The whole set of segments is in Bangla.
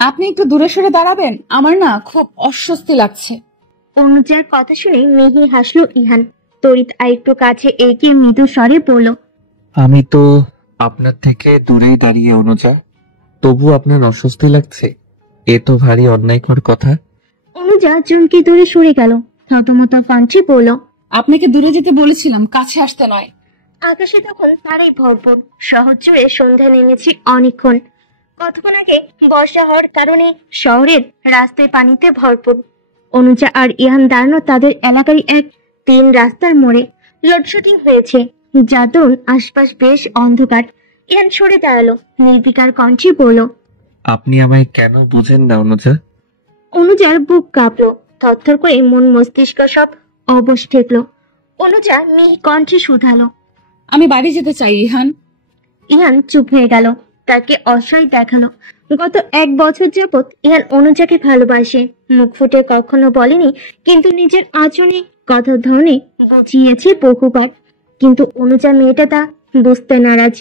আপনি একটু দূরে সরে দাঁড়াবেন, আমার না খুব অস্বস্তি লাগছে। অনুজার কথা শুনে মিহি হাসলো ইহান। তড়িৎ আরেকটু কাছে এগিয়ে মৃদু স্বরে বলল, আমি তো আপনার থেকে দূরেই দাঁড়িয়ে অনুজা, তবু আপনার অস্বস্তি লাগছে? এ তো ভারী অন্যায়কর কথা। অনুজা চুমকি দূরে সরে গেল। থতমত কণ্ঠে বলল, আপনাকে দূরে যেতে বলেছিলাম, কাছে আসতে নয়। আকাশে তখন তারাই ভরপুর। শহর জুড়ে সন্ধ্যা নেমেছে অনেকক্ষণ। কতক্ষণ আগে বর্ষা হওয়ার কারণে শহরের রাস্তায় পানিতে ভরপুর। অনুজা আর ইহান দাঁড়ানো তাদের এলাকারই এক 3 রাস্তার মোড়ে। লোডশেডিং হয়েছে, যার দরুন আশপাশ বেশ অন্ধকার। ইহান সরে দাঁড়ালো, নির্বিকার কণ্ঠে বলল, আপনি আমায় কেন বুঝেন না অনুজা? অনুজার বুক কাঁপলো, থরথর করে মন মস্তিষ্ক সব অবশ ঠেকলো। অনুজা মিহি কণ্ঠে শুধালো, আমি বাড়ি যেতে চাই ইহান। ইহান চুপ হয়ে গেল, তাকে অসহায় দেখালো। গত 1 বছর যাবৎ ইহান অনুজাকে ভালোবাসে, মুখ ফুটে কখনো বলেনি, কিন্তু নিজের আচরণে, কথার ধরনে বুঝিয়েছে বহুবার। কিন্তু অনুজা মেয়েটা তা বুঝতে নারাজ।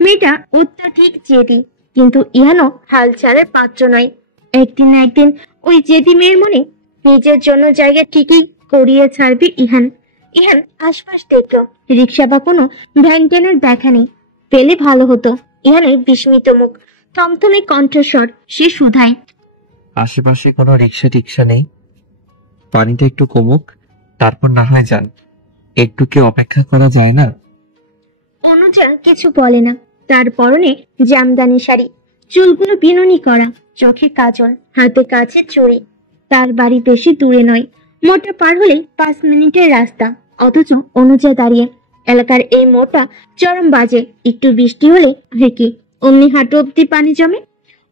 মেয়েটা অত্যাধিক জেদি, কিন্তু ইহানও হাল ছাড়ার পাত্র নয়। একদিন না একদিন ওই জেদি মেয়ের মনে নিজের জন্য জায়গা ঠিকই করিয়ে ছাড়বে ইহান। ইহান আশপাশ দেখলো, রিক্সা বা কোনো ভ্যান ট্যানের দেখা নেই। পেলে ভালো হতো। ইহানের বিস্মিত মুখ, থমথমে কণ্ঠস্বর, সে শুধায়, আশেপাশে কোনো রিক্সা টিক্সা নেই? পানিটা একটু কমুক, তারপর না হয় যান। একটু কি অপেক্ষা করা যায় না? অনুজা কিছু বলে না। তার পরনে জামদানি শাড়ি, চুলগুলো বিনুনি করা, চোখে কাজল, হাতে কাচের চুড়ি। তার বাড়ি বেশি দূরে নয়, মোটা পার হলে 5 মিনিটের রাস্তা। অথচ অনুজা দাঁড়িয়ে। এলাকার এই মোটা চরম বাজে, একটু বৃষ্টি হলে হেঁকে অমনি হাঁটু অব্দি পানি জমে।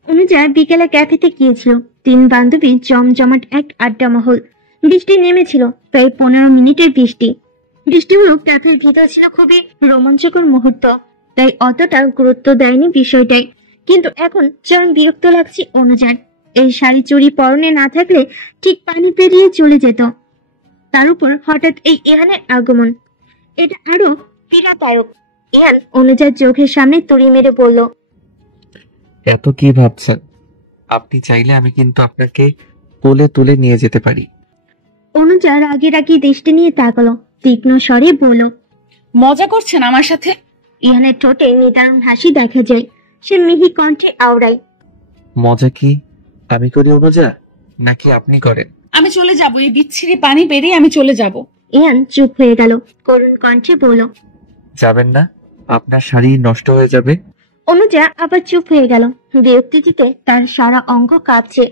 অনুজা বিকেলে ক্যাফেতে গিয়েছিল। 3 বান্ধবী জমজমাট এক আড্ডা মহল। বৃষ্টি নেমেছিল, প্রায় 15 মিনিটের বৃষ্টি। বৃষ্টিগুলো ক্যাফের ভিতর ছিল খুবই রোমাঞ্চকর মুহূর্ত, তাই অতটা গুরুত্ব দেয়নি বিষয়টাই। কিন্তু এখন চরম বিরক্ত লাগছে অনুজার। এই শাড়ি চুড়ি পরনে না থাকলে ঠিক পানি পেরিয়ে চলে যেত। তার উপর হঠাৎ এই ইহানের আগমন, এটা আরো পীড়াদায়ক। ইহান অনুজার চোখের সামনে তুড়ি মেরে বলল, এত কি ভাবছেন? আপনি চাইলে আমি কিন্তু আপনাকে কোলে তুলে নিয়ে যেতে পারি। অনুজা রাগে রাগে দৃষ্টি নিয়ে তাকালো, তীক্ষ্ণ স্বরে বলল, মজা করছেন আমার সাথে? ইহানের ঠোঁটে নিদারুণ হাসি দেখা যায়। সে মিহি কণ্ঠে আওড়ায়, মজা কি আমি করি অনুজা, নাকি আপনি করেন? আমি চলে যাব, এই বিচ্ছিরি পানি পেরিয়ে আমি চলে যাব। ইহান চুপ হয়ে গেল, করুণ কণ্ঠে বলল, যাবেন না? আপনার শাড়ি নষ্ট হয়ে যাবে। অনুজা আবার চুপ হয়ে গেল। বিরক্তিতে তার সারা অঙ্গ কাঁপছে।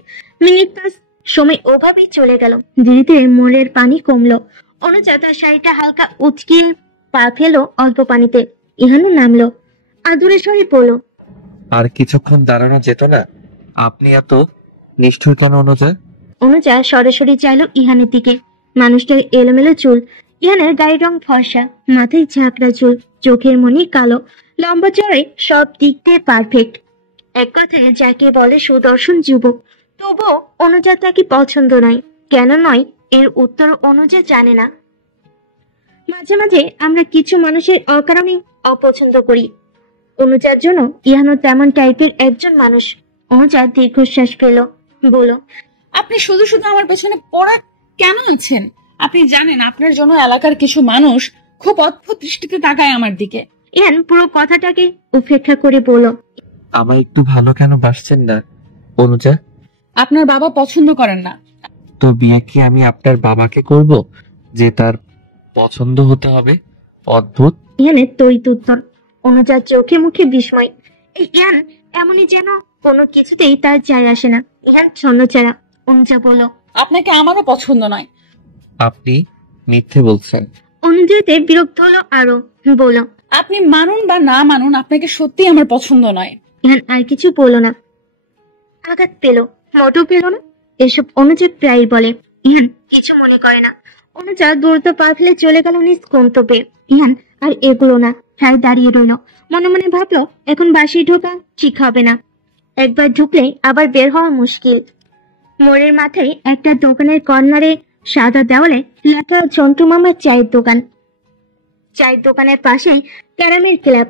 মিনিট 5 সময় ওভাবেই চলে গেল। ধীরে ধীরে মোড়ের পানি কমলো। অনুজা তার শাড়িটা হালকা উচকিয়ে পা ফেলো অল্প পানিতে। ইহানও নামলো, আদুরে স্বরে বলল, আর কিছুক্ষণ দাঁড়ানো যেত না? আপনি এত নিষ্ঠুর কেন অনুজা? অনুজা সরাসরি চাইলো ইহানের দিকে। মানুষটার এলোমেলো চুল, ইহানের গায়ের রং ফর্সা, মাথায় ঝাঁকড়া চুল, চোখের মনি কালো, লম্বা চড়াই, সব দিক দিয়ে পারফেক্ট। এক কথায় যাকে বলে সুদর্শন যুবক। তবুও অনুজা তাকে পছন্দ নয়। কেন নয়, এর উত্তর অনুজা জানে না। মাঝে মাঝে আমরা কিছু মানুষের অকারণে অপছন্দ করি। অনুজার জন্য ইহানও তেমন টাইপের একজন মানুষ। অনুজা দীর্ঘশ্বাস পেল, বলল, আপনি শুধু শুধু আমার পেছনে পড়া কেন আছেন? আপনি জানেন আপনার জন্য এলাকার কিছু মানুষ খুব অদ্ভুত দৃষ্টিতে তাকায় আমার দিকে। ইহান পুরো কথাটাকে উপেক্ষা করে বলল, আমায় একটু ভালো কেন বাসছেন না অনুজা? আপনার বাবা পছন্দ করেন না। তো বিয়ে কি আমি আপনার বাবাকে করব, যে তার পছন্দ হতে হবে? অদ্ভুত। ইহানের তড়িৎ উত্তর। অনুজার চোখে মুখে বিস্ময়। এই ইহান এমনই যেন কোনো কিছুতেই তার যায় আসে না। ইহান ছন্নছাড়া। অনুজা বলল, আপনাকে আমারও পছন্দ নয়। আপনি মিথ্যে বলছেন। অনুজাতে বিরক্ত হলো আরো, বলল, আপনি মানুন বা না মানুন, আপনাকে সত্যি আমার পছন্দ নয়। ইহান আর কিছু বলল না। আঘাত পেল, মোটেও পেল না। এসব অনুজা প্রায় বলে। ইহান কিছু মনে করে না। অনুজা দ্রুত পা ফেলে চলে গেল নিজ গন্তব্যে। ইহান আর এগুলো না, ঠায় দাঁড়িয়ে রইল। মনে মনে ভাবলো, এখন বাসি ঢোকা ঠিক হবে না। একবার ঢুকলে আবার বের হওয়া মুশকিল। মোড়ের মাথায় একটা দোকানের কর্নারে সাদা দেওয়ালে লেখা ঝন্টু মামার চায়ের দোকান। চায়ের দোকানের পাশে ক্যারামের ক্লাব।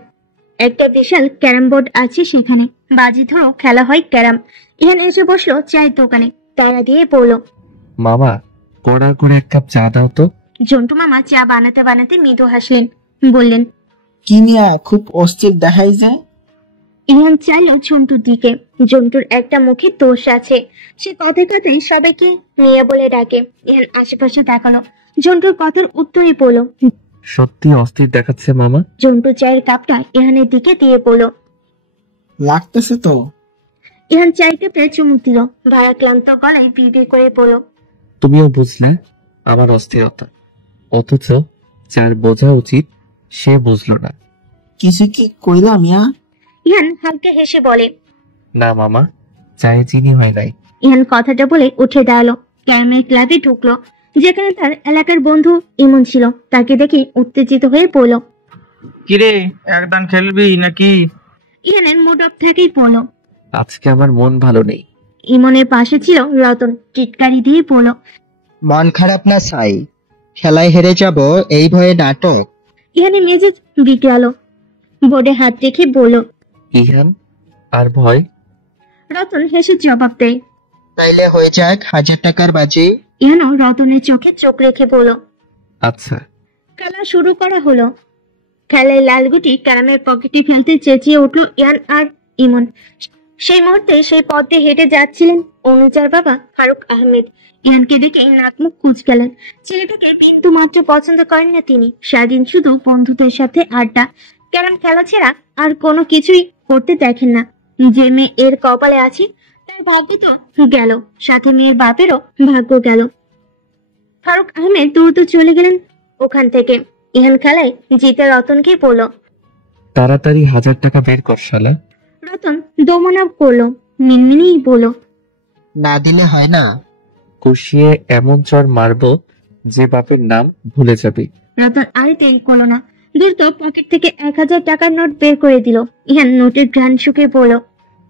একটা বিশাল ক্যারাম বোর্ড আছে সেখানে, বাজি ধরো খেলা হয় ক্যারাম। ইহান এসে বসলো চায়ের দোকানে, তারা দিয়ে বলল, মামা, কড়া করে এক কাপ চা দাও তো। জন্টু মামা চা বানাতে বানাতে মৃদু হাসলেন, বললেন, কি মিয়া খুব অস্থির দেখাই যায়। ইহান চাইল ঝন্টুর দিকে। জন্টুর একটা মুখে দোষ আছে, সে কথায় কথায় সবাইকে মিয়া বলে ডাকে। ইহান আশেপাশে তাকালো, ঝন্টুর কথার উত্তরে বলল। সত্যি অস্থির দেখাচ্ছে মামা। জন্টু চায়ের কাপটা ইহানের দিকে দিয়ে বলল। লাগতেছে তো। ইহান চায়ের কাপে চুমুক দিল, ভারাক্লান্ত গলায় বিড়বিড় করে বলল, তুমিও বুঝলে আমার অস্থিরতা, অথচ যার বোঝা উচিত সে বুঝলো না। কিছু কি কইলা মিয়া? ইহান হালকা হেসে বলে, না মামা, চায়ে চিনি হয় নাই। ইহান কথাটা বলে উঠে দাঁড়ালো, ক্যারামের ক্লাবে ঢুকলো, যেখানে তার এলাকার বন্ধু ইমন ছিল। তাকে দেখে উত্তেজিত হয়ে পড়ল। কিরে, একদান খেলবি নাকি? ইহানের মুড অফ থেকেই পড়ল। আজকে আমার মন ভালো নেই। ইমনের পাশে ছিল রতন, টিটকারি দিয়ে পড়ল। মন খারাপ না সাই, খেলায় হেরে যাব এই ভয়ে নাটক। ইহানের মেজাজ বিগড়ালো, বোর্ডে হাত রেখে বলল। ইহান, আর ভয়? রতন হেসে জবাব দেয়। তাইলে হয়ে যাক 1000 টাকার বাজি। ইহানও রতনের চোখে চোখ রেখে বলল। আচ্ছা। খেলা শুরু করা হলো। খেলায় লালগুটি ক্যারামের পকেটে ফেলতে চেঁচিয়ে উঠল ইয়ান আর ইমন। সেই মুহূর্তে সেই পথে হেঁটে যাচ্ছিলেন অনুজার বাবা ফারুক আহমেদ। ইয়ানকে দেখে নাক মুখ কুঁচকালেন। ছেলেটাকে বিন্দু মাত্র পছন্দ করেন না তিনি। সারাদিন শুধু বন্ধুদের সাথে আড্ডা, ক্যারাম খেলা ছাড়া আর কোনো কিছুই করতে দেখেন না। যে মেয়ে এর কপালে আছে তার ভাগ্য তো গেল, সাথে মেয়ের বাপেরও ভাগ্য গেল। ফারুক আহমেদ দ্রুত চলে গেলেন ওখান থেকে। ইহান খেলায় জিতে রতনকে বলল। তাড়াতাড়ি 1000 টাকা বের কর শালা। রতন দমনা করলো, মিনমিনেই বলল। না দিলে হয় না। কষিয়ে এমন চর মারবো যে বাপের নাম ভুলে যাবে। রতন আর দেরি করলো না, দ্রুত পকেট থেকে 1000 টাকার নোট বের করে দিল। ইহান নোটের ঘ্রাণ শুকে বলল।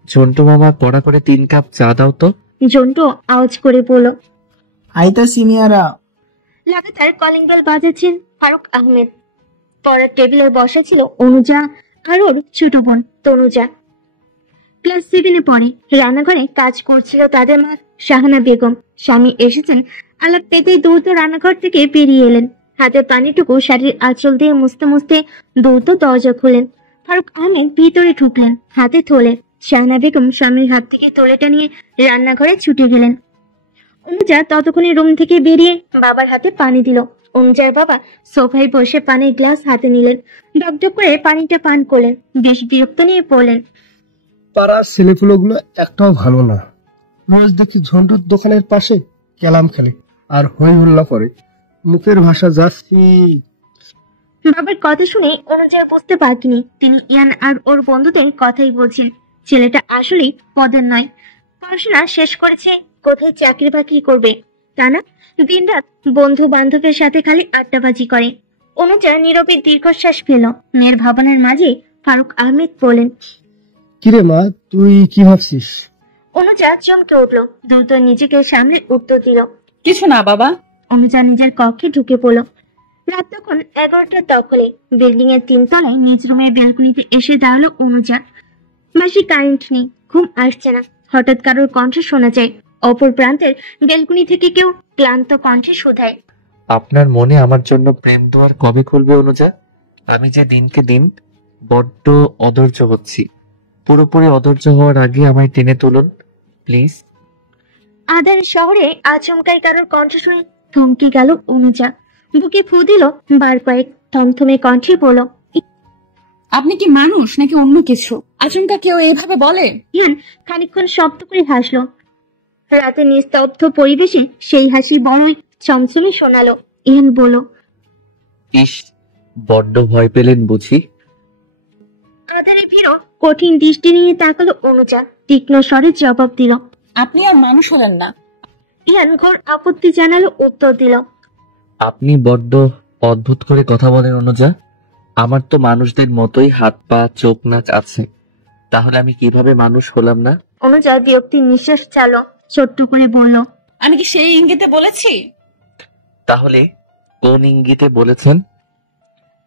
ঝন্টু মামা, কড়া করে 3 কাপ চা দাও তো। জন্টু আওয়াজ করে বলল। আইতাছি মিয়ারা। লাগাতার কলিং বেল বাজাচ্ছেন ফারুক আহমেদ। পড়ার টেবিলে বসা ছিল অনুজা আর ওর ছোট বোন তনুজা। ক্লাস 7-এ পড়ে। রান্নাঘরে কাজ করছিল তাদের মা শাহানা বেগম। স্বামী এসেছেন আলাপ পেতেই দ্রুত রান্নাঘর থেকে বেরিয়ে এলেন। হাতের পানিটুকু শাড়ির আঁচল দিয়ে মুছতে মুছতে দ্রুত দরজা খুলেন। ফারুক আহমেদ ভিতরে ঢুকলেন, হাতে থলে। শাহানা বেগম স্বামীর হাত থেকে থলেটা নিয়ে রান্নাঘরে ছুটে গেলেন। অনুজা ততক্ষণে রুম থেকে বেরিয়ে বাবার হাতে পানি দিল। অনুজার বাবা সোফায় বসে পানির গ্লাস হাতে নিলেন, ডকডক করে পানিটা পান করলেন। বেশ বিরক্ত নিয়ে বললেন। পাড়ার ছেলেপুলোগুলো একটাও ভালো না। রোজ দেখি ঝন্টুর দোকানের পাশে ক্যালাম খেলে আর হই হুল্লা করে, মুখের ভাষা যাচ্ছি। বাবার কথা শুনে অনুজা বুঝতে পারেনি তিনি ইয়ান আর ওর বন্ধুদের কথাই বলছেন। ছেলেটা আসলেই পদের নয়, পড়াশোনা শেষ করেছে, কোথায় চাকরি বাকরি করবে তা না, দিনরাত বন্ধু বান্ধবের সাথে খালি আড্ডাবাজি করে। অনুজা নীরবে দীর্ঘশ্বাস পেল। মেয়ের ভাবনার মাঝে ফারুক আহমেদ বলেন। কিরে মা, তুই কি ভাবছিস? অনুজা চমকে উঠল, দ্রুত নিজেকে সামনে উত্তর দিল। কিছু না বাবা। অনুজা নিজের কক্ষে ঢুকে পড়ল। রাত তখন 11টার দখলে। বিল্ডিং এর 3 তলায় নিজ রুমের ব্যালকনিতে এসে দাঁড়ালো অনুজা। বাসি কারেন্ট নেই, ঘুম আসছে না। হঠাৎ কারোর কণ্ঠ শোনা যায়। অপর প্রান্তের ব্যালকনি থেকে কেউ ক্লান্ত কণ্ঠে শুধায়। আপনার মনে আমার জন্য প্রেম দুয়ার কবে খুলবে অনুজা? আমি যে দিনকে দিন বড্ড অধৈর্য হচ্ছি। পুরোপুরি অধৈর্য হওয়ার আগে আমায় টেনে তুলুন প্লিজ। আধার শহরে আচমকাই কারোর কণ্ঠ শুনে থমকে গেল অনুজা। বুকে ফু দিল বার কয়েক, থমথমে কণ্ঠে বলল। আপনি কি মানুষ নাকি অন্য কিছু? আচমকা কেউ এভাবে বলে? ইয়ান খানিকক্ষণ শব্দ করে হাসলো। রাতে নিস্তব্ধ পরিবেশে সেই হাসি বড়ই চমচমে শোনালো। ইয়ান বলল। ইস, বড্ড ভয় পেলেন বুঝি? আধারে ভিড় কঠিন দৃষ্টি নিয়ে তাকালো অনুজা, তীক্ষ্ণ স্বরে জবাব দিল। আপনি আর মানুষ হলেন না। ইয়ান ঘোর আপত্তি জানালো, উত্তর দিল। আপনি বড্ড অদ্ভুত করে কথা বলেন অনুজা। আমার তো মানুষদের মতোই হাত পা চোখ নাচ আছে, তাহলে আমি কিভাবে মানুষ হলাম না? অনুজা বিরক্তির নিঃশ্বাস ছাড়লো, ছোট্ট করে বলল। আমি কি সেই ইঙ্গিতে বলেছি? তাহলে কোন ইঙ্গিতে বলেছেন?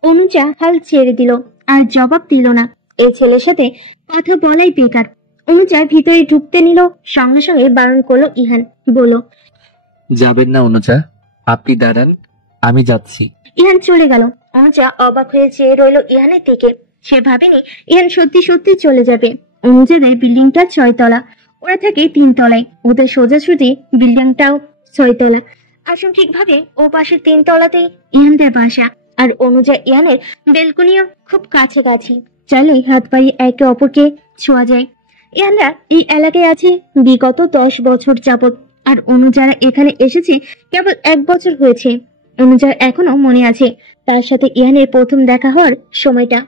অনুজা হাল ছেড়ে দিল, আর জবাব দিল না। এই ছেলের সাথে কথা বলাই বেকার। অনুজা ভিতরে ঢুকতে নিল, সঙ্গে সঙ্গে বারণ করলো ইহান। বলল, যাবেন না অনুজা, আপনি দাঁড়ান, আমি যাচ্ছি। ইহান চলে গেল। অনুজা অবাক হয়ে চেয়ে রইল ইহানের দিকে। সে ভাবেনি ইহান সত্যি সত্যি চলে যাবে। অনুজাদের বিল্ডিংটা 6 তলা, ওরা থাকে 3 তলায়। ওদের সোজাসুজি বিল্ডিংটাও 6 তলা। আংশিক ভাবে ও পাশে 3 তলাতেই ইহানদের বাসা। আর অনুজা ইহানের বেলকনিও খুব কাছাকাছি, চাইলে হাত বাড়িয়ে একে অপরকে ছোঁয়া যায়। ইহানরা এই এলাকায় আছে বিগত 10 বছর যাবত, আর অনুজারা এখানে এসেছে কেবল 1 বছর হয়েছে। অনুজার এখনো মনে আছে তার সাথে ইহানের প্রথম দেখা হওয়ার সময়টা।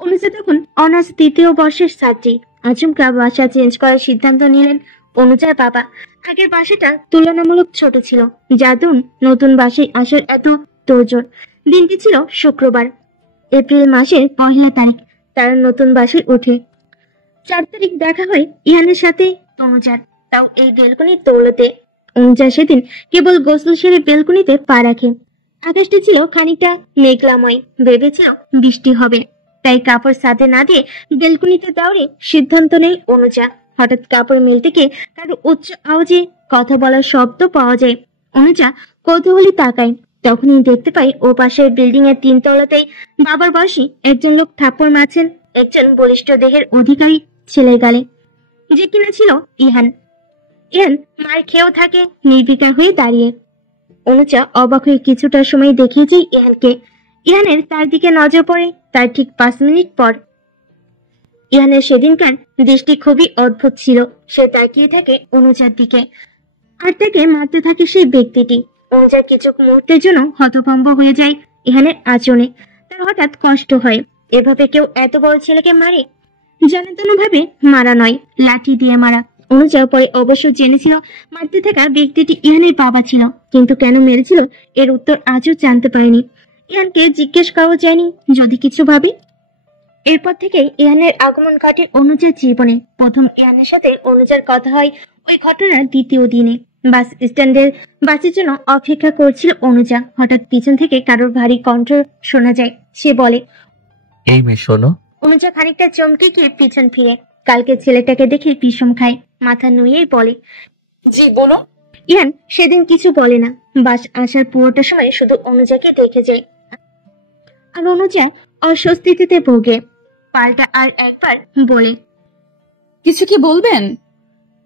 অনুজা তখন অনার্স 3য় বর্ষের ছাত্রী। আচমকা বাসা চেঞ্জ করার সিদ্ধান্ত নিলেন অনুজার বাবা। আগের বাসাটা তুলনামূলক ছোট ছিল, যার দরুন নতুন বাসায় আসার এত তোড়জোড়। দিনটি ছিল শুক্রবার, এপ্রিল মাসের 1 তারিখ। তারা নতুন বাসায় ওঠে। 4 তারিখ দেখা হয় ইহানের সাথে অনুজার, তাও এই বেলকনির দৌলতে। অনুজা সেদিন কেবল গোসল সেরে বেলকনিতে পা রাখে। আকাশটি ছিল খানিকটা মেঘলাময়, ভেবেছিল বৃষ্টি হবে, তাই কাপড় সাথে না দিয়ে বেলকনিতে দাঁড়িয়ে সিদ্ধান্ত নেই অনুজা। হঠাৎ কাপড় মেলতে গিয়ে কারো উচ্চ আওয়াজে কথা বলার শব্দ পাওয়া যায়। অনুজা কৌতূহলী তাকায়, তখনই দেখতে পাই ও পাশের বিল্ডিং এর 3 তলাতেই বাবার বয়সী একজন লোক থাপ্পড় মারছেন একজন বলিষ্ঠ দেহের অধিকারী ছেলের গালে, যে কিনা ছিল ইহান। ইহান মার খেয়েও থাকে নির্বিকার হয়ে দাঁড়িয়ে। অনুজা অবাক হয়ে কিছুটা সময় দেখিয়েছে ইহানকে। ইহানের তার দিকে নজর পড়ে তার ঠিক 5 মিনিট পর। ইহানের সেদিনকার দৃষ্টি খুবই অদ্ভুত ছিল। সে তাকিয়ে থাকে অনুজার দিকে, আর তাকে মারতে থাকে সেই ব্যক্তিটি। অনুজা কিছু মুহূর্তের জন্য হতভম্ব হয়ে যায় ইহানের আচরণে। তার হঠাৎ কষ্ট হয়, এভাবে কেউ এত বড় ছেলেকে মারে? জানাতন ভাবে মারা নয়, লাঠি দিয়ে মারা। অনুজা পরে অবশ্য জেনেছিল মারতে থাকা ব্যক্তিটি ইহানের বাবা ছিল, কিন্তু কেন মেরেছিল এর উত্তর আজও জানতে পারেনি। ইহানকে জিজ্ঞেস করা যায়নি যদি কিছু ভাবে। এরপর থেকে ইহানের আগমন ঘটে অনুজার জীবনে। প্রথম ইহানের সাথে অনুজার কথা হয় ওই ঘটনার 2য় দিনে। বাস স্ট্যান্ডের বাসের জন্য অপেক্ষা করছিল অনুজা। হঠাৎ পিছন থেকে কারোর ভারী কণ্ঠ শোনা যায়। সে বলে, এই মেয়ে শোনো। অনুজা খানিকটা চমকে গিয়ে পিছন ফিরে। কালকে ছেলেটাকে দেখে বিষম খায়, মাথা নুয়েই বলে, জি বলুন। ইহান সেদিন কিছু বলে না। বাস আসার পুরোটা সময় শুধু অনুজাকে দেখে যায়, আর অনুজা অস্বস্তিতে ভোগে। পাল্টা আর একবার বলে, কিছু কি বলবেন?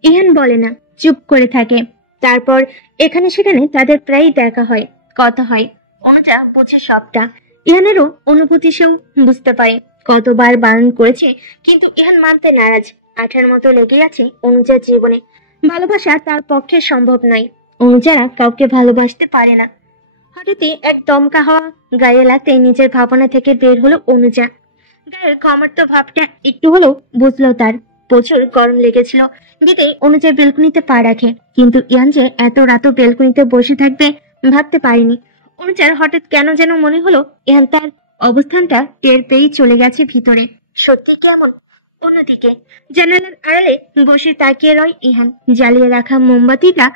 ইহান বলে না, চুপ করে থাকে। তারপর এখানে সেখানে তাদের প্রায় দেখা হয়, কথা হয়। অনুজা বুঝে সবটা। ইহানেরও অনুভূতি সেও বুঝতে পারে। কতবার বারণ করেছে, কিন্তু ইহান মানতে নারাজ। আঠার মতো লেগে আছে অনুজার জীবনে। ভালোবাসা তার পক্ষে সম্ভব নয়। অনুজারা কাউকে ভালোবাসতে পারে না। হঠাৎই এক দমকা হওয়া গায়ে লাগতে নিজের ভাবনা থেকে বের হলো অনুজা। গায়ের ঘমর্ত ভাবটা একটু হলেও বুঝলো তার। প্রচুর গরম লেগেছিল, বিতেই অনুজা বেলকুনিতে পা রাখে। কিন্তু ইহান যে এত রাতও বেলকুনিতে বসে থাকবে ভাবতে পারেনি। অনুজার হঠাৎ কেন যেন মনে হলো ইহান তার অবস্থানটা টের পেয়েই চলে গেছে ভিতরে। সত্যি কেমন? অন্যদিকে জানালার আড়ালে বসে তাকিয়ে রয় ইহান। জ্বালিয়ে রাখা মোমবাতিটা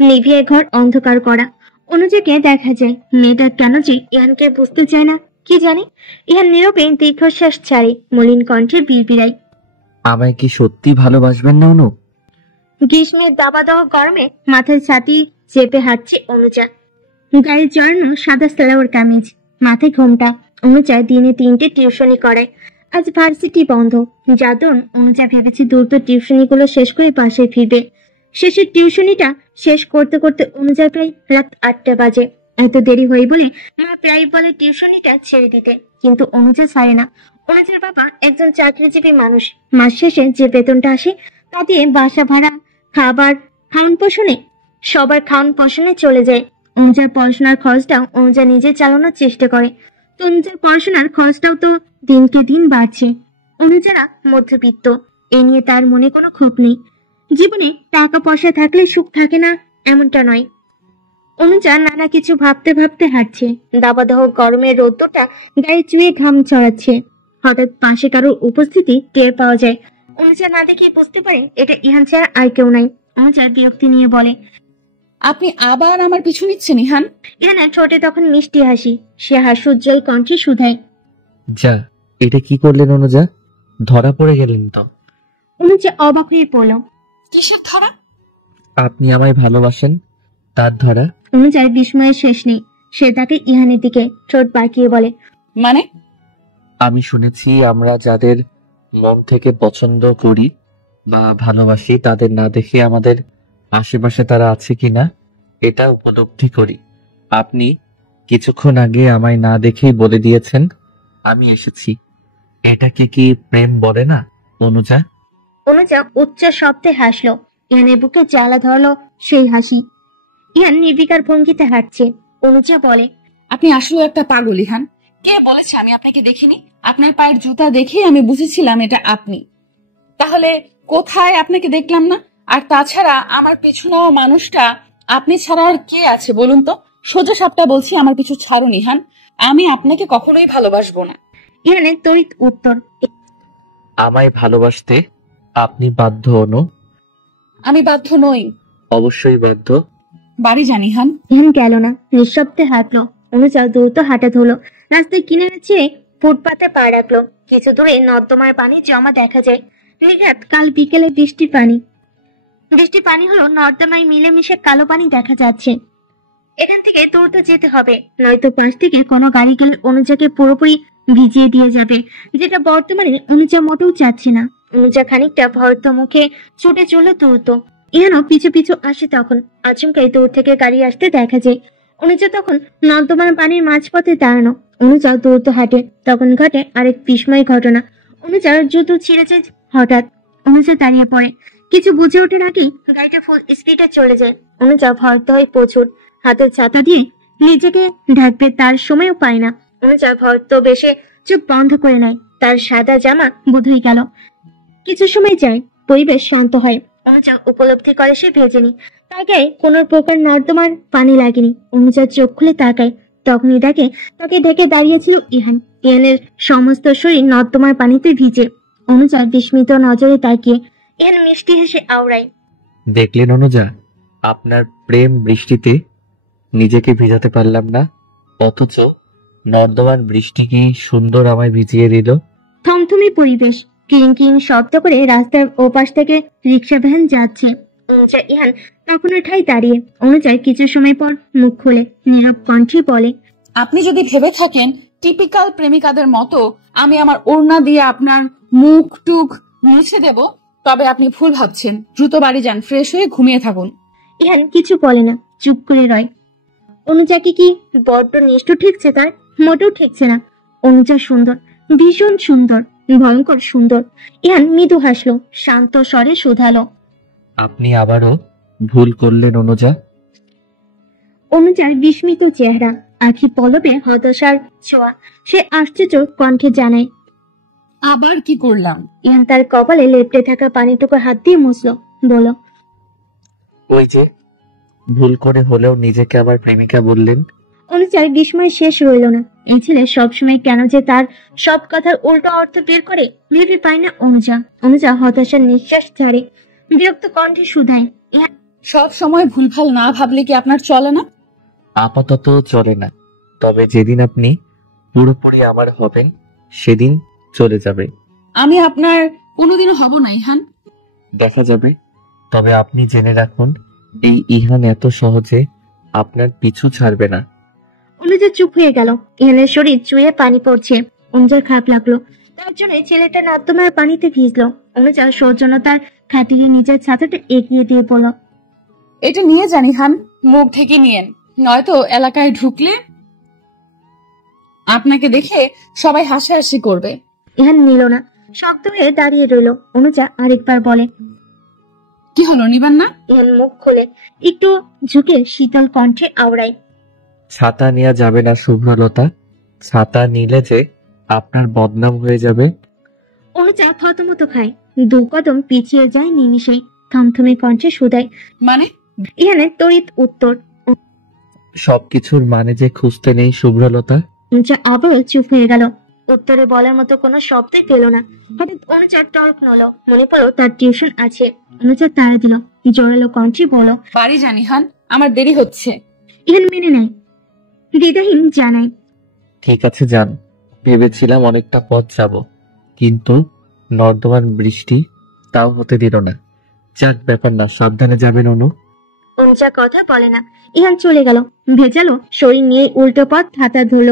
নিভিয়ে ঘর অন্ধকার করা। অনুজাকে দেখা যায়। মেয়েটা কেন যে ইহানকে বুঝতে চায় না কি জানে। ইহান নীরবে দীর্ঘশ্বাস ছাড়ে, মলিন কণ্ঠে বিড়বিড়ায়, আমায় কি সত্যি ভালোবাসবেন না অনু? গ্রীষ্মের দাবাদাহ গরমে মাথায় ছাতি চেপে হাঁটছে অনুজা। গায়ে জড়ানো সাদা সালোয়ার কামিজ, মাথায় ঘোমটা। অনুজা দিনে 3টে টিউশনি করায়। আজ ভার্সিটি বন্ধ। যাদন অনুজা ভেবেছে দ্রুত টিউশনিগুলো শেষ করে বাসায় ফিরবে। শেষের টিউশনিটা শেষ করতে করতে অনুজা প্রায় রাত 8টা বাজে। এত দেরি হয়ে বলে মা প্রায় বলে টিউশনিটা ছেড়ে দিতে, কিন্তু অনুজা ছাড়ে না। অনুজার বাবা একজন চাকরিজীবী মানুষ। মাস শেষে যে বেতনটা আসে তা দিয়ে বাসা ভাড়া, খাবার, খাওয়ান পোষণে, সবার খাওয়ান পোষণে চলে যায়। অনুজার পড়াশোনার খরচটাও অনুজা নিজে চালানোর চেষ্টা করে। তো অনুজার পড়াশোনার খরচটাও তো দিনকে দিন বাড়ছে। অনুজারা মধ্যবিত্ত, এ নিয়ে তার মনে কোনো ক্ষোভ নেই। জীবনে টাকা পয়সা থাকলে সুখ থাকে না এমনটা নয়। অনুজা নানা কিছু ভাবতে ভাবতে হাঁটছে। দাবাদাহ গরমের রোদ্দুরটা গায়ে চুয়ে ঘাম ছড়াচ্ছে। হঠাৎ পাশে কারোর উপস্থিতি টের পাওয়া যায়। অনুজা না দেখে বুঝতে পারে এটা ইহান ছাড়া আর কেউ নাই। অনুজা বিরক্তি নিয়ে বলে, আপনি আবার আমার পিছু নিচ্ছেন ইহান? ইহানের ঠোঁটে তখন মিষ্টি হাসি। সে হাস্যোজ্জ্বল কণ্ঠে শুধায়, যা, এটা কি করলেন অনুজা? ধরা পড়ে গেলেন তো। অনুজা অবাক হয়ে পড়ল। কিসের ধরা? আপনি আমায় ভালোবাসেন, তার ধরা। অনুজার বিস্ময়ের শেষ নেই। সে তাকে ইহানের দিকে ঠোঁট বাঁকিয়ে বলে, মানে? আমি শুনেছি আমরা যাদের মন থেকে পছন্দ করি বা ভালোবাসি তাদের না দেখে আমাদের আশেপাশে তারা আছে কিনা এটা উপলব্ধি করি। আপনি কিছুক্ষণ আগে আমায় না দেখেই বলে দিয়েছেন আমি এসেছি। এটাকে কি প্রেম বলে না অনুজা? অনুজা উচ্চ শব্দে হাসলো। ইহানের বুকে জ্বালা ধরলো সেই হাসি। ইহান নির্বিকার ভঙ্গিতে হাঁটছে। অনুজা বলে, আপনি আসলে একটা পাগল ইহান। কে বলেছে আমি আপনাকে দেখিনি? আপনার পায়ের জুতা দেখেই আমি বুঝেছিলাম এটা আপনি। তাহলে কোথায় আপনাকে দেখলাম না? আর তাছাড়া আমার পিছু নেওয়া মানুষটা আপনি ছাড়া আর কে আছে বলুন তো? সোজা সাপটা বলছি, আমার পিছু ছাড়ুন ইহান। আমি আপনাকে কখনোই ভালোবাসবো না। ইহানের তড়িৎ উত্তর, আমায় ভালোবাসতে আপনি বাধ্য অনু। আমি বাধ্য নই। অবশ্যই বাধ্য। বাড়ি যান ইহান। ইহান গেল না, নিঃশব্দে হাঁটলো। অনুজা দ্রুত হাঁটা ধরলো। রাস্তায় কিনারে ছেড়ে ফুটপাতে পা রাখলো। কিছু দূরে নর্দমার পানি জমা দেখা যায়। নির্ঘাত কাল বিকেলে বৃষ্টির পানি হলো নর্দমায় মিলেমিশে কালো পানি দেখা যাচ্ছে। এখান থেকে দ্রুত যেতে হবে, নয়তো পাশ থেকে কোনো গাড়ি গেলে অনুজাকে পুরোপুরি ভিজিয়ে দিয়ে যাবে, যেটা বর্তমানে অনুজা মোটেও চাচ্ছে না। অনুজা খানিকটা ভরত মুখে ছুটে চলল দ্রুত। ইহানও পিছু পিছু আসে। তখন আচমকাই দূর থেকে গাড়ি আসতে দেখা যায়। অনুজা তখন নর্দমার পানির মাঝপথে দাঁড়ানো। অনুজা দ্রুত হাঁটে। তখন ঘটে আরেক বিস্ময় ঘটনা। অনুজার জুতো ছিঁড়ে যায় হঠাৎ। অনুজা দাঁড়িয়ে পড়ে। কিছু বুঝে ওঠার আগেই গাড়িটা ফুল স্পিডে চলে যায়। অনুজা ভরত হয় প্রচুর। হাতের ছাতা দিয়ে নিজেকে ঢাকবে তার সময়ও পায় না। অনুজা ভরত বেশে চোখ বন্ধ করে নেয়। তার সাদা জামা বোধহয় গেল। কিছু সময় যায়, পরিবেশ শান্ত হয়। অনুজা উপলব্ধি করে সে ভেজেনি। তার গায়ে কোনো প্রকার নর্দমার পানি লাগেনি। অনুজা চোখ খুলে তাকায়। তখনই দেখে তাকে ঢেকে দাঁড়িয়েছিল ইহান। ইহানের সমস্ত শরীর নর্দমার পানিতে ভিজে। অনুজা বিস্মিত নজরে তাকিয়ে। ইহান মিষ্টি হেসে আওড়ায়, দেখলেন অনুজা, আপনার প্রেম বৃষ্টিতে নিজেকে ভিজাতে পারলাম না, অথচ নর্দমার বৃষ্টি কি সুন্দর আমায় ভিজিয়ে দিল। থমথমে পরিবেশ। কিং কিং শব্দ করে রাস্তার ওপাশ থেকে রিক্সা ভ্যান যাচ্ছে। অনুজা ইহান তখনও ঠাই দাঁড়িয়ে। অনুজার কিছু সময় পর মুখ খুলে নীরব কণ্ঠে বলে, আপনি যদি ভেবে থাকেন টিপিক্যাল প্রেমিকাদের মতো আমি আমার ওড়না দিয়ে আপনার মুখ টুক মুছে দেব, তবে আপনি ভুল ভাবছেন। দ্রুত বাড়ি যান, ফ্রেশ হয়ে ঘুমিয়ে থাকুন। ইহান কিছু বলে না, চুপ করে রয়। অনুজাকে কি বড্ড নিষ্ঠুর ঠেকছে তার? মোটেও ঠেকছে না। অনুজা সুন্দর, ভীষণ সুন্দর, ভয়ঙ্কর সুন্দর। ইহান মৃদু হাসলো, শান্ত স্বরে শুধালো, আপনি আবারও ভুল করলেন অনুজা। অনুজার বিস্মিত চেহারা, আখি পলবে হতাশার ছোঁয়া। সে আশ্চর্য কণ্ঠে জানায়, আবার কি করলাম? ইহান তার কপালে লেপটে থাকা পানিটুকু হাত দিয়ে মুছলো, বলল, ওই যে ভুল করে হলেও নিজেকে আবার প্রেমিকা বললেন। অনুজার বিস্ময় শেষ রইল না। এই ছেলে সবসময় কেন যে তার সব কথার উল্টো অর্থ বের করে ভেবে পায় না অনুজা। অনুজা হতাশার নিঃশ্বাস ছাড়ে, বিরক্ত কণ্ঠে শুধায়, সব সময় ভুলভাল না ভাবলে কি আপনার চলে না? আপাতত চলে না, তবে যেদিন আপনি পুরোপুরি আমার হবেন সেদিন চলে যাবে। আমি আপনার কোনোদিনও হব না ইহান। দেখা যাবে। তবে আপনি জেনে রাখুন, এই ইহান এত সহজে আপনার পিছু ছাড়বে না। অনুজা চুপ হয়ে গেল। ইহানের শরীর চুয়ে পানি পড়ছে। অনুজার খারাপ লাগলো। তার জন্য ছেলেটা নর্দমার পানিতে ভিজলো। অনুজা সৌজন্যতার খাতিরে নিজের ছাতাটা এগিয়ে দিয়ে বলল, এটা নিয়ে যান ইহান, মুখ ঢেকে নিয়েন, নয়তো এলাকায় ঢুকলে আপনাকে দেখে সবাই হাসাহাসি করবে। ইহান নিল না, শক্ত হয়ে দাঁড়িয়ে রইল। অনুজা আরেকবার বলে, কি হলো, নিবেন না? ইহান মুখ খোলে, একটু ঝুঁকে শীতল কণ্ঠে আওড়ায়, ছাতা নেওয়া যাবে না শুভ্রলতা, ছাতা নিলে যে আপনার বদনাম হয়ে যাবে। অনুজা থতমত খায়, দু কদম পিছিয়ে যায় নিমিষেই। থমথমে কণ্ঠে শুধায়, মানে? ইহানের তড়িৎ উত্তর। সবকিছুর মানে যে খুঁজতে নেই শুভ্রলতা। অনুজা আবারও চুপ হয়ে গেল। উত্তরে বলার মতো কোনো শব্দই পেল না। হঠাৎ অনুজার টর্ক নল, মনে পড়লো তার টিউশন আছে। অনুজা তাড়া দিল, জোরালো কণ্ঠে বলল, বাড়ি যান ইহান, আমার দেরি হচ্ছে। ইহান মেনে নেয়, হৃদয়হীন জানায়, ঠিক আছে যান, ভেবেছিলাম অনেকটা পথ যাব, কিন্তু নর্দমার বৃষ্টি, তাও হতে দিল না। যাক, ব্যাপার না, সাবধানে যাবেন অনু। অনুজা কথা বলে না। ইহান চলে গেল। ভেজালো শরীর নিয়ে উল্টো পথ হাঁটা ধরল।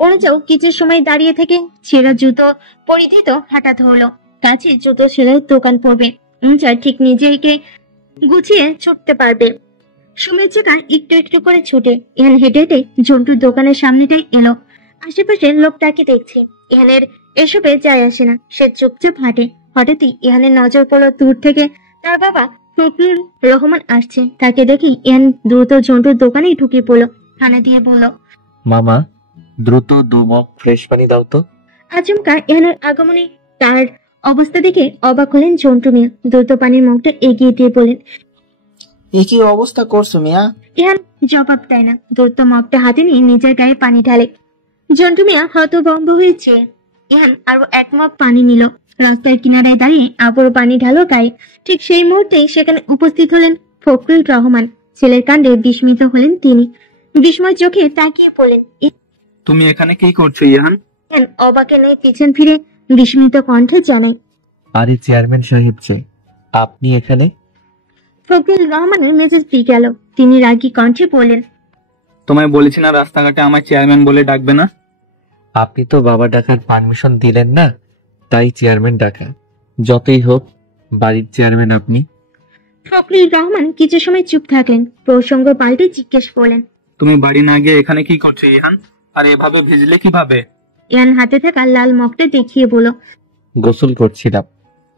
অনুজাও কিছু সময় দাঁড়িয়ে থেকে ছেঁড়া জুতো পরিধিত হাঁটা ধরলো। কাছে জুতো সেলাইয়ের দোকান পড়বে। অনুজা ঠিক নিজেকে গুছিয়ে ছুটতে পারবে। সময়ের জায়গা একটু একটু করে ছুটে ইহান হেঁটে হেঁটে জন্টুর দোকানের সামনেটাই এলো। আশেপাশে লোকটাকে দেখছে। ইহানের এসবে যায় আসে না, সে চুপচাপ হাঁটে। হঠাৎই ইহানের নজর পড়লো দূর থেকে তার বাবা ফখরুল রহমান আসছে। তাকে দেখি ইহান দ্রুত জন্টুর দোকানেই ঢুকে পড়লো। হানা দিয়ে বলল, মামা, দ্রুত 2 মগ ফ্রেশ পানি দাও তো। আচমকা ইহানের আগমনে তার অবস্থা দেখে অবাক হলেন জন্টু মিয়া। দ্রুত পানির মগটা এগিয়ে দিয়ে বলেন, এ কি অবস্থা করছো মিয়া? ইহান জবাব দেয় না। দ্রুত মগটা হাতে নিয়ে নিজের গায়ে পানি ঢালে। জন্টু মিয়া হতভম্ব হয়েছে। ইহান আরো 1 মগ পানি নিল। রাস্তার কিনারায় দাঁড়িয়ে আবারও পানি ঢালো গায়ে। ঠিক সেই মুহূর্তেই সেখানে উপস্থিত হলেন ফখরুল রহমান। ছেলের কাণ্ডে বিস্মিত হলেন তিনি। বিস্ময় চোখে তাকিয়ে বলেন, তুমি এখানে কি করছো ইহান? ইহান অবাকে নেই পিছন ফিরে বিস্মিত কণ্ঠে জানায়, আরে চেয়ারম্যান সাহেব যে, আপনি এখানে? ফখরুল রহমানের মেজাজ দিয়ে গেল। তিনি রাগী কণ্ঠে বললেন, তোমায় বলেছি না রাস্তাঘাটে আমায় চেয়ারম্যান বলে ডাকবে না। আপনি তো বাবা ডাকার পারমিশন দিলেন না, তাই চেয়ারম্যান ডাকা। যতই হোক, বাড়ির চেয়ারম্যান আপনি। ফখরুল রহমান কিছু সময় চুপ থাকলেন। প্রসঙ্গ পাল্টে জিজ্ঞেস করলেন, তুমি বাড়ি না গিয়ে এখানে কি করছো ইহান? আর এভাবে ভিজলে কিভাবে? ইহান হাতে থাকা লাল মগটা দেখিয়ে বলল, গোসল করছিলাম।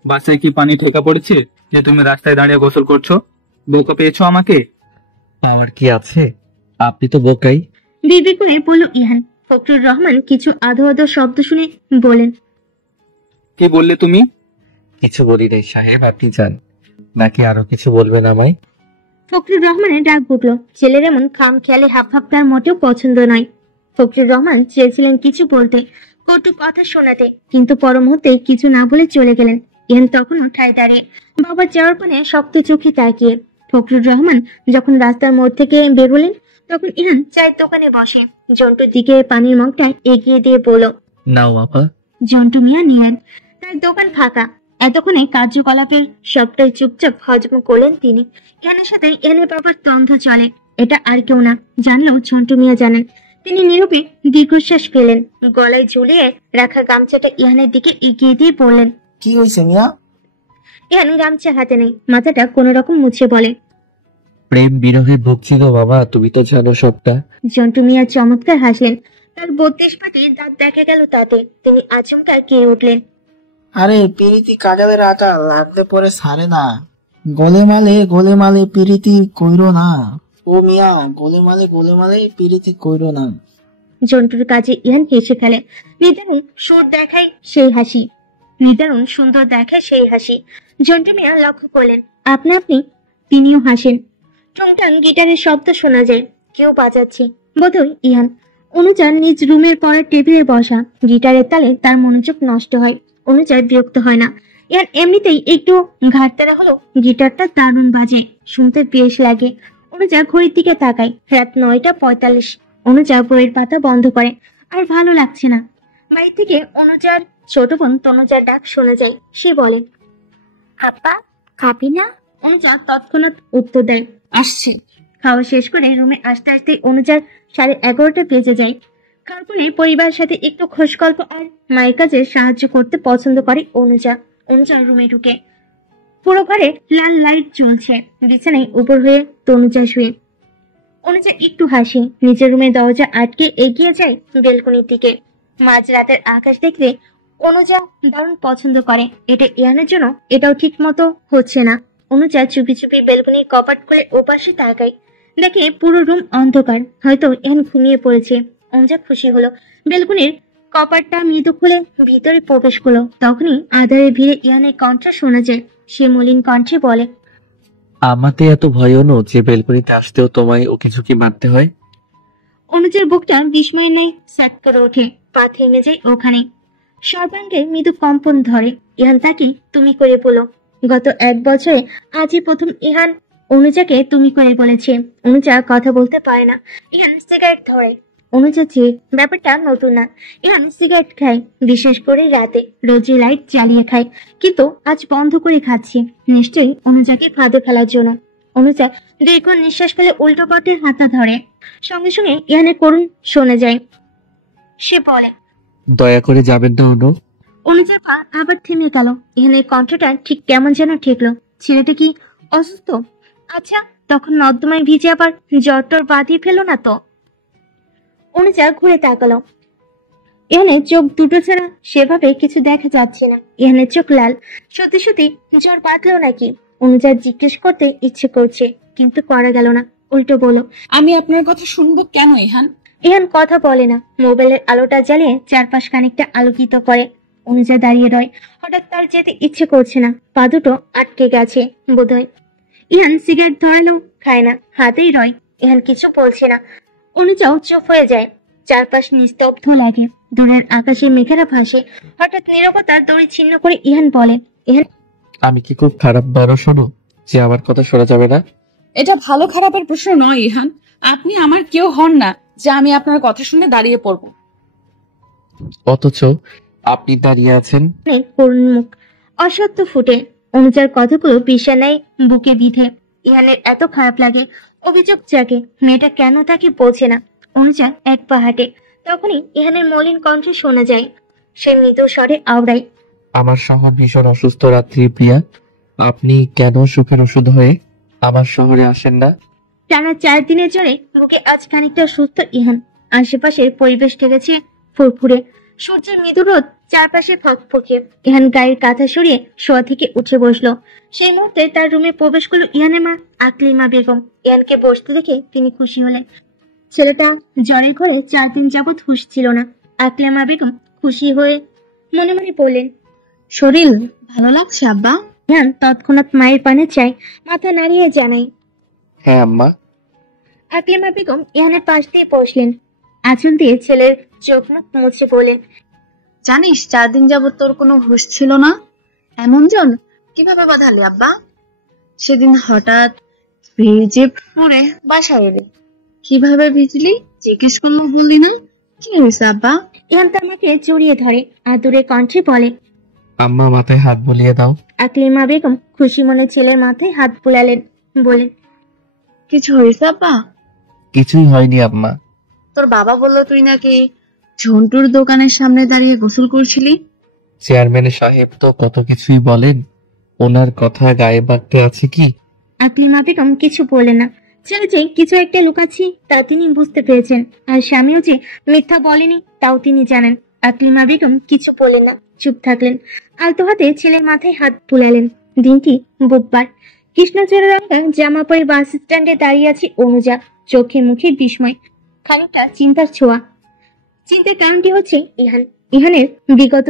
বাসায় কি পানি ঠেকা পড়েছে যে তুমি রাস্তায় দাঁড়িয়ে গোসল করছো? বোকা পেয়েছো আমাকে? পাওয়ার কি আছে? আপনি তো বোকাই। বিড়বিড় করে বলল ইহান। ফখরুল রহমান কিছু আধো আধো শব্দ শুনে বলেন, কি বললে তুমি? কিছু বলি নাই সাহেব, আপনি যান। নাকি আরো কিছু বলবেন আমায়? ফখরুল রহমানের ডাক উঠল। ছেলের এমন খাম খেয়ালে হাফ হাফ তার মোটেও পছন্দ নয়। ফখরুল রহমান চেয়েছিলেন কিছু বলতে, কটু কথা শোনাতে, কিন্তু পর মুহূর্তে কিছু না বলে চলে গেলেন। ইহান তখনও ঠায় দাঁড়িয়ে, বাবা যাওয়ার পানে শক্ত চোখে তাকিয়ে। ফখরুল রহমান যখন রাস্তার মোড় থেকে বেরোলেন, তখন ইহান চায়ের দোকানে বসে। জন্টুর দিকে পানির মগটা এগিয়ে দিয়ে বলল, নাও আপা। জন্টু মিয়া নিলেন। তার দোকান ফাঁকা। এতক্ষণে কার্যকলাপের সবটাই চুপচাপ হজম করলেন তিনি। ইহানের সাথে ইহানের বাবার দ্বন্দ্ব চলে, এটা আর কেউ না জানলেও ঝন্টু মিয়া জানেন। তিনি নীরবে দীর্ঘশ্বাস ফেলেন। গলায় ঝুলিয়ে রাখা গামছাটা ইহানের দিকে এগিয়ে দিয়ে বললেন, কি হয়েছে মিয়া? ইহান গামছা হাতে নেই, মাথাটা কোন রকম মুছে বলে, প্রেম বিরহে ভুগছি গো বাবা, তুমি তো জানো সবটা। জন্টু মিয়া চমৎকার হাসলেন। তার 32 পাটি দাঁত দেখা গেল তাতে। তিনি আচমকা কেড়ে উঠলেন, আরে পিরিতি কাজালের আটা লাগলে পরে সারে না। গোলে মালে পিরিতি কইরো না। ও মিয়া, গোলে মালে পিরিতি কইরো না। জন্টুর কাজে ইহান হেসে ফেলে। নিদারুণ সুর দেখায় সেই হাসি, নিদারুণ সুন্দর দেখায় সেই হাসি। জন্টু মিয়া লক্ষ্য করলেন, আপনি আপনি তিনিও হাসেন। টংটং গিটারের শব্দ শোনা যায়, কেউ বাজাচ্ছে, বোধহয় ইহান। অনুজা নিজ রুমের পরের টেবিলে বসা। গিটারের তালে তার মনোযোগ নষ্ট হয়। অনুজা বিরক্ত হয় না। ইহান এমনিতেই একটু ঘাটতারা হলো গিটারটা দারুণ বাজে, শুনতে বেশ লাগে। অনুজা ঘড়ির দিকে তাকায়, রাত 9:45। অনুজা বইয়ের পাতা বন্ধ করে। আর ভালো লাগছে না। বাড়ি থেকে অনুজার ছোট বোন তনুজার ডাক শোনা যায়। সে বলে, আপা খাবি না? অনুজা তৎক্ষণাৎ উত্তর দেয়, আসছি। খাওয়া শেষ করে রুমে আসতে আসতে অনুজার 11:30 বেজে যায়। খাওয়ার পরে পরিবারের সাথে একটু খোশ গল্প আর মায়ের কাজে সাহায্য করতে পছন্দ করে অনুজা। অনুজা রুমে ঢুকে। পুরো ঘরে লাল লাইট জ্বলছে। বিছানায় উপর হয়ে তনুজা শুয়ে। অনুজা একটু হাসি। নিজের রুমে দরজা আটকে এগিয়ে যায় বেলকনির দিকে। মাঝরাতের আকাশ দেখতে অনুজা দারুণ পছন্দ করে। এটা ইহানের জন্য এটাও ঠিক মতো হচ্ছে না। অনুজা চুপি চুপি বেলকনির কপাট খুলে ওপাশে তাকায়। দেখে পুরো রুম অন্ধকার, হয়তো ইহান ঘুমিয়ে পড়েছে। অনুজা খুশি হলো। বেলকনির কপাটটা মৃদু খুলে ভিতরে প্রবেশ করলো। তখনই আধারে ভিড়ে ইহানের কণ্ঠ শোনা যায়। সে মলিন কণ্ঠে বলে, আমাতে এত ভয় অনু যে বেলকনিতে আসতেও তোমায় ওকে ঝুঁকি মারতে হয়? অনুজার বুকটা বিস্ময় নেই স্যাট করে ওঠে। পা থেমে যায় ওখানে। সর্বাঙ্গে মৃদু কম্পন ধরে। ইহান তাকে তুমি করে বলো। গত 1 বছরে আজই প্রথম ইহান অনুজাকে তুমি করে বলেছে। অনুজা কথা বলতে পারে না। ইহান সিগারেট ধরে। অনুজা চেয়ে ব্যাপারটা নতুন না। ইহান সিগারেট খায়, বিশেষ করে রাতে রোজই লাইট জ্বালিয়ে খায়, কিন্তু আজ বন্ধ করে খাচ্ছে, নিশ্চয়ই অনুজাকে ফাঁদে ফেলার জন্য। অনুজা দীর্ঘ নিঃশ্বাস ফেলে উল্টো পথে হাতটা ধরে, সঙ্গে সঙ্গে ইহানের করুণ শোনা যায়। সে বলে, দয়া করে যাবেন না অনু। অনুজার পা আবার থেমে গেল। ইহানের কণ্ঠটা ঠিক কেমন যেন ঠেকলো। ছেলেটা কি অসুস্থ? আচ্ছা, তখন নর্দমায় ভিজে আবার জ্বর বাঁধিয়ে ফেলো না তো? অনুজা ঘুরে তাকালো। ইহানের চোখ দুটো ছাড়া সেভাবে কিছু দেখা যাচ্ছে না। ইহানের চোখ লাল। সত্যি সত্যি জ্বর বাঁধলো নাকি? অনুজা জিজ্ঞেস করতে ইচ্ছে করছে, কিন্তু করা গেল না। উল্টো বলো, আমি আপনার কথা শুনবো কেন ইহান? ইহান কথা বলে না, মোবাইলের আলোটা জ্বালিয়ে চারপাশ খানিকটা আলোকিত করে। অনুজা দাঁড়িয়ে রয়। হঠাৎ তার যেতে ইচ্ছে করছে না, পা দুটো আটকে গেছে বোধহয়। ইহান সিগারেট ধরালেও খায় না, হাতেই রয়। ইহান কিছু বলছে না। অনুজাও চুপ হয়ে যায়। চারপাশ নিস্তব্ধ লাগে, দূরের আকাশে মেঘেরা ভাসে। হঠাৎ নীরবতার দড়ি ছিন্ন করে ইহান বলে, ইহান, আমি কি খুব খারাপ মানুষ অনু যে আমার কথা শোনা যাবে না? এটা ভালো খারাপের প্রশ্ন নয় ইহান। আপনি আমার কেউ হন না যে আমি আপনার কথা শুনে দাঁড়িয়ে পড়বো। অথচ আপনি দাঁড়িয়ে আছেন। করুণ মুখ অসত্য ফুটে। অনুজার কথাগুলো বিছানায় বুকে বিধে। ইহানের এত খারাপ লাগে, অভিযোগ জাগে, মেয়েটা কেন তাকে বোঝে না। অনুজা এক পা হাঁটে, তখনই ইহানের মলিন কণ্ঠ শোনা যায়। সে মৃদু স্বরে আওড়ায়, আমার শহর ভীষণ অসুস্থ রাত্রি প্রিয়া, আপনি কেন সুখের ওষুধ হয়ে আমার শহরে আসেন না? টানা 4 দিনের জ্বরে বুকে আজ খানিকটা সুস্থ ইহান। আশেপাশের পরিবেশ ঠেকেছে ফুরফুরে, সূর্যের মৃদু রোদ চারপাশে ফকফকে। ইহান গায়ের কাঁথা সরিয়ে শোয়া থেকে উঠে বসলো। সেই মুহূর্তে তার রুমে প্রবেশ করলো ইহানের মা আকলিমা বেগম। ইহানকে বসতে দেখে তিনি খুশি হলেন। ছেলেটা জ্বরের ঘরে 4 দিন যাবৎ হুঁশ ছিল না। আকলিমা বেগম খুশি হয়ে মনে মনে বললেন, শরীর ভালো লাগছে আব্বা? ইহান তৎক্ষণাৎ মায়ের পানে চায়, মাথা নাড়িয়ে জানাই। হ্যাঁ আম্মা। আকলিমা বেগম ইহানের পাশ দিয়ে বসলেন। আঁচল দিয়ে ছেলের চোখ মুখ মুছে বলেন, জানিস 4 দিন যাবত তোর কোনো হুঁশ ছিল না? এমন জন কিভাবে বাঁধালি আব্বা? সেদিন হঠাৎ ভিজে পড়ে বাসায় এলি, কিভাবে ভিজলি জিজ্ঞেস করলো, বললি না? কি হয়েছে আব্বা? ইহান তার মাকে জড়িয়ে ধরে আদুরে কণ্ঠে বলে, আম্মা মাথায় হাত বুলিয়ে দাও। আকলিমা বেগম খুশি মনে ছেলের মাথায় হাত বুলালেন, বলেন, কিছু হয়েছে আব্বা? কিছুই হয়নি আম্মা। তোর বাবা বললো তুই নাকি ঝন্টুর দোকানের সামনে দাঁড়িয়ে গোসল করছিলি। চেয়ারম্যান সাহেব তো কত কিছুই বলেন, ওনার কথা গায়ে বাড়তে আছে কি? আকলিমা বেগম কিছু বললেন না। ছেলে যে কিছু একটা লুকাচ্ছি তা তিনি বুঝতে পেরেছেন, আর স্বামীও যে মিথ্যা বলেনি তাও তিনি জানেন। আকলিমা বেগম কিছু বললেন না, চুপ থাকলেন। আলতো হাতে ছেলের মাথায় হাত বুলালেন। দিনটি বুধবার। কৃষ্ণচূড়া রঙা জামা পরে বাস স্ট্যান্ডে দাঁড়িয়ে আছে অনুজা, চোখে মুখে বিস্ময়, খানিকটা চিন্তার ছোঁয়া। চিন্তার কারণটি হচ্ছে ইহানের বিগত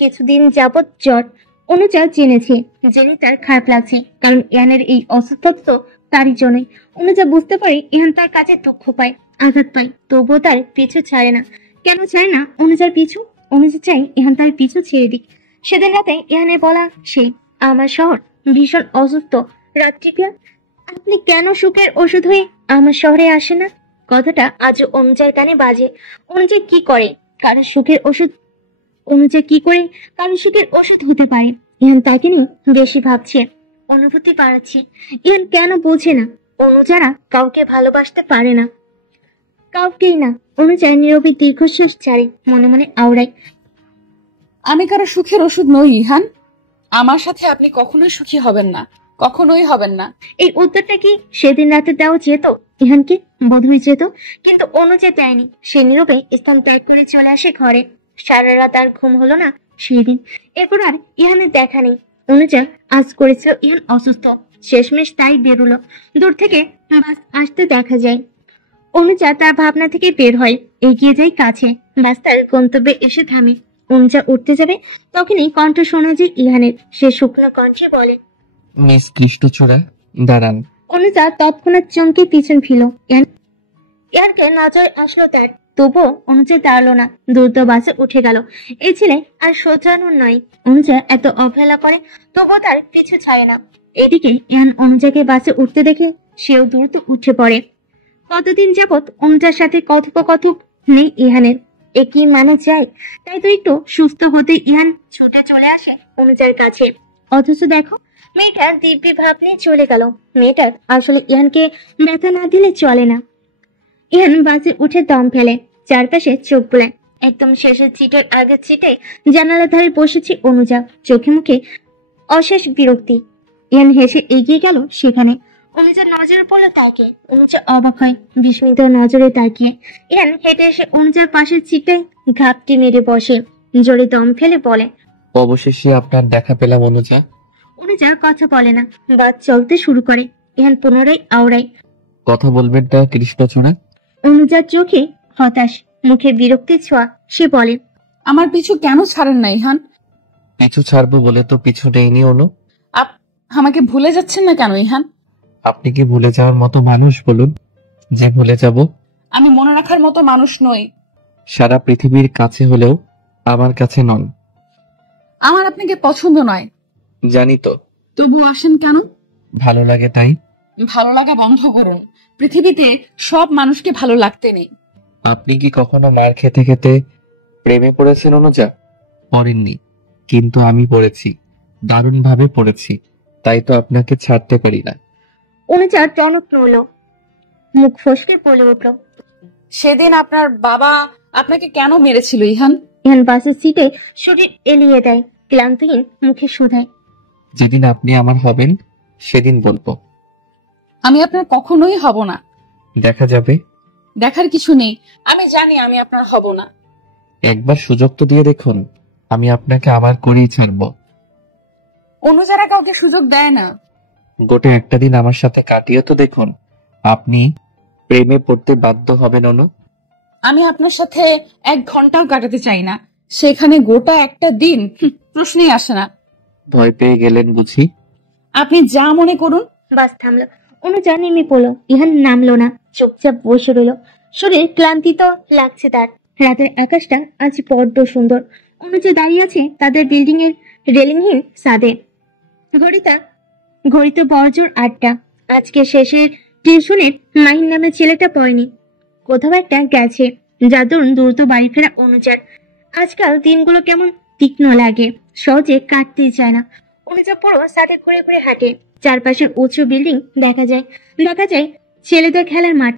কিছুদিন যাবৎ জ্বর। অনুজা জেনেছে, জেনে তার খারাপ লাগছে, কারণ ইহানের এই অসুস্থতা তো তারই জন্যই। অনুজা বুঝতে পারে ইহান তার কাছে দুঃখ পায়, আঘাত পায়, তবুও তার পিছু ছাড়ে না। কেন চায় না অনুজার পিছু? অনুজা চাই ইহান তার পিছু ছেড়ে দিক। সেদিন রাতে ইহানের বলা, সেই আমার শহর ভীষণ অসুস্থ রাত্রিপ্রিয়া, আপনি কেন সুখের ওষুধ হয়ে আমার শহরে আসে না? কথাটা আজও অনুজার কানে বাজে। অনুজা কি করে কারো সুখের ওষুধ হতে পারে? ইহান তাকে নিয়ে বেশি ভাবছে, অনুভূতি বাড়াচ্ছে। ইহান কেন বোঝে না অনুজারা কাউকে ভালোবাসতে পারে না, কাউকেই না। অনুজা নীরবে দীর্ঘশ্বাস ছাড়ে, মনে মনে আওড়ায়, আমি কারো সুখের ওষুধ নই ইহান। আমার সাথে আপনি কখনোই সুখী হবেন না, কখনোই হবেন না। এই উত্তরটা কি সেদিন রাতে দেওয়া যেত ইহানকে? বোধহয় যেত, কিন্তু অনুজা দেয়নি। সে নীরবে স্থান ত্যাগ করে চলে আসে ঘরে। সারা রাত আর ঘুম হলো না সেই দিন। এরপর আর ইহানের দেখা নেই। অনুজা আজ করেছিল ইহান অসুস্থ, শেষমেশ তাই বেরোলো। দূর থেকে বাস আসতে দেখা যায়। অনুজা তার ভাবনা থেকে বের হয়, এগিয়ে যায় কাছে। বাস তার গন্তব্যে এসে থামে। অনুজা উঠতে যাবে, তখনই কণ্ঠ শোনা যায় ইহানের। সে শুকনো কণ্ঠে বলে, মিস কৃষ্ণচূড়া দাঁড়ান। অনুজা তৎক্ষণাৎ চমকে পিছন ফিরল। ইহানকে নজর আসলো তার, তবুও অনুজা দাঁড়ালো না, দ্রুত বাসে উঠে গেল। এই ছেলে আর শোধরানোর নয়। অনুজা এত অবহেলা করে, তবুও তার পিছু ছাড়ে না। এদিকে ইহান অনুজাকে বাসে উঠতে দেখে সেও দ্রুত উঠে পড়ে। কতদিন যাবৎ অনুজার সাথে কথোপকথন নেই ইহানের। এ কি মানে যায়? তাই তো একটু সুস্থ হতে ইহান ছুটে চলে আসে অনুজার কাছে। অথচ দেখো, মেয়েটা দিব্যি ভাব নিয়ে চলে গেল। মেয়েটার আসলে ইহানকে ব্যথা না দিলে চলে না। ইহান বাসে উঠে দম ফেলে, চারপাশে চোখ বুলায়। একদম শেষের সিটের আগের সিটে জানালার ধারে বসেছে অনুজা, চোখে মুখে অশেষ বিরক্তি। ইহান হেসে এগিয়ে গেল সেখানে। অনুজার নজরে পড়লো তাকে। অনুজা অবাক হয়, বিস্মিত নজরে তাকিয়ে। ইহান হেঁটে এসে অনুজার পাশের সিটে ঘাপটি মেরে বসে, জোরে দম ফেলে বলে, অবশেষে আপনার দেখা পেলাম অনুজা। অনুজা কথা বলে না, বাস চলতে শুরু করে। ইহান পুনরায় আওড়ায়, কথা বলবেন না কৃষ্ণচূড়া? অনুজার চোখে হতাশ, মুখে বিরক্তির ছোঁয়া। সে বলে, আমার পিছু কেন ছাড়েন না ইহান? পিছু ছাড়বো বলে তো পিছু নেইনি অনু। আমাকে ভুলে যাচ্ছেন না কেন ইহান? আপনি কি ভুলে যাওয়ার মতো মানুষ বলুন যে ভুলে যাব? আমি মনে রাখার মতো মানুষ নই। সারা পৃথিবীর কাছে হলেও আমার কাছে নন। আমার আপনাকে পছন্দ নয়। জানি তো। তবু আসেন কেন? ভালো লাগে তাই। ভালো লাগা বন্ধ করুন। পৃথিবীতে সব মানুষকে ভালো লাগতে নেই। আপনি কি কখনো মার খেতে খেতে প্রেমে পড়েছেন অনুজা? পড়েননি, কিন্তু আমি পড়েছি, দারুণ ভাবে পড়েছি। তাই তো আপনাকে ছাড়তে পারি না। অনুজা টনক নড়ল, মুখ ফসকে বলে উঠল, সেদিন আপনার বাবা আপনাকে কেন মেরেছিল ইহান? ইহান বাসের সিটে শরীর এলিয়ে দেয়, ক্লান্তহীন মুখে শুধায়, যেদিন আপনি আমার হবেন সেদিন বলবো। আমি আপনার কখনোই হব না। দেখা যাবে। দেখার কিছু নেই, আমি জানি আমি আপনার হব না। একবার সুযোগ তো দিয়ে দেখুন, আমি আপনাকে আমার করেই ছাড়বো। অনুজারা কাউকে সুযোগ দেয় না। গোটে একটা দিন আমার সাথে কাটিয়ে তো দেখুন, আপনি প্রেমে পড়তে বাধ্য হবেন অনু। আমি আপনার সাথে 1 ঘন্টাও কাটাতে চাই না, সেখানে গোটা একটা দিন প্রশ্নই আসে না। ভয় পেয়ে গেলেন বুঝি? আপনি যা মনে করুন। বাস থামলো। অনুজা নেমে পড়লো। ইহান নামলো না, চুপচাপ বসে রইল। শরীর ক্লান্তিত লাগছে তার। রাতের আকাশটা আজ বড্ড সুন্দর। অনুজা দাঁড়িয়ে আছে তাদের বিল্ডিং এর রেলিংহীন ছাদে। ঘড়িতে বড়জোর 8টা। আজকে শেষের টিউশনের মাহিন নামে ছেলেটা পড়েনি, কোথাও একটা গেছে। যাদুর দ্রুত বাড়ি ফেরা অনুজার আজকাল দিনগুলো কেমন তীক্ষ্ণ লাগে, সহজে কাটতেই চায় না। অনুজা পুরো ছাদে ঘুরে ঘুরে হাঁটে। চারপাশে উঁচু বিল্ডিং দেখা যায় ছেলেদের খেলার মাঠ।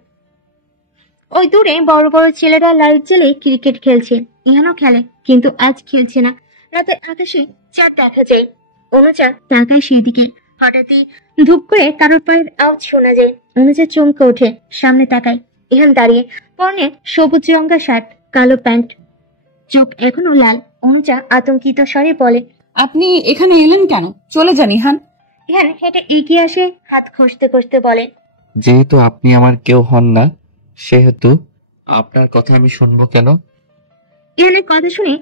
ওই দূরে বড় বড় ছেলেরা লাইট জ্বেলে ক্রিকেট খেলছে। ইহানও খেলে, কিন্তু আজ খেলছে না। রাতে আকাশে চাঁদ দেখা যায়। অনুজা তাকায় সেদিকে। হঠাৎই ধূপ করে কারোর পায়ের আওয়াজ শোনা যায়। অনুজা চমকে ওঠে, সামনে তাকায়। ইহান দাঁড়িয়ে, পরনে সবুজ রঙা শার্ট, কালো প্যান্ট, চোখ এখনো লাল। অনুজা আতঙ্কিত স্বরে বলে, আপনি এখানে এলেন কেন? চলে যান ইহান। ইহান হেঁটে এগিয়ে আসে, হাত ঘষতে ঘষতে বলে, যেহেতু আপনি আমার কেউ হন না, সেহেতু আপনার কথা আমি শুনবো কেন? ইহানের কথা শুনে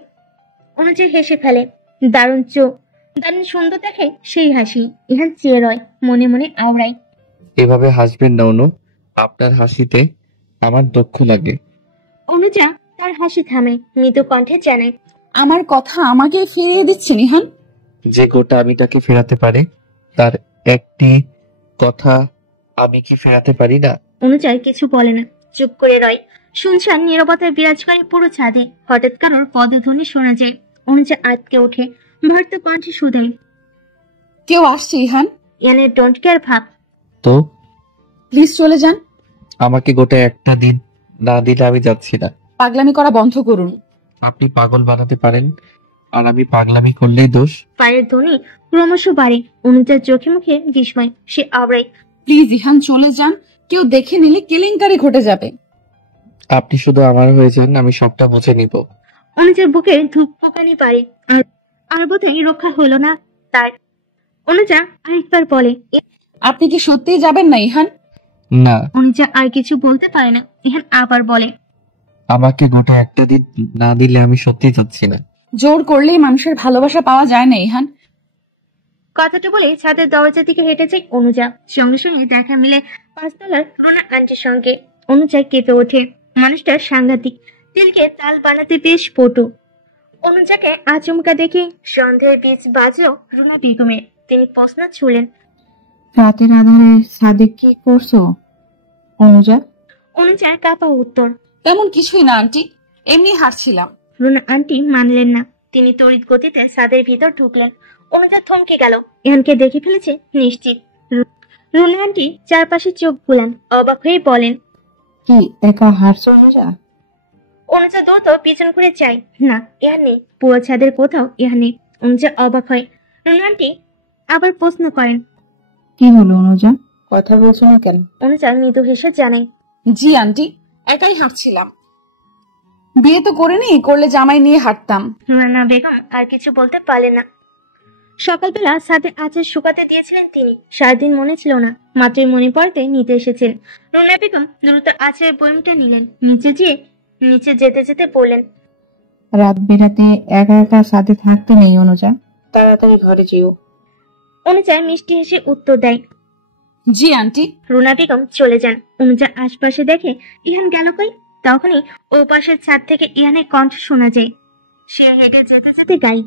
অনুজা হেসে ফেলে। দারুণ সুন্দর দেখে সেই হাসি। ইহান চেয়ে রয়, মনে মনে আওড়ায়, এভাবে হাসবেন না অনু, আপনার হাসিতে আমার দুঃখ লাগে। অনুজা তার হাসি থামে, মৃদু কণ্ঠে জানায়, আমার কথা আমাকে ফিরিয়ে দিচ্ছেন ইহান? যে গোটা আমিটাকে ফেরাতে পারে, তার একটি কথা আমি কি ফেরাতে পারি না? অনুজা কিছু বলে না, চুপ করে রয়। শুনশান নীরবতায় বিরাজ করে পুরো ছাদে। হঠাৎ কারোর পদধ্বনি শোনা যায়। অনুজা আটকে ওঠে, ভর্ত কণ্ঠে শুধায়, কেউ আসছে ইহান? ইহানের ডোন্ট কেয়ার ভাব। তো প্লিজ চলে যান। আমাকে গোটা একটা দিন না দিলে আমি যাচ্ছি না। পাগলামি করা বন্ধ করুন। আপনি পাগল বানাতে পারেন, আর আমি পাগলামি করলেই দোষ। পায়ের ধ্বনি ক্রমশ বাড়ে। অনুজার চোখে মুখে বিস্ময়। সে আওড়ায়, প্লিজ ইহান চলে যান, কেউ দেখে নিলে কেলেঙ্কারি ঘটে যাবে। আপনি শুধু আমার হয়ে যান, আমি সবটা বুঝে নিব। অনুজার বুকে ধূপ পোকানি পারে। আর বোধহয় রক্ষা হলো না তার। অনুজা আরেকবার বলে, আপনি কি সত্যিই যাবেন না ইহান? না, অনুজা আর কিছু বলতে পারে না। ইহান আবার বলে, আমাকে গোটা একটা দিন না দিলে আমি সত্যি যাচ্ছি না। জোর করলেই মানুষের ভালোবাসা পাওয়া যায় না ইহান। কথাটা বলে ছাদের দরজার দিকে হেঁটে যায় অনুজা। সঙ্গে সঙ্গে দেখা মিলে 5 তলার রুনা আন্টির সঙ্গে। অনুজা কেঁপে ওঠে। মানুষটা সাংঘাতিক, তিলকে তাল বানাতে বেশ পটু। অনুজাকে আচমকা দেখে সন্দেহের বীজ বাজলো রুনা বেগমের। তিনি প্রশ্ন ছুলেন, রাতের আধারে ছাদে কি করছো অনুজা? অনুজার কাপা উত্তর। তেমন কিছুই না আন্টি, এমনি হাঁটছিলাম। রুনা আন্টি মানলেন না। তিনি তড়িৎ গতিতে ছাদের ভিতর ঢুকলেন। অনুজা থমকে গেল। ইহানকে দেখে ফেলেছে নিশ্চিত। রুনা আন্টি চারপাশে চোখ বুলান, অবাক হয়ে বলেন, কি একা হারছো অনুজা? অনুজা দ্রুত পিছন ঘুরে চাই, না ইহান নেই। পুরো ছাদের কোথাও ইহান নেই। অনুজা অবাক হয়। রুনা আন্টি আবার প্রশ্ন করেন, কি হলো অনুজা, কথা বলছো না কেন? অনুজা মৃদু হেসে জানায়, জি আন্টি, একাই হাঁটছিলাম। বিয়ে তো করিনি, করলে জামাই নিয়ে হাঁটতাম। রুনা বেগম আর কিছু বলতে পারলেন না। সকালবেলা ছাদে আচার শুকাতে দিয়েছিলেন তিনি। সারাদিন মনে ছিল না, মাত্রই মনে পড়তে নিতে এসেছেন। রুনা বেগম দ্রুত আচারের বয়মটা নিলেন। নিচে যেতে যেতে বললেন, রাত বেরাতে একা একা সাথে থাকতে নেই অনুজা, তাড়াতাড়ি ঘরে যেও। অনুজা মিষ্টি হেসে উত্তর দেয়, জি আন্টি। রুনা বেগম চলে যান। অনুজা আশপাশে দেখে ইহান গেল কই। তখনই ও পাশের ছাদ থেকে ইহানের কণ্ঠ শোনা যায়। সে হেঁটে যেতে যেতে গাই,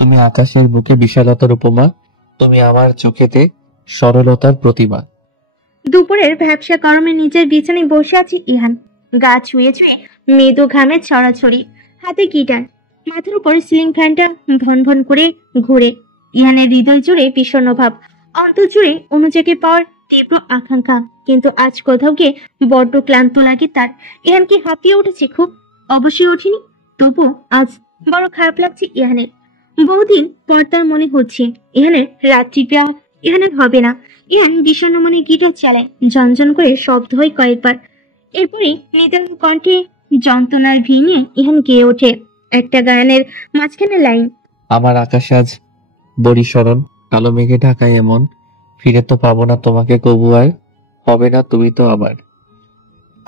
তুমি আকাশের বুকে বিশালতার উপমা, তুমি আমার চোখেতে সরলতার প্রতিমা। দুপুরের ভ্যাবসা গরমে নিজের বিছানায় বসে আছে ইহান। গা ছুঁয়ে ছুঁয়ে মৃদু ঘামে ছড়াছড়ি, হাতে গিটার, মাথার উপর সিলিং ফ্যানটা ভন ভন করে ঘুরে। ইহানের হৃদয় জুড়ে বিষণ্ণ ভাব, অন্তর জুড়ে অনুজাকে পাওয়ার তীব্র আকাঙ্ক্ষা। কিন্তু আজ কোথাও গিয়ে বড্ড ক্লান্ত লাগে তার। ইহান কি হাঁপিয়ে উঠেছে খুব? অবশ্যই ওঠেনি, তবু আজ বড় খারাপ লাগছে ইহানের। বহুদিন পর তার মনে হচ্ছে ইহানের রাত্রি বিয়া ইহানের হবে না। ইহান বিষণ্ণ মনে গিটার চালায়, ঝনঝন করে শব্দ হয় কয়েকবার। এরপরে নিদারুণ কণ্ঠে যন্ত্রণার ভি নিয়ে ইহান গেয়ে ওঠে একটা গানের মাঝখানে লাইন, আমার আকাশ আজ বড়ি স্মরণ, কালো মেঘে ঢাকায় এমন, ফিরে তো পাবো না তোমাকে কবু আর, হবে না তুমি তো আমার,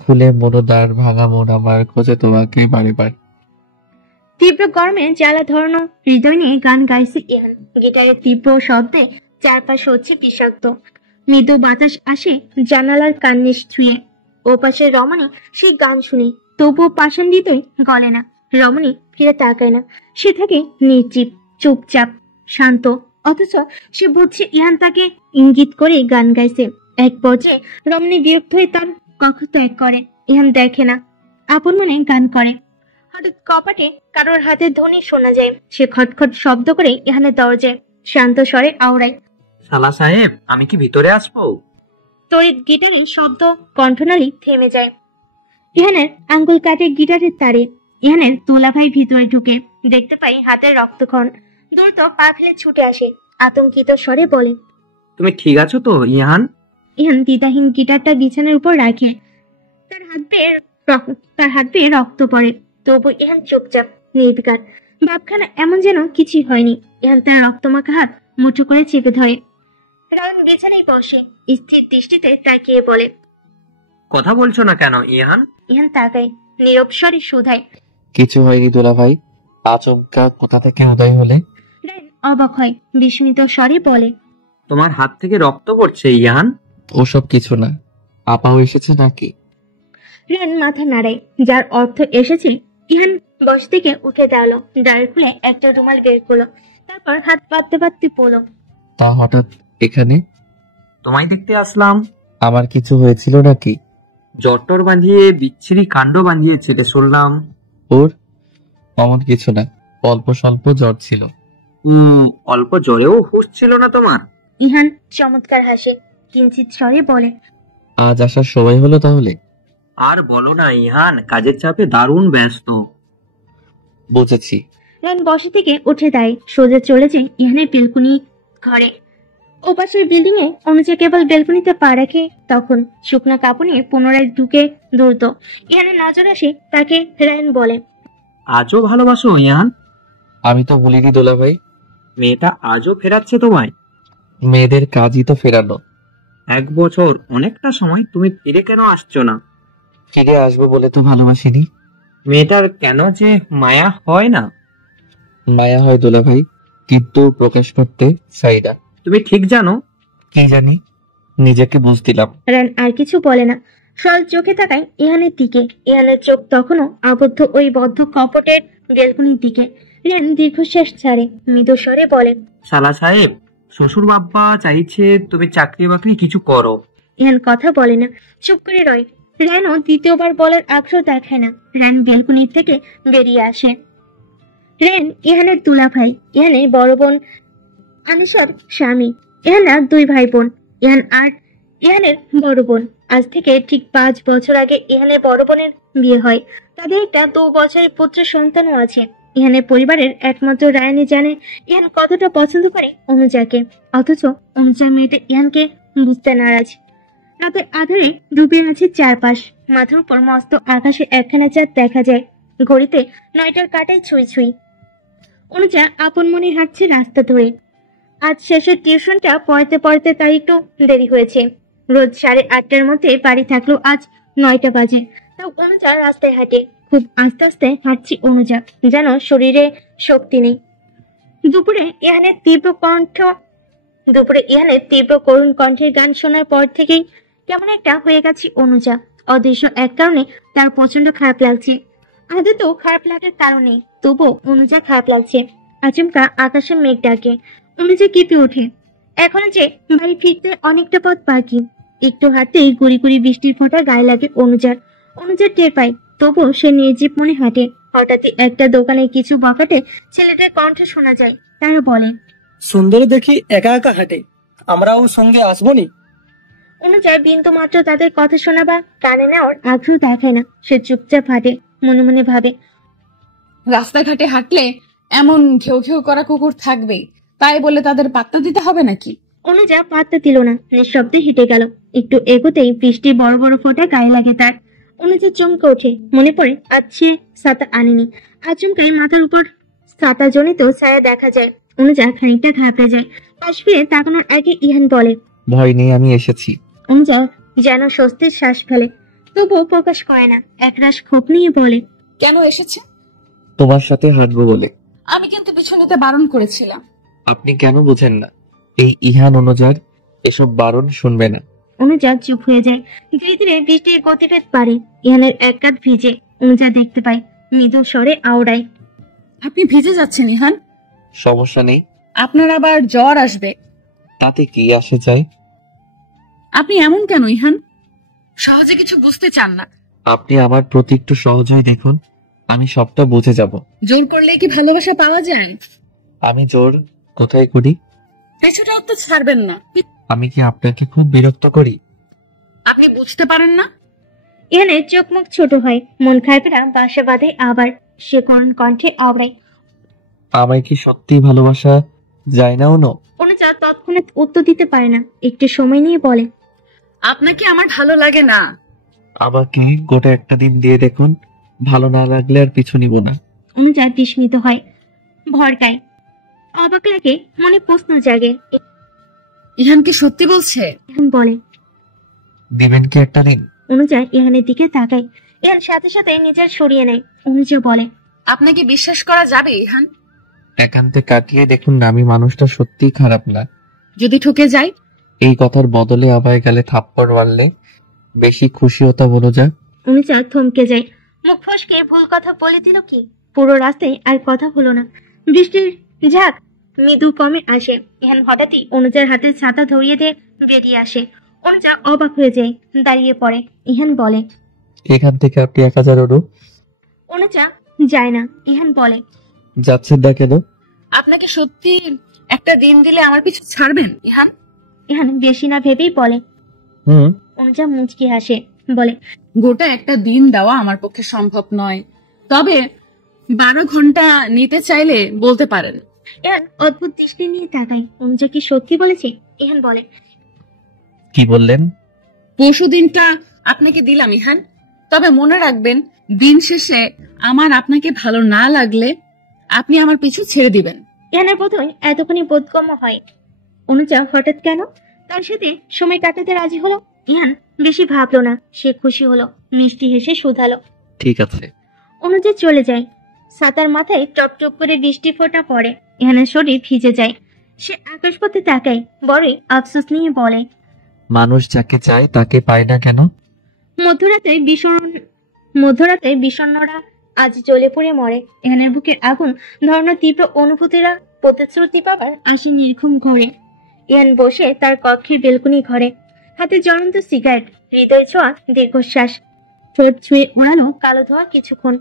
খুলে মনোদ্বার ভাঙা মন আমার, খোঁজে তোমাকে বারে বার। তীব্র গরমে জ্বালা ধরানো হৃদয় নিয়ে গান গাইছে ইহান। গিটারের তীব্র শব্দে চারপাশ হচ্ছে বিষাক্ত। মৃদু বাতাস আসে জানালার কান্নিস ছুঁয়ে। ও পাশে রমণী সেই গান শুনে, তবুও পাষাণ হৃদয় গলে না। রমণী ফিরে তাকায় না, সে থাকে নির্জীব, চুপচাপ, শান্ত। অথচ সে বুঝছে ইহান তাকে ইঙ্গিত করে গান গাইছে। এক পর্যায়ে রমণী বিরক্ত হয়ে তার কক্ষ ত্যাগ করে। ইহান দেখে না, আপন মনে গান করে। হঠাৎ কপাটে কারোর হাতের ধ্বনি শোনা যায়। সে খটখট শব্দ করে ইহানের দরজায় শান্ত স্বরে আওড়ায়, শালা সাহেব, আমি কি ভিতরে আসবো? তড়িৎ গিটারের শব্দ, কণ্ঠনালী থেমে যায়। ইহানের আঙ্গুল কাটে গিটারের তারে। ইহানের তোলাভাই ভিতরে ঢুকে দেখতে পাই হাতের রক্তক্ষরণ। দ্রুত পা ফেলে ছুটে আসে, আতঙ্কিত স্বরে বলে, তুমি ঠিক আছো তো ইহান? ইহান দ্বিধাহীন গিটারটা বিছানার উপর রাখে। তার হাত বেয়ে রক্ত পড়ে। তবু ইহান চুপচাপ, নির্বিকার, ভাবখানা এমন যেন কিছুই হয়নি। ইহান তার রক্তমাখা হাত মুঠো করে চেপে ধরে। রায়ন বিছানায় বসে স্থির দৃষ্টিতে তাকিয়ে বলে, কথা বলছো না কেন ইহান? ইহান তাকায়, নীরব স্বরে শুধায়, কিছু হয়নি দোলা ভাই, আচমকা কোথা থেকে উদয় হলে? রায়ন অবাক হয়, বিস্মিত স্বরে বলে, তোমার হাত থেকে রক্ত পড়ছে ইহান? ওসব কিছু না, আপাও এসেছে নাকি? রায়ন মাথা নাড়ায়, যার অর্থ এসেছে। ইহান বস থেকে উঠে দাঁড়ালো, দাঁড় খুলে একটা রুমাল বের করলো, তারপর হাত বাঁধতে বাঁধতে বলল, তা হঠাৎ এখানে? তোমায় দেখতে আসলাম। আমার কিছু হয়েছিল নাকি? জটর বাঁধিয়ে বিচ্ছিরি কাণ্ড বাঁধিয়েছিলে শুনলাম। ওর অমন কিছু না, অল্প স্বল্প জ্বর ছিল। অল্প জ্বরেও হুঁশ ছিল না তোমার? ইহান চমৎকার হাসে, কিঞ্চিত স্বরে বলে, আজ আসার সময় হলো তাহলে? আর বলো না ইহান, কাজের চাপে দারুণ ব্যস্ত। বুঝেছি। রায়ন বসে থেকে উঠে দেয়, সোজা চলে যায় ইহানের বেলকুনি ঘরে। ওপাশের বিল্ডিং এ অনুজা কেবল বেলকুনিতে পা রাখে, তখন শুকনা কাপড় নিয়ে পুনরায় ঢুকে দৌড়ত। ইহানের নজর আসে তাকে। রায়ন বলে, আজও ভালোবাসো ইহান? আমি তো বলিনি দোলা ভাই। মেয়েটা আজও ফেরাচ্ছে তোমায়? মেয়েদের কাজই তো ফেরানো। 1 বছর অনেকটা সময়, তুমি ফিরে কেন আসছো না? ফিরে আসবো বলে তো ভালোবাসিনি। মেয়েটার কেন যে মায়া হয় না? মায়া হয় দোলা ভাই, কিন্তু প্রকাশ করতে চাই না। তুমি ঠিক জানো? কি জানি, নিজেকে বুঝ দিলাম। রায়ন আর কিছু বলে না, সরল চোখে তাকায় ইহানের দিকে। ইহানের চোখ তখনও আবদ্ধ ওই বদ্ধ কপটের বেলকুনির দিকে। রায়ন দীর্ঘশ্বাস ছাড়ে, মৃদু স্বরে বলে, শালা সাহেব, শ্বশুর বাবা চাইছে তুমি চাকরি বাকরি কিছু করো। ইহান কথা বলে না, চুপ করে রয়। রানও দ্বিতীয়বার বলার আগ্রহ দেখায় না। রান বেলকুনি থেকে বেরিয়ে আসে। রান ইহানের দুলা ভাই, ইহানের বড় বোন আনিশার স্বামী। ইহানার 2 ভাই বোন, ইহান আর ইহানের বড় বোন। আজ থেকে ঠিক 5 বছর আগে ইহানের বড় বোনের বিয়ে হয়। তাদের একটা 2 বছরের পুত্র সন্তানও আছে। ইহানের পরিবারের একমাত্র রায়ানি জানে ইহান কতটা পছন্দ করে অনুজাকে, অথচ অনুজা মেয়েটা ইহানকে বুঝতে নারাজ। রাতের আধারে ডুবে আছে চারপাশ। মাথার উপর মস্ত আকাশে একখানা চাঁদ দেখা যায়। ঘড়িতে 9টার কাটায় ছুঁই ছুঁই। অনুজা আপন মনে হাঁটছে রাস্তা ধরে। আজ শেষের টিউশনটা পড়তে পড়তে তাই একটু দেরি হয়েছে। রোজ 8:30টার মধ্যে বাড়ি থাকলেও আজ 9টা বাজে। তাও অনুজা রাস্তায় হাঁটে। খুব আস্তে আস্তে হাঁটছি অনুজা, যেন শরীরে শক্তি নেই। দুপুরে ইহানের তীব্র করুণ কণ্ঠের গান শোনার পর থেকেই কেমন একটা হয়ে গেছে অনুজা। অদৃশ্য এক কারণে তার প্রচন্ড খারাপ লাগছে। আদতেও খারাপ লাগার কারণে, তবুও অনুজা খারাপ লাগছে। আচমকা আকাশে মেঘ ডাকে। অনুজা কেঁপে ওঠে। এখনো যে বাড়ি ফিরতে অনেকটা পথ বাকি। একটু হাতেই গুড়ি গুড়ি বৃষ্টির ফোঁটা গায়ে লাগে অনুজার। অনুজা টের পায়, তবুও সে নির্জীব মনে হাঁটে। হঠাৎই একটা দোকানে কিছু বকাটে ছেলেদের কণ্ঠ শোনা যায়। তারা বলে, সুন্দর দেখি একা একা হাঁটে, আমরাও সঙ্গে আসবো নি? অনুজা বিন্দু মাত্র তাদের কথা শোনা বা কানে নেওয়ার আগ্রহ দেখায় না। সে চুপচাপ হাঁটে, মনে মনে ভাবে, রাস্তাঘাটে হাঁটলে এমন ঘেউ ঘেউ করা কুকুর থাকবেই, তাই বলে তাদের পাত্তা দিতে হবে নাকি? অনুজা পাত্তা দিল না, নিঃশব্দে হেঁটে গেল। একটু এগোতেই বৃষ্টির বড় বড় ফোঁটা গায়ে লাগে তার। অনুজা চমকে ওঠে। মনে পড়ে আজ সে ছাতা আনেনি। আচমকাই মাথার উপর ছাতা জনিত ছায়া দেখা যায়। অনুজা খানিকটা ঘাবড়ে যায়। পাশ ফিরে তাকানোর আগে ইহান বলে, ভয় নেই, আমি এসেছি। অনুজা যেন স্বস্তির শ্বাস ফেলে, তবুও প্রকাশ করে না। একরাশ ক্ষোভ নিয়ে বলে, কেন এসেছে? তোমার সাথে হাঁটবো বলে। আমি কিন্তু পিছু নিতে বারণ করেছিলাম। আপনি কেন বুঝেন না? এই ইহান অনুজার এসব বারণ শুনবে না। অনুজা চুপ হয়ে যায়। ধীরে ধীরে বৃষ্টির গতিবেগ বাড়ে। ইহানের এক কাঁধ ভিজে। অনুজা দেখতে পায়, মৃদু স্বরে আওড়ায়, আপনি ভিজে যাচ্ছেন ইহান। সমস্যা নেই। আপনার আবার জ্বর আসবে। তাতে কি আসে যায়? আপনি এমন কেন ইহান? সহজে কিছু বুঝতে চান না। আপনি আমার প্রতি একটু সহজেই দেখুন, আমি সবটা বুঝে যাব। জোর করলে কি ভালোবাসা পাওয়া যায়? আমি জোর কোথায় করি? পেছুটাও তো ছাড়বেন না। আমি কি আপনাকে খুব বিরক্ত করি? আপনি বুঝতে পারেন না? ইহানের চোখ মুখ ছোট হয়। মন খারাপেরা বাসা বাঁধে আবার। সে করুণ কণ্ঠে আওড়ায়, আমায় কি সত্যি ভালোবাসা যায় না অনু? অনুজা তৎক্ষণাৎ উত্তর দিতে পারে না। একটু সময় নিয়ে বলে, আপনাকে আমার ভালো লাগে না। আমাকে গোটা একটা দিন দিয়ে দেখুন, ভালো না লাগলে আর পিছু নিব না। অনুজা বিস্মিত হয়, ভরকায়, অবাক লাগে, মনে প্রশ্ন জাগে। ইহান কি সত্যি বলছে? ইহান বলে, দিবেন কি একটা দিন? অনুজা ইহানের দিকে তাকায়। ইহান সাথে সাথে নিজের সরিয়ে নেয়। অনুজা বলে, আপনাকে বিশ্বাস করা যাবে ইহান? একান্তে কাটিয়ে দেখুন না, আমি মানুষটা সত্যিই খারাপ না। যদি ঠকে যাই? এই কথার বদলে আমায় গালে থাপ্পড় মারলে বেশি খুশি হতাম অনুজা। অনুজা থমকে যায়। মুখ ফসকে ভুল কথা বলে দিল কি? পুরো রাস্তায় আর কথা হলো না। বৃষ্টির ঝাঁক মৃদু কমে আসে। ইহান হঠাৎই অনুজার হাতে ছাতা ধরিয়ে দিয়ে বেরিয়ে আসে। অনুজা অবাক হয়ে যায়, দাঁড়িয়ে পড়ে। ইহান বলে, এখান থেকে আপনি 1000 অনু। অনুজা যায় না। ইহান বলে, যাচ্ছেন না কেন? আপনাকে সত্যি একটা দিন দিলে আমার পিছু ছাড়বেন ইহান? ইহান বেশি না ভেবেই বলে। অনুজা মুচকি হাসে, বলে, গোটা একটা দিন দেওয়া আমার পক্ষে সম্ভব নয়, তবে 12 ঘন্টা নিতে চাইলে বলতে পারেন। ইহান অদ্ভুত দৃষ্টি নিয়ে তাকায়। অনুজা কি সত্যি বলেছে? ইহান বলে, কি বললেন? পরশু দিনটা আপনাকে দিলাম ইহান, তবে মনে রাখবেন দিন শেষে আমার আপনাকে ভালো না লাগলে আপনি আমার পিছু ছেড়ে দিবেন। ইহানের প্রথমে এতক্ষণই বোধগম্য হয়, অনুজা হঠাৎ কেন তার সাথে সময় কাটাতে রাজি হলো। ইহান বেশি ভাবলো না, সে খুশি হলো। মিষ্টি হেসে শুধালো, ঠিক আছে। অনুজা চলে যায়। ছাতার মাথায় টপ টপ করে বৃষ্টি ফোঁটা পড়ে। ইহানের শরীর ভিজে যায়। সে আকাশপথে তাকায়, বড়ই আফসোস নিয়ে বলে, মানুষ যাকে চায় তাকে পায় না কেন? মধ্যরাতে বিষণ্ণরা আজ জ্বলে পড়ে মরে। ইহানের বুকের আগুন ধরনা তীব্র অনুভূতিরা প্রতিশ্রুতি পাবার আসে নির্ঘুম ঘরে। ইহান বসে তার কক্ষের বেলকুনি ঘরে, হাতে জ্বলন্ত সিগারেট, হৃদয় ছোঁয়া দীর্ঘশ্বাস। ঠোঁট ছুঁয়ে ওড়ানো কালো ধোয়া কিছুক্ষণ,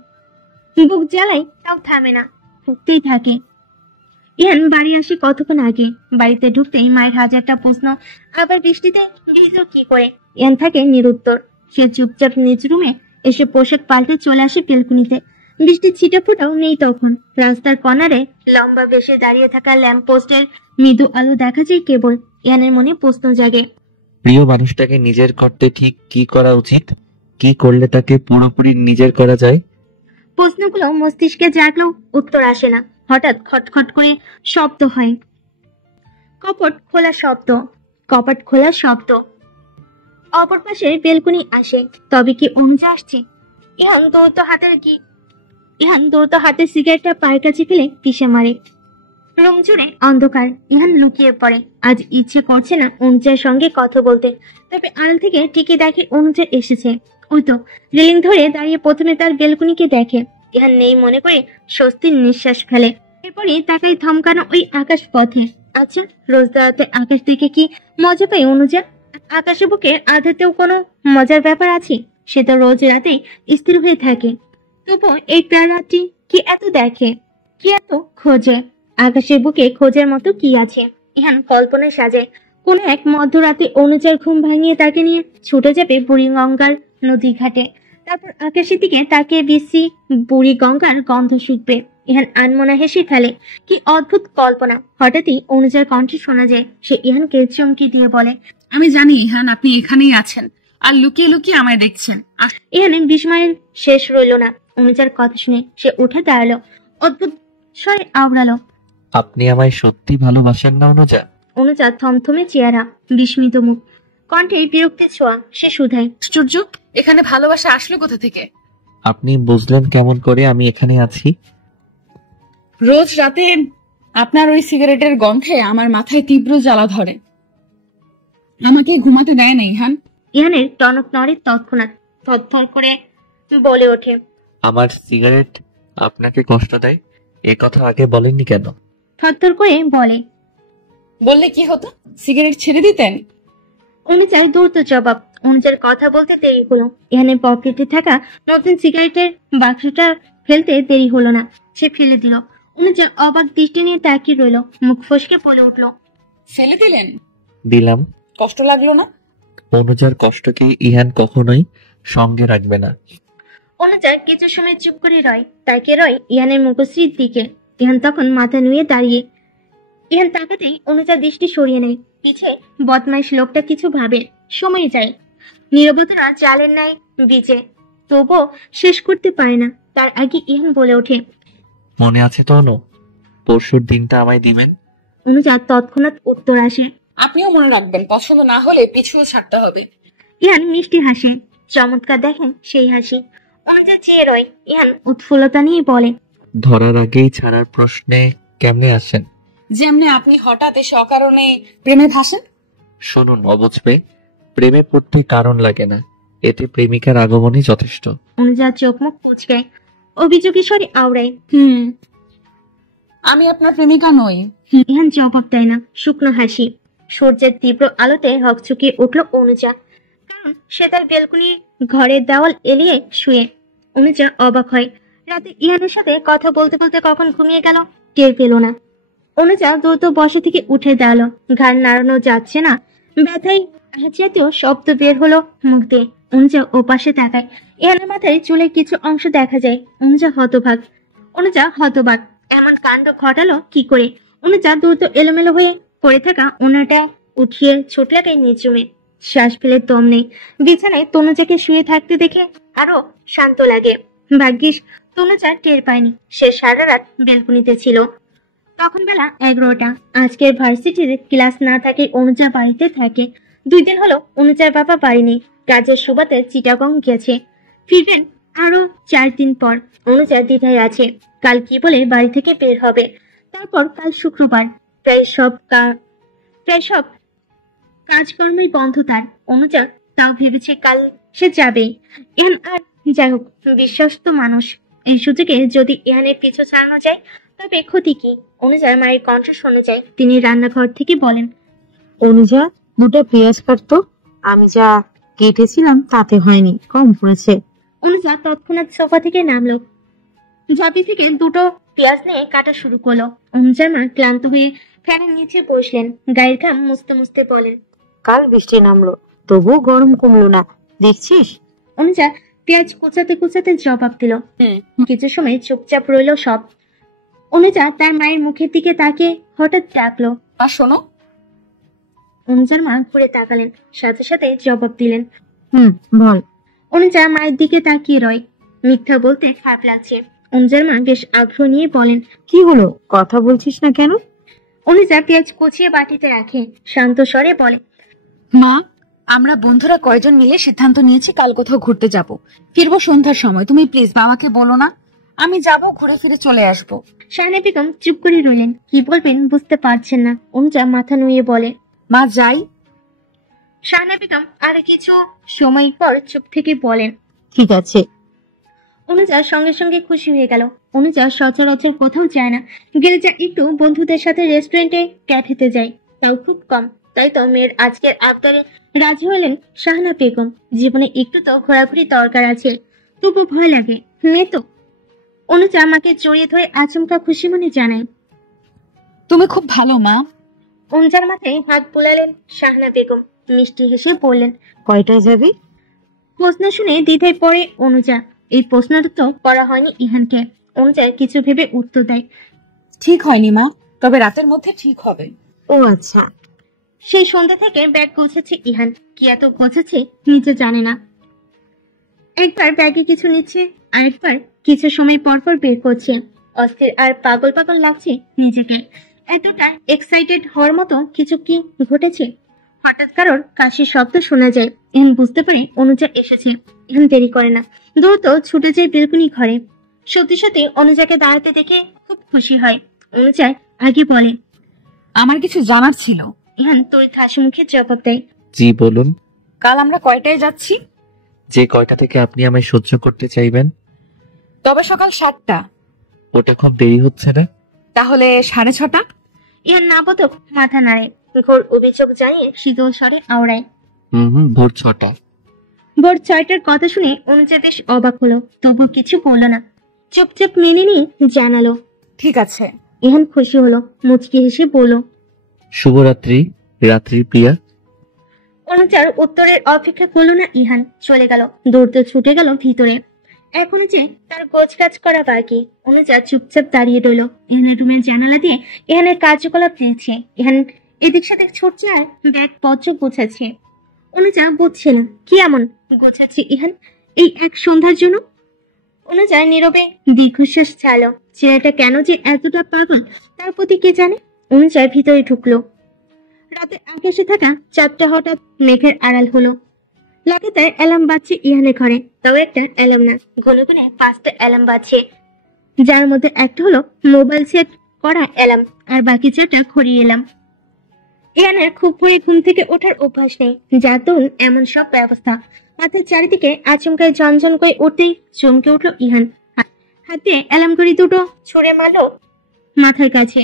বুক জ্বালাই তাও থামে না, ফুটতেই থাকে। ইহান বাড়ি আসে কতক্ষণ আগে। বাড়িতে ঢুকতেই মায়ের হাজারটা প্রশ্ন, আবার বৃষ্টিতে ভিজল কি করে। ইহান থাকে নিরুত্তর। সে চুপচাপ নিজ রুমে এসে পোশাক পাল্টে চলে আসে বেলকুনিতে। বৃষ্টির ছিটা ফোটাও নেই তখন। রাস্তার কর্নারে লম্বা বেশে দাঁড়িয়ে থাকা ল্যাম্প পোস্টের মৃদু আলো দেখা যায় কেবল। ইয়ানের মনে প্রশ্ন জাগে, প্রিয় মানুষটাকে নিজের করতে ঠিক কি করা উচিত? কি করলে তাকে পুরোপুরি নিজের করা যায়? প্রশ্নগুলো মস্তিষ্কে জাগলেও উত্তর আসে না। হঠাৎ খটখট করে শব্দ হয়, কপট খোলা শব্দ। অপর পাশে বেলকুনি আসে। তবে কি অনুজা আসছে? ইহান দ্রুত হাতে সিগারেটটা পায়ের কাছে ফেলে পিষে মারে। রুম জুড়ে অন্ধকার। ইহান লুকিয়ে পড়ে। আজ ইচ্ছে করছে না অনুজার সঙ্গে কথা বলতে। তবে আড়াল থেকে ঠিকই দেখে অনুজা এসেছে। ওই তো রেলিং ধরে দাঁড়িয়ে প্রথমে তার বেলকুনিকে দেখে। ইহান নেই মনে করে স্বস্তির নিঃশ্বাস ফেলে। এরপরই তাকাই থমকানো ওই আকাশ পথে। আচ্ছা, রোজ দাঁড়াতে আকাশ দেখে কি মজা পায় অনুজা? আকাশে বুকে আধাতেও কোনো মজার ব্যাপার আছে? সে তো রোজ রাতে স্থির হয়ে থাকে। তবু এই রাতটি কি এত দেখে, কি এত খোঁজে? আকাশের বুকে খোঁজার মতো কি আছে? ইহান কল্পনায় সাজায় কোন এক মধ্যরাতে অনুজার ঘুম ভাঙিয়ে তাকে নিয়ে ছুটে যাবে বুড়িগঙ্গার নদী ঘাটে। তারপর আকাশের দিকে তাকিয়ে বিশ্রী বুড়িগঙ্গার গন্ধ শুকবে। ইহান আনমনা হেসে ফেলে। কি অদ্ভুত কল্পনা! হঠাৎই অনুজার কণ্ঠে শোনা যায়। সে ইহানকে চমকি দিয়ে বলে, আমি জানি ইহান, আপনি এখানেই আছেন আর লুকিয়ে লুকিয়ে আমায় দেখছেন। ইহানের বিস্ময়ের শেষ রইল না। অনুজার কথা শুনে সে উঠে দাঁড়ালো, অদ্ভুত স্বরে আওড়ালো, আপনি আমায় সত্যি ভালোবাসেন না অনুজা? অনুজা থমথমে চেহারা, বিস্মিত মুখ, কণ্ঠে বিরক্তির ছোঁয়া। সে শুধায়, আশ্চর্য, এখানে ভালোবাসা আসলো কোথা থেকে? আপনি বুঝলেন কেমন করে আমি এখানে আছি? রোজ রাতে আপনার ওই সিগারেটের গন্ধে আমার মাথায় তীব্র জ্বালা ধরে, আমাকে ঘুমাতে দেয় না ইহান। ইহানের টনক নড়ে তৎক্ষণাৎ। থরথর করে বলে ওঠে, আমার সিগারেট আপনাকে কষ্ট দেয়? এ কথা আগে বলেননি কেন? থরথর করে বললে কি হতো? সিগারেট ছেড়ে দিতেন? অনুজার দ্রুত জবাব। অনুজার কথা বলতে দেরি হলো। ইহানের পকেটে থাকা নতুন সিগারেটের বাক্সটা ফেলতে দেরি হলো না। সে ফেলে দিল। অনুজা অবাক দৃষ্টি নিয়ে তাকিয়ে রইল। মুখ ফসকে বলে উঠল, ফেলে দিলেন? দিলাম। কষ্ট লাগলো না? অনুজার কষ্টকে ইহান কখনোই সঙ্গে রাখবে না। অনুজা কিছু সময় চুপ করে তাকিয়ে রয় ইহানের মুখশ্রীর দিকে। ইহান তখন মাথা নুয়ে দাঁড়িয়ে। ইহান তাকাতেই অনুজা দৃষ্টি সরিয়ে নেয়। পিছে বদমাইশ লোকটা কিছু ভাবে। সময় যায়। নীরবতারা চালের ন্যায় বিজে, তবুও শেষ করতে পারে না। তার আগে ইহান বলে ওঠে, মনে আছে তো অনু, পরশুর দিনটা আমায় দিবেন? অনুজা তৎক্ষণাৎ উত্তর আসে, আপনিও মনে রাখবেন, পছন্দ না হলে পিছুও ছাড়তে হবে। ইহান মিষ্টি হাসে। চমৎকার দেখেন সেই হাসি। অনুজা চেয়ে রয়। ইহান উৎফুল্লতা নিয়ে বলে, ধরার আগেই ছাড়ার প্রশ্নে কেমনে আসেন? যেমনে আপনি হঠাৎ এসে অকারণে প্রেমে ভাসেন। শুনুন, অবুঝবে, প্রেমে পড়তে কারণ লাগে না, এতে প্রেমিকার আগমনই যথেষ্ট। অনুজা চোখ মুখ কুঁচকায়, অভিযোগী স্বরে আওড়ায়, আমি আপনার প্রেমিকা নই। ইহান জবাব দেয় না। শুকনো হাসি। সূর্যের তীব্র আলোতে হকচকিয়ে উঠল অনুজা। কারণ সে তার বেলকুনি ঘরের দেওয়াল এলিয়ে শুয়ে। অনুজা অবাক হয়। রাতে ইহানের সাথে কথা বলতে বলতে কখন ঘুমিয়ে গেল টের পেল না। অনুজা দ্রুত বসা থেকে উঠে দাঁড়ালো। ঘাড় নাড়ানো যাচ্ছে না। ব্যথায় জাতীয় শব্দ বের হলো মুখ দিয়ে। অনুজা ও পাশে তাকায়। ইহানের মাথায় চুলের কিছু অংশ দেখা যায়। অনুজা হতবাক। এমন কাণ্ড ঘটালো কি করে? অনুজা দ্রুত এলোমেলো হয়ে পড়ে থাকা ওনাটা উঠিয়ে ছুট লাগায় নিজ রুমে। শ্বাস ফেলে দম নেই। বিছানায় তনুজাকে শুয়ে থাকতে দেখে আরো শান্ত লাগে। ভাগ্যিস তনুজা টের পায়নি। সে সারা রাত বেলকুনিতে ছিল। তখন বেলা 11টা। আজকের ভার্সিটির ক্লাস না থাকে অনুজা বাড়িতে থাকে। 2 দিন হলো অনুজার বাবা বাড়ি নেই। কাজের সুবাদে চিটাগং গেছে। ফিরবেন আরো 4 দিন পর। অনুজা দ্বিধায় আছে। কাল কি বলে বাড়ি থেকে বের হবে। তারপর কাল শুক্রবার। প্রায় সব কাজকর্মই বন্ধ তার। অনুজা তাও ভেবেছে কাল সে যাবেই। ইহান আর যাই হোক, বিশ্বস্ত মানুষ। এই সুযোগে যদি ইহানের পিছু ছাড়ানো যায় তবে ক্ষতি কি? অনুজার মায়ের কণ্ঠ শোনা যায়। তিনি রান্নাঘর থেকে বলেন, অনুজা, 2টা পেঁয়াজ কাটতো। আমি যা কেটেছিলাম তাতে হয়নি, কম পড়েছে। অনুজা তৎক্ষণাৎ সোফা থেকে নামলো, ঝাঁপি থেকে দুটো পেঁয়াজ নিয়ে কাটা শুরু করলো। অনুজার মা ক্লান্ত হয়ে ফ্যানের নিচে বসলেন, গায়ের ঘাম মুছতে মুছতে বলেন, কাল বৃষ্টি নামলো, তবুও গরম কমলো না, দেখছিস? অনুজা পেঁয়াজ কোচাতে কোচাতে জবাব দিল। কিছু সময় চুপচাপ রইল সব। অনুজা তার মায়ের মুখের দিকে তাকিয়ে হঠাৎ ডাকলো, মা শোনো। অনুজার মা ঘুরে তাকালেন, সাথে সাথে জবাব দিলেন, বল। অনুজা মায়ের দিকে তাকিয়ে রয়। মিথ্যা বলতে খারাপ লাগছে। অনুজার মা বেশ আগ্রহ নিয়ে বলেন, কি হলো, কথা বলছিস না কেন? অনুজা পেঁয়াজ কুচিয়ে বাটিতে রাখে শান্ত স্বরে বলে, মা, আমরা বন্ধুরা কয়জন মিলে সিদ্ধান্ত নিয়েছি কাল কোথাও ঘুরতে যাব, ফিরবো সন্ধ্যার সময়। তুমি প্লিজ বাবাকে বলো না, আমি যাব, ঘুরে ফিরে চলে আসবো। শাহনা বেগম চুপ করে রইলেন, কি বলবেন বুঝতে পারছেন না। অনুজা মাথা নুয়ে বলে, মা যাই। শাহনা বেগম আর কিছু সময় পর চুপ থেকে বলেন, ঠিক আছে। অনুজা সঙ্গে সঙ্গে খুশি হয়ে গেল। অনুজা সচরাচর কোথাও যায় না, গেলে যা একটু বন্ধুদের সাথে রেস্টুরেন্টে ক্যাফেতে যায়, তাও খুব কম। তাই তো মেয়ের আজকের আবদারে রাজি হলেন শাহনা বেগম। জীবনে একটু তো ঘোরাঘুরি দরকার আছে, তবু ভয় লাগে, মেয়ে তো। অনুজা মাকে জড়িয়ে ধরে আচমকা খুশি মনে জানায়, তুমি খুব ভালো মা। অনুজার মাথায় হাত বুলালেন শাহনা বেগম, মিষ্টি হেসে বললেন, কয়টায় যাবি? প্রশ্ন শুনে দ্বিধায় পড়ে অনুজা। এই প্রশ্নটা তো করা হয়নি ইহানকে। অনুজা কিছু ভেবে উত্তর দেয়, ঠিক হয়নি মা, তবে রাতের মধ্যে ঠিক হবে। ও আচ্ছা। সেই সন্ধ্যা থেকে ব্যাগ গোছাচ্ছে ইহান, কি এত গোছাচ্ছে নিজে জানে না। একবার ব্যাগে কিছু নিচ্ছে, আরেকবার কিছু সময় পর পর বের করছে। অস্থির আর পাগল পাগল লাগছে নিজেকে। এতটা এক্সাইটেড হওয়ার মতো কিছু কি ঘটেছে? হঠাৎ কারোর কাশির শব্দ শোনা যায়। ইহান বুঝতে পারে অনুজা এসেছে। ইহান দেরি করে না, দ্রুত ছুটে যায় বেলকুনি ঘরে। সত্যি সত্যি অনুজাকে দাঁড়াতে দেখে খুব খুশি হয়। অনুজা আগে বলে, আমার কিছু জানার ছিল। ইহান তড়িৎ হাসি মুখে জবাব দেয়, জি বলুন। কাল আমরা কয়টায় যাচ্ছি? যে কয়টা থেকে আপনি আমায় সহ্য করতে চাইবেন। তবে সকাল 7টা। ওটা খুব দেরি হচ্ছে না? তাহলে 6:30। ইহান না বোধক মাথা নাড়ে, ঘোর অভিযোগ জানিয়ে শীতল স্বরে আওড়ায়, ভোর 6টা। ভোর 6টার কথা শুনে অনুজা বেশ অবাক হলো, তবু কিছু বলল না, চুপচাপ মেনে নিয়ে জানালো, ঠিক আছে। ইহান খুশি হলো, মুচকি হেসে বলল, শুভরাত্রি রাত্রি প্রিয়া। অনুজার উত্তরের অপেক্ষা করলো না ইহান, চলে গেল, দৌড়তে ছুটে গেল ভিতরে। এখনো যে তার গোছগাছ করা বাকি। অনুজা চুপচাপ দাঁড়িয়ে রইল। ইহানের রুমের জানালা দিয়ে ইহানের কার্যকলাপ দেখছে। ইহান এদিক সেদিক ছুটছে আর ব্যাগ পত্র গোছাচ্ছে। অনুজা বুঝছে না কি এমন গোছাচ্ছে ইহান এই এক সন্ধ্যার জন্য। অনুজা নীরবে দীর্ঘশ্বাস ছাড়লো। ছেলেটা কেন যে এতটা পাগল তার প্রতি কে জানে। অনুজা ভিতরে ঢুকলো। রাতে আকাশে থাকা চাঁদটা হঠাৎ মেঘের আড়াল হলো। লাগাতার অ্যালার্ম বাজছে ইহানের ঘরে, তাও একটা অ্যালার্ম না, গুনে গুনে 5টা অ্যালার্ম বাজছে, যার মধ্যে একটা হলো মোবাইল সেট করা অ্যালার্ম, আর বাকি 4টা ঘড়ি এলাম। ইহানের খুব ভোরে ঘুম থেকে ওঠার অভ্যাস নেই, যার দরুন এমন সব ব্যবস্থা। মাথার চারিদিকে আচমকায় ঝনঝন করে উঠতেই চমকে উঠলো ইহান। হাতে অ্যালার্ম ঘড়ি দুটো ছুঁড়ে মারলো মাথার কাছে।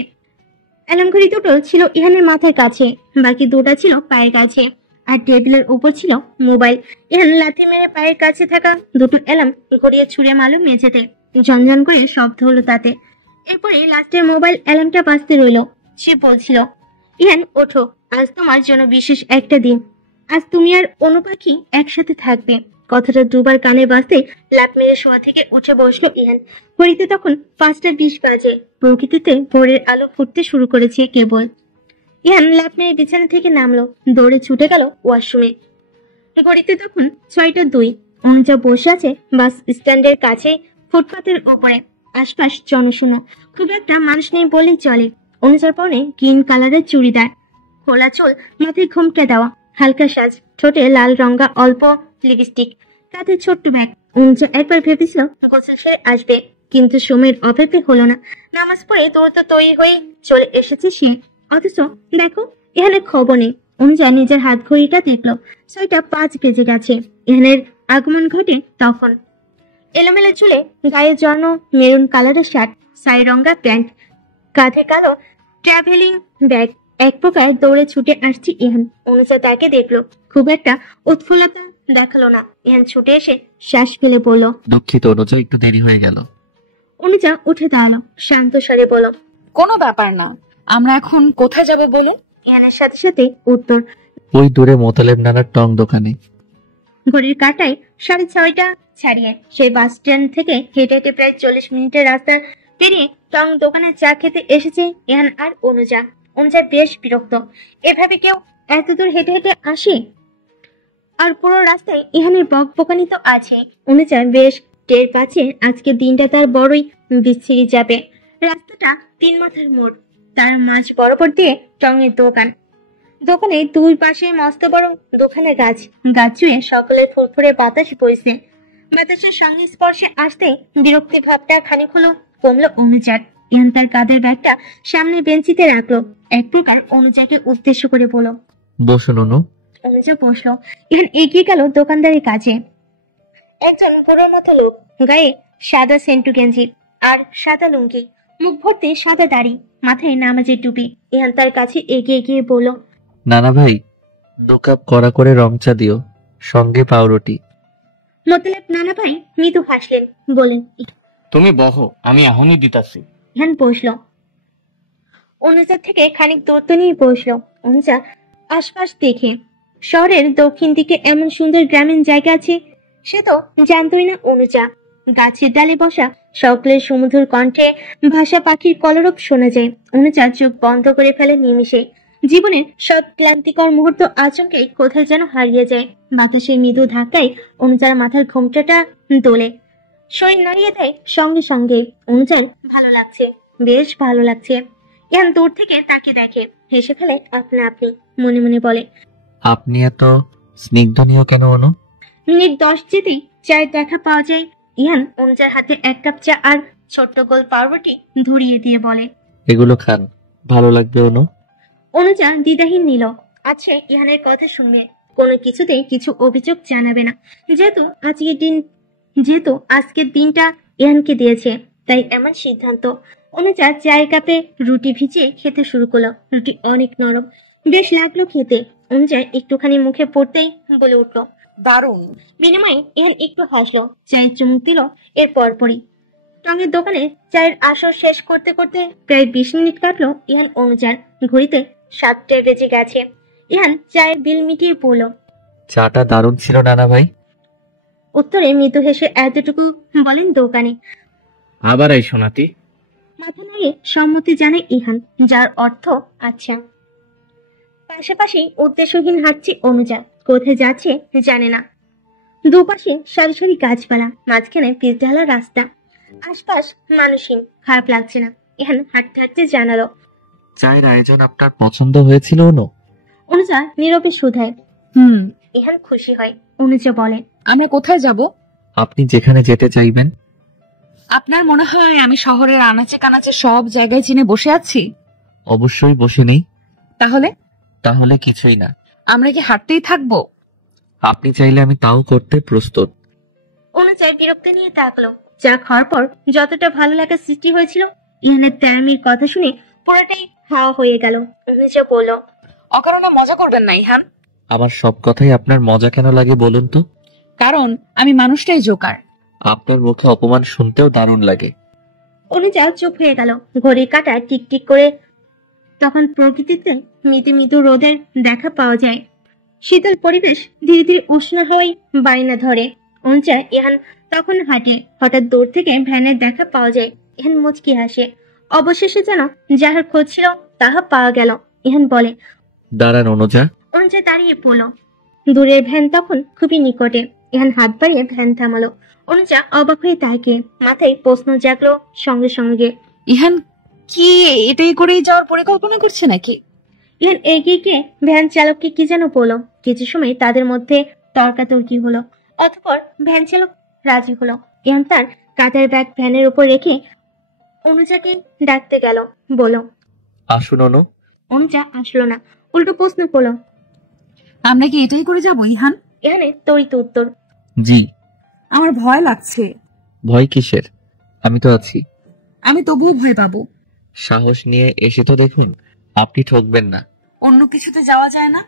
অ্যালার্ম ঘড়ি দুটো ছিল ইহানের মাথার কাছে, বাকি দুটা ছিল পায়ের কাছে, আর টেবিলের উপর ছিল মোবাইল। ইহান লাথি মেরে পায়ের কাছে থাকা দুটো অ্যালার্ম ঘড়িয়ে ছুঁড়ে মারলো মেঝেতে। ঝনঝন করে শব্দ হলো তাতে। এরপরে লাস্টের মোবাইল অ্যালার্মটা বাজতে রইল। সে বলছিল, ইহান ওঠো, আজ তোমার জন্য বিশেষ একটা দিন। আজ তুমি আর অনু পাখি একসাথে থাকবে। কথাটা দুবার কানে বাজতে লাফ মেরে শোয়া থেকে উঠে বসলো ইহান। ঘড়িতে তখন 5টা 20 বাজে। প্রকৃতিতে ভোরের আলো ফুটতে শুরু করেছে কেবল। ইহান লাফ মেরে বিছানা থেকে নামলো, দৌড়ে ছুটে গেল ওয়াশরুমে। ঘড়িতে তখন 6টা 2। অনুজা বসে আছে বাস স্ট্যান্ডের কাছে ফুটপাতের ওপরে। আশপাশ জনশূন্য, খুব একটা মানুষ নেই বলেই চলে। অনুজার পরনে গ্রিন কালারের চুড়িদার, খোলা চুল, মাথায় ঘুমটা দেওয়া, হালকা সাজ, ঠোঁটে লাল রঙা অল্প লিপস্টিক, কাঁধে ছোট্ট ব্যাগ। অনুজা একবার ভেবেছিল গোসল সেরে আসবে, কিন্তু সময়ের অপেক্ষা হলো না। নামাজ পড়ে দ্রুত তৈরি হয়ে চলে এসেছে সে। অথচ দেখো ইহানের খবর নেই। অনুজা নিজের হাত ঘড়িটা দেখলো, 6টা 5 বেজে গেছে। ইহানের আগমন ঘটে তখন। এলোমেলো চুলে, গায়ে জড়ানো মেরুন কালারের শার্ট, ছাই রঙা প্যান্ট, কাঁধে কালো ট্রাভেলিং ব্যাগ। এক প্রকার দৌড়ে ছুটে আসছে ইহান। অনুজা তাকে দেখলো, খুব একটা উৎফুল্লতা দেখালো না। ইহান ছুটে এসে শ্বাস ফেলে বলল, দুঃখিত অনুজা, একটু দেরি হয়ে গেল। অনুজা উঠে দাঁড়ালো, শান্ত স্বরে বলল, কোনো ব্যাপার না। আমরা এখন কোথায় যাব বলুন? ইহানের সাথে সাথে উত্তর। ওই দূরে মোতালেব নানার টং দোকানে। ঘড়ির কাঁটায় 6:30 ছাড়িয়ে সেই বাস স্ট্যান্ড থেকে হেঁটে হেঁটে প্রায় 40 মিনিটের রাস্তা পেরিয়ে টং দোকানে চা খেতে এসেছে ইহান আর অনুজা। অনুজা বেশ বিরক্ত, এভাবে কেউ এত দূর হেঁটে হেঁটে আসে। আর পুরো রাস্তায় ইহানের বকবকানি তো আছে। অনুজা বেশ টের পাচ্ছে আজকের দিনটা তার বড়ই বিচ্ছিরি যাবে। রাস্তাটা 3 মাথার মোড়, তার মাঝ বরাবর দিয়ে টঙের দোকান। দোকানে দুই পাশে মস্ত বড় দোকানে গাছ চুয়ে সকলের ফুরফুরে বাতাস বইছে। বাতাসের সঙ্গে স্পর্শে আসতে বিরক্তি ভাবটা খানিক হলো কমলো অনুজার। ইহান তার কাঁধের ব্যাগটা সামনে বেঞ্চিতে রাখলো, এক প্রকার অনুজাকে উদ্দেশ্য করে বলল, বসুন অনু। অনুজা বসলো। ইহান এগিয়ে গেল দোকানদারের কাছে। একজন বুড়োর মতো লোক, গায়ে সাদা সেন্টু গেঞ্জি আর সাদা লুঙ্গি, মুখ ভর্তি সাদা দাড়ি, মাথায় নামাজের টুপি। ইহান তার কাছে এগিয়ে গিয়ে বলল, নানা ভাই, 2 কাপ কড়া করে রং চা দিও, সঙ্গে পাউরুটি। মোতালেব নানা ভাই মৃদু হাসলেন, বলেন, তুমি বহো, আমি এখনই দিতাছি। ইহান বসলো। অনুজা থেকে খানিক দূরত্ব নিয়ে বসলো। অনুজা আশপাশ দেখে শহরের দক্ষিণ দিকে এমন সুন্দর গ্রামীণ জায়গা আছে সে তো জানতই না অনুজা। গাছের ডালে বসা সকলের সুমধুর কণ্ঠে ভাষা পাখির কলরব শোনা যায়। অনুজা চোখ বন্ধ করে ফেলে নিমিষে। জীবনের সব ক্লান্তিকর মুহূর্ত আচমকে কোথায় যেন হারিয়ে যায়। বাতাসের মৃদু ধাক্কায় অনুজার মাথার ঘোমটাটা দোলে, শরীর নাড়িয়ে দেয় সঙ্গে সঙ্গে। অনুজার ভালো লাগছে, বেশ ভালো লাগছে। ইহান দূর থেকে তাকে দেখে, হেসে ফেলে আপনা আপনি, মনে মনে বলে, আপনি এত স্নিগ্ধনীয় কেন অনু? মিনিট 10 যেতেই চায়ের দেখা পাওয়া যায়। ইহান অনুজার হাতে 1 কাপ চা আর ছোট্ট গোল পাউরুটি ধরিয়ে দিয়ে বলে, এগুলো খান, ভালো লাগবে অনু। অনুজা দ্বিধাহীন নিল। আছে ইহানের কথা শুনবে, কোনো কিছুতেই কিছু অভিযোগ জানাবে না। যেহেতু আজকের দিনটা ইহানকে দিয়েছে, তাই এমন সিদ্ধান্ত। অনুজা চায়ের কাপে রুটি ভিজিয়ে খেতে শুরু করলো। রুটি অনেক নরম, বেশ লাগলো খেতে। অনুজা একটুখানি মুখে পড়তেই বলে উঠলো, দারুণ। বিনিময়ে ইহান একটু হাসলো, চায়ের চুমুক দিল। এর পরপরই টঙের দোকানে চায়ের আসর শেষ করতে করতে প্রায় 20 মিনিট কাটলো। ইহান অনুজার ঘড়িতে 7টা বেজে গেছে। ইহান চায়ের বিল মিটিয়ে পড়ল। চাটা দারুণ ছিল নানা ভাই। উত্তরে মৃদু হেসে এতটুকু বলেন দোকানে। আবার এই শোনাতি। মাথা নাড়িয়ে সম্মতি জানায় ইহান, যার অর্থ আচ্ছা। পাশাপাশি উদ্দেশ্যহীন হাঁটছে অনুজা, কোথায় যাচ্ছে জানে না। দুপাশে সারি সারি গাছপালা, মাঝখানে পিচ ঢালা রাস্তা, আশপাশ মানুষহীন। খারাপ লাগছে না। ইহান হাঁটতে হাঁটতে জানালো, চায়ের আয়োজন আপনার পছন্দ হয়েছিল অনু? অনুজা নীরবে শুধায়। ইহান খুশি হয়। অনুজা বলে, আমরা কোথায় যাব? আপনি যেখানে যেতে চাইবেন। আপনার মনে হয় আমি শহরের আনাচে কানাচে সব জায়গায় চিনে বসে আছি? অবশ্যই বসে নেই। তাহলে কিছুই না। আমরা কি হাঁটতেই থাকবো? আপনি চাইলে আমি তাও করতে প্রস্তুত। অনুজা বিরক্তি নিয়ে তাকলো। চা খাওয়ার পর যতটা ভালো লাগা সৃষ্টি হয়েছিল, ইহানের তেরামির কথা শুনে পুরোটাই হাওয়া হয়ে গেল। অনুজা বলল, অকারণে মজা করবেন না ইহান। আমার সব কথাই আপনার মজা কেন লাগে বলুন তো? কারণ আমি মানুষটাই জোকার। আপনার মুখে অপমান শুনতেও দারুণ লাগে। অনুজা চুপ হয়ে গেল। ঘড়ির কাঁটা টিকটিক করে। তখন প্রকৃতিতে মৃদু মৃদু রোদের দেখা পাওয়া যায়। শীতল পরিবেশ ধীরে ধীরে উষ্ণ হওয়াই বায়না ধরে। অনুজা ইহান তখন হাঁটে। হঠাৎ দূর থেকে ভ্যানের দেখা পাওয়া যায়। ইহান মুচকি হাসে। অবশেষে যেন যাহার খোঁজ ছিল তাহা পাওয়া গেল। ইহান বলে, দাঁড়ান অনুজা। অনুজা দাঁড়িয়ে পড়ল। দূরের ভ্যান তখন খুবই নিকটে। ইহান হাত বাড়িয়ে ভ্যান থামালো। অনুজা অবাক হয়ে তাকে, মাথায় প্রশ্ন জাগলো সঙ্গে সঙ্গে। ইহান কি এটাই করেই যাওয়ার পরিকল্পনা করছে নাকি? ইহান এগিয়ে গিয়ে ভ্যান চালককে কি যেন বলল। কিছু সময় তাদের মধ্যে তর্কাতর্কি হলো। অতঃপর ভ্যান চালক রাজি হলো। ইহান তার কাঁধের ব্যাগ ভ্যানের উপর রেখে অনুজাকে ডাকতে গেল, বলল, আসুন অনু। অনুজা আসলো না, উল্টো প্রশ্ন করলো, আমরা কি এটাই করে যাব ইহান? ইহানের তড়িৎ উত্তর, জি। আমার ভয় লাগছে। ভয় কিসের? আমি তো আছি। আমি তবুও ভয় পাবো। সাহস নিয়ে এসে তো দেখুন, আপনি ঠকবেন না। অন্য কিছুতে যাওয়া যায় না?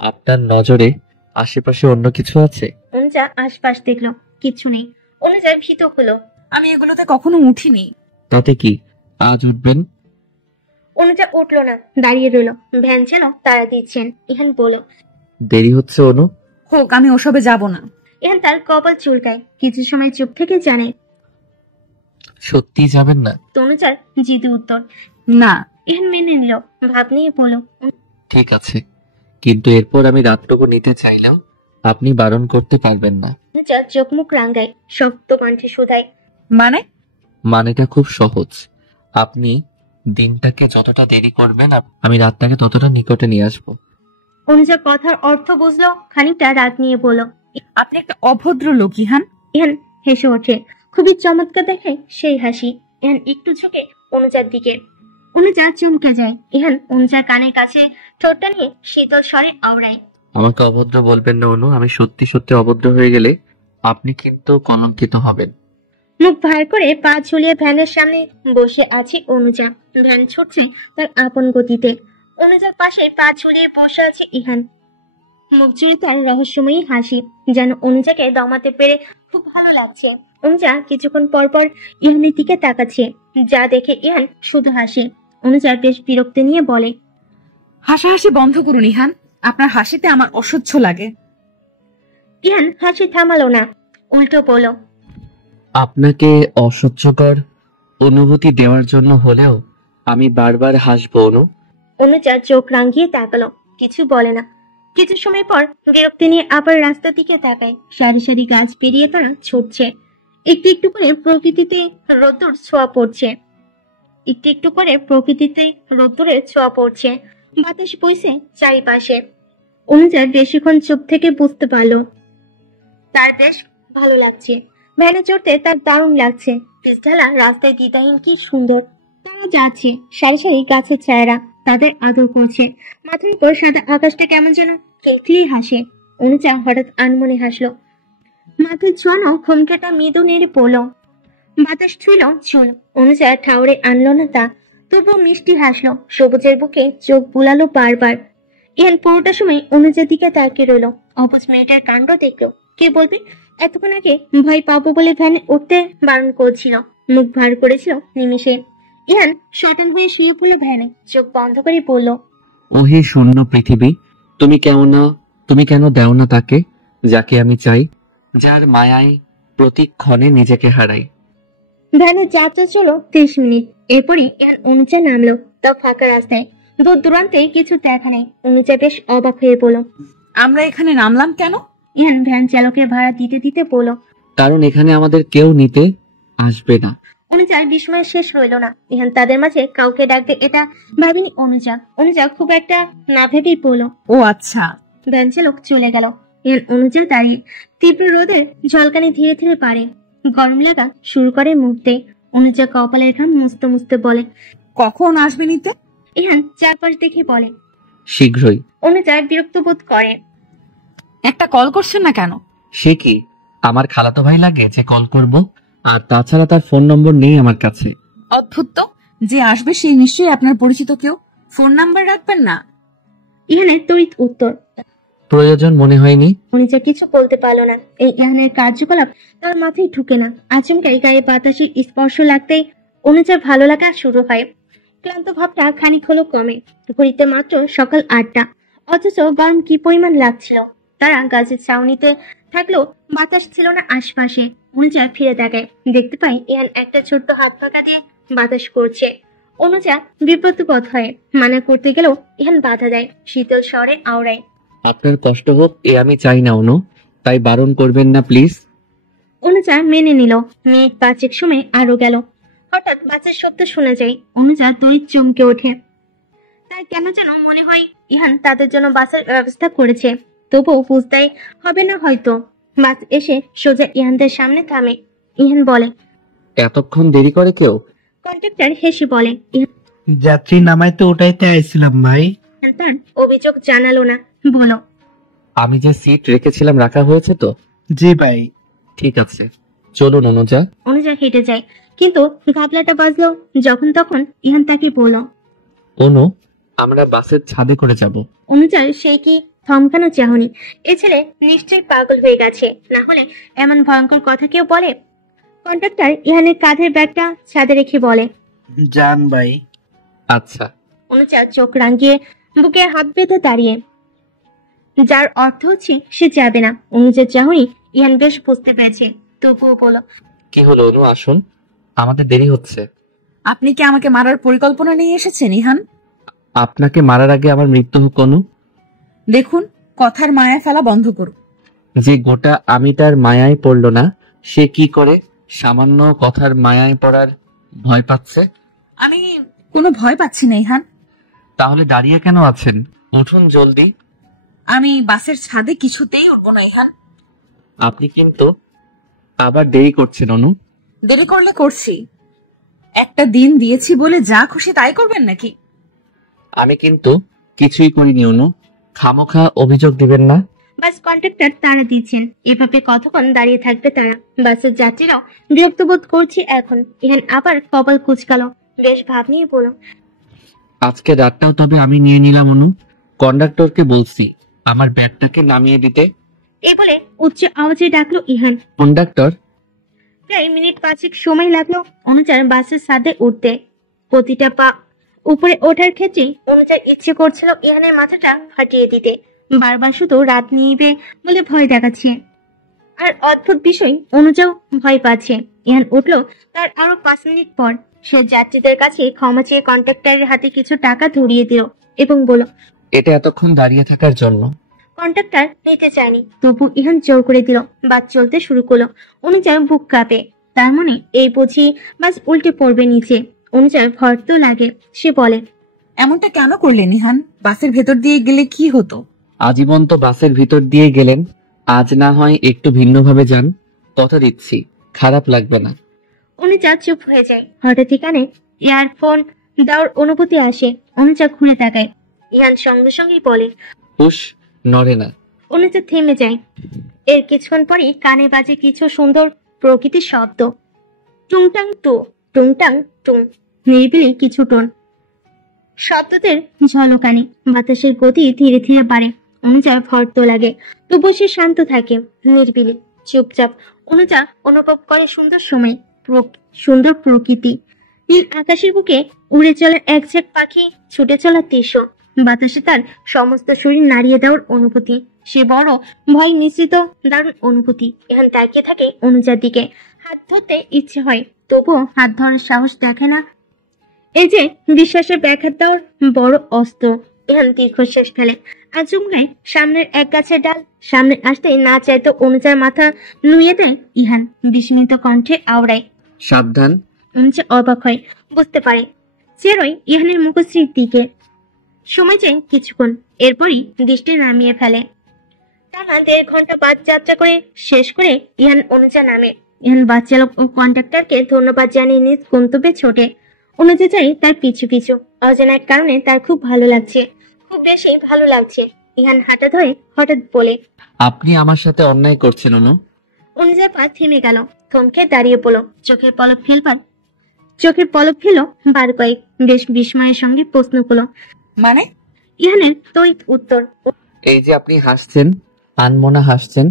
আপনার নজরে আশেপাশে অন্য কিছু আছে? অনুজা আশপাশ দেখলো, কিছু নেই। অনুজার ভীত হলো। আমি এগুলোতে কখনো উঠিনি। তাতে কি, আজ উঠবেন? অনুজা উঠলো না, দাঁড়িয়ে রইলো। ভ্যান যেন তারা দিচ্ছেন। ইহান বলল, দেরি হচ্ছে অনু। হোক, আমি ওসবে যাব না। ইহান তার কপাল চুলকায়। কিছু সময় চুপ থেকে জানে সত্যি যাবেন না? তনুজার জিদু উত্তর। না। ইহান মেনে নিল, ভাব নিয়ে বলল, ঠিক আছে, কিন্তু এরপর আমি রাতটুকু নিতে চাইলেও আপনি বারণ করতে পারবেন না। অনুজা চোখ মুখ রাঙ্গায়, শক্ত কণ্ঠে শুধায়, মানে? মানেটা খুব সহজ। আপনি দিনটাকে যতটা দেরি করবেন আমি রাতটাকে ততটা নিকটে নিয়ে আসবো। অনুজা কথার অর্থ বুঝলো, খানিকটা রাগ নিয়ে বলল, আপনি একটা অভদ্র লোক ইহান। ইহান হেসে ওঠে, খুবই চমৎকার দেখে সেই হাসি। ইহান একটু ঝুঁকে অনুজার দিকে। অনুজা চমকে যায়। ইহান অনুজার কানের কাছে ঠোঁটটা নিয়ে শীতল স্বরে আওড়ায়, আমাকে অভদ্র বলবেন না অনু। আমি সত্যি সত্যি অভদ্র হয়ে গেলে আপনি কিন্তু কলঙ্কিত হবেন। মুখ ভার করে পা ঝুলিয়ে ভ্যানের সামনে বসে আছে অনুজা। ভ্যান ছুটছে তার আপন গতিতে। অনুজার পাশে পা ঝুলিয়ে বসে আছে ইহান। মুখ জুড়ে তার রহস্যময়ী হাসি, যেন অনুজাকে দমাতে পেরে খুব ভালো লাগছে। অনুজা কিছুক্ষণ পর পর ইহানের দিকে তাকাচ্ছে, যা দেখে ইহান শুধু হাসি। অনুজা বেশ বিরক্তি নিয়ে বলে, হাসাহাসি বন্ধ করুন ইহান, আপনার হাসিতে আমার অসহ্য লাগে। ইহান হাসি থামালো না, উল্টো বলল, আপনাকে অসহ্যকর অনুভূতি দেওয়ার জন্য হলেও আমি বারবার হাসবো অনু। অনুজা চোখ রাঙিয়ে তাকালো, কিছু বলে না। কিছু সময় পর বিরক্তি নিয়ে আবার রাস্তার দিকে তাকায়। সারি সারি গাছ পেরিয়ে তারা ছুটছে। একটু একটু করে প্রকৃতিতে রোদ্দুর ছোঁয়া পড়ছে। একটু একটু করে প্রকৃতিতে রোদ্দুরের ছোঁয়া পড়ছে। বাতাস বইছে চারিপাশে। অনুজা বেশিক্ষণ চুপ থেকে বুঝতে পারলো তার বেশ ভালো লাগছে। ভ্যানে চড়তে তার দারুণ লাগছে। পিছঢালা রাস্তায় দ্বিধাহীন কি সুন্দর। তারা যাচ্ছে, সারি সারি গাছের ছায়ারা তাদের আদর করছে। মাথার উপর সাদা আকাশটা কেমন যেন খিলখিলি হাসে। অনুজা হঠাৎ আনমনে হাসলো। মাথার ছোঁয়ানো ঘোমটাটা মৃদু নেড়ে পড়ল। বাতাস ছুঁল চুল। অনুজা ঠাউরে আনলো না তা, তবুও মিষ্টি হাসলো। সবুজের বুকে চোখ বুলালো বারবার। ইহান পুরোটা সময় অনুজার দিকে তাকিয়ে রইল। অবুজ মেয়েটার কাণ্ড দেখলো। কে বলবে, এতক্ষণ আগে ভয় পাবো বলে ভ্যানে উঠতে বারণ করছিল। মুখ ভার করেছিল নিমেষে। ইহান শটান হয়ে শুয়ে পড়লো ভ্যানে, চোখ বন্ধ করে বলল, ওহে শূন্য পৃথিবী, তুমি কেন দেও না তাকে যাকে আমি চাই, যার মায়ায় প্রতিক্ষণে নিজেকে হারাই। ভ্যানের যাত্রা চলো 30 মিনিট। এরপরই ইহান অনুজা নামলো। তা ফাঁকা রাস্তায়, দূর দূরান্তে কিছু দেখা নেই। অনুজা বেশ অবাক হয়ে বলল, আমরা এখানে নামলাম কেন? ইহান ভ্যান চালকের ভাড়া দিতে দিতে বলল, কারণ এখানে আমাদের কেউ নিতে আসবে না। অনুজার বিস্ময় শেষ রইল না। ইহান তাদের মাঝে কাউকে ডাকবে এটা ভাবেনি অনুজা। অনুজা খুব একটা না ভেবেই বলল, ও আচ্ছা। ভ্যান চালক চলে গেল। ইহান অনুজা দাঁড়িয়ে। তীব্র রোদের ঝলকানি ধীরে ধীরে পারে। গরম লাগা শুরু করে মুহূর্তে। অনুজা কপালের ঘাম মুছতে মুছতে বলে, কখন আসবে নিতে? ইহান চারপাশ দেখে বলে, শীঘ্রই। অনুজা বিরক্ত বোধ করে। একটা কল করছেন না কেন? সে কি আমার খালাতো ভাই লাগে যে কল করব? আর তাছাড়া তার ফোন নম্বর নেই আমার কাছে। অদ্ভুত তো, যে আসবে সেই নিশ্চয়ই আপনার পরিচিত কেউ। ফোন নাম্বার রাখবেন না? ইহানের তড়িৎ উত্তর। প্রয়োজন মনে হয়নি। অনুজা কিছু বলতে পারলো না। এই ইহানের কার্যকলাপ তার মাথায় ঢুকে না। আচমকাই গায়ে বাতাসের স্পর্শ লাগতেই অনুজার ভালো লাগা শুরু হয়। ক্লান্ত ভাবটা খানিক হলো কমে। ঘড়িতে মাত্র সকাল 8টা, অথচ গরম কি পরিমাণ লাগছিল। তারা গাছের ছাউনিতে থাকলেও বাতাস ছিল না আশপাশে। অনুজা ফিরে তাকায়, দেখতে পাই ইহান একটা ছোট্ট হাত পাকা দিয়ে বাতাস করছে। অনুজা বিব্রতবোধ হয়। মানা করতে গেলেও ইহান বাধা দেয়, শীতল স্বরে আওড়ায়, আপনার কষ্ট হোক এ আমি চাই না অনু, তাই বারণ করবেন না প্লিজ। অনুজা মেনে নিল। মিনিট 5 সময় আরো গেল। হঠাৎ বাচ্চার শব্দ শোনা যায়। অনুজা তড়িৎ চমকে ওঠে। তার কেন যেন মনে হয় ইহান তাদের জন্য বাসের ব্যবস্থা করেছে। তবুও বুঝতেই হবে না হয়তো। বাস এসে সোজা ইহানদের সামনে থামে। ইহান বলে, এতক্ষণ দেরি করে কেউ? কন্ট্রাক্টর হেসে বলে, যাত্রী নামাইতে ওটাইতে আইছিলাম ভাই। ইহান তার অভিযোগ জানালো না, বলো, আমি যে সিট রেখেছিলাম রাখা হয়েছে তো? জি ভাই। ঠিক আছে, চলুন অনুজা। অনুজা হেঁটে যায়, কিন্তু ঘাবলাটা বাজলো যখন তখন। ইহান তাকে বলল, অনু, আমরা বাসের ছাদে করে যাব। অনুজার সেই কি থমকানো চাহনি। এ ছেলে নিশ্চয় পাগল হয়ে গেছে, না হলে এমন ভয়ঙ্কর কথা কেউ বলে? কন্ট্রাক্টর ইহানের কাঁধের ব্যাগটা ছাদে রেখে বলে, জান ভাই। আচ্ছা। অনুজা চোখ রাঙিয়ে বুকে হাত বেঁধে দাঁড়িয়ে, যার অর্থ হচ্ছে সে যাবে না। অনুজার চাহনি ইহান বেশ বুঝতে পেরেছে, তবুও বলো, কি হলো অনু, আসুন, আমাদের দেরি হচ্ছে। আপনি কি আমাকে মারার পরিকল্পনা নিয়ে এসেছেন ইহান? আপনাকে মারার আগে আমার মৃত্যু হোক অনু। দেখুন, কথার মায়া ফেলা বন্ধ করুন। যে গোটা আমি তার মায়ায় পড়ল না, সে কি করে সামান্য কথার মায়ায় পড়ার ভয় পাচ্ছে? আমি কোনো ভয় পাচ্ছি না ইহান। তাহলে দাঁড়িয়ে কেন আছেন? উঠুন জলদি। আমি বাসের ছাদে কিছুতেই উঠবো না ইহান। আপনি কিন্তু আবার দেরি করছেন অনু। দেরি করলে করছি, একটা দিন দিয়েছি বলে যা খুশি তাই করবেন নাকি? আমি কিন্তু কিছুই করিনি অনু, খামোখা অভিযোগ দিবেন না। বাস কন্ট্রাক্টর তাড়া দিচ্ছেন, এভাবে কতক্ষণ দাঁড়িয়ে থাকবে তারা? বাসের যাত্রীরাও বিরক্ত বোধ করছে এখন। ইহান আবার কপাল কুচকালো, বেশ ভাব নিয়ে বলো, আজকে রাতটাও তবে আমি নিয়ে নিলাম অনু। কন্ডাক্টরকে বলছি আমার ব্যাগটাকে নামিয়ে দিতে। এই বলে উচ্চ আওয়াজে ডাকলো ইহান। কন্ডাক্টর। প্রায় মিনিট 5 সময় লাগলো অনুজার বাসের ছাদে উঠতে। প্রতিটা পা উপরে ওঠার ক্ষেত্রে অনুজার ইচ্ছে করছিল ইহানের মাথাটা ফাটিয়ে দিতে। বারবার শুধু রাত নিবে বলে ভয় দেখাচ্ছে। আর অদ্ভুত বিষয়, অনুজাও ভয় পাচ্ছে। ইহান উঠলো তার আরো 5 মিনিট পর। সে যাত্রীদের কাছে ক্ষমা চেয়ে কন্ট্রাক্টরের হাতে কিছু টাকা ধরিয়ে দিল এবং বলল, এটা এতক্ষণ দাঁড়িয়ে থাকার জন্য। কন্ট্রাক্টর নিতে চায়নি, তবু ইহান জোর করে দিল। বাস চলতে শুরু করলো। অনুজার বুক কাঁপে, তার মনে এই বুঝি বাস উল্টে পড়বে নিচে। অনুজার ভয় তো লাগে। সে বলে, এমনটা কেন করলেন ইহান? বাসের ভেতর দিয়ে গেলে কি হতো? আজীবন তো বাসের ভিতর দিয়ে গেলেন, আজ না হয় একটু ভিন্নভাবে যান, কথা দিচ্ছি খারাপ লাগবে না। অনুজা চুপ হয়ে যায়। হঠাৎই কানে ইয়ারফোন দেওয়ার অনুভূতি আসে। অনুজা ঘুরে তাকায়। ইহান সঙ্গে সঙ্গেই বলে, হুশ, নড়ে না। অনুজা থেমে যায়। এর কিছুক্ষণ পরই কানে বাজে কিছু সুন্দর প্রকৃতির শব্দ। টুংটাং টু, টুংটাং টুং, নিরিবিলি কিছু টোন। শব্দদের ঝলকানি। বাতাসের গতি ধীরে ধীরে বাড়ে। অনুজার ভর তো লাগে, তবু সে শান্ত থাকে, নির্বিলি, চুপচাপ। অনুজা অনুভব করে সুন্দর সময়, সুন্দর প্রকৃতি। নীল আকাশের বুকে উড়ে চলা এক ঝাঁক পাখি, ছুটে চলা দৃশ্য, বাতাসে তার সমস্ত শরীর নাড়িয়ে দেওয়ার অনুভূতি। সে বড় ভয় মিশ্রিত দারুণ অনুভূতি। এখন তাকিয়ে থাকে অনুজার দিকে। হাত ধরতে ইচ্ছে হয়, তবুও হাত ধরার সাহস দেখে না। এই যে বিশ্বাসের ব্যাঘাত দেওয়ার বড় অস্ত্র। এখন দীর্ঘশ্বাস ফেলে। আচমকায় সামনের এক গাছের ডাল সামনে আসতেই না চাইতো অনুজার মাথা নুয়ে দেয় ইহান। বিস্মিত কণ্ঠে আওড়ায়, সাবধান। অনুজা অবাক হয়, বুঝতে পারে। চেরোয় ইহানের মুখশ্রীর দিকে। সময় যায় কিছুক্ষণ, এরপরই দৃষ্টি নামিয়ে ফেলে। টানা 1.5 ঘন্টা বাস যাত্রা করে শেষ করে ইহান অনুজা নামে। ইহান বাস চালক ও কন্ডাক্টরকে ধন্যবাদ জানিয়ে নিজ গন্তব্যে ছোটে। অনুজা চাই তার পিছু পিছু। অজানা এক কারণে তার খুব ভালো লাগছে, খুব বেশি ভালো লাগছে। ইহান হাঁটা ধরে হঠাৎ বলে, আপনি আমার সাথে অন্যায় করছেন অনু। অনুজার পা থেমে গেল, থমকে দাঁড়িয়ে পড়ল। চোখের পলক ফেল বার কয়েক। বেশ বিস্ময়ের সঙ্গে প্রশ্ন করল, মানে? ইহানের তড়িৎ উত্তর, এই যে আপনি হাসছেন, আনমনা হাসছেন,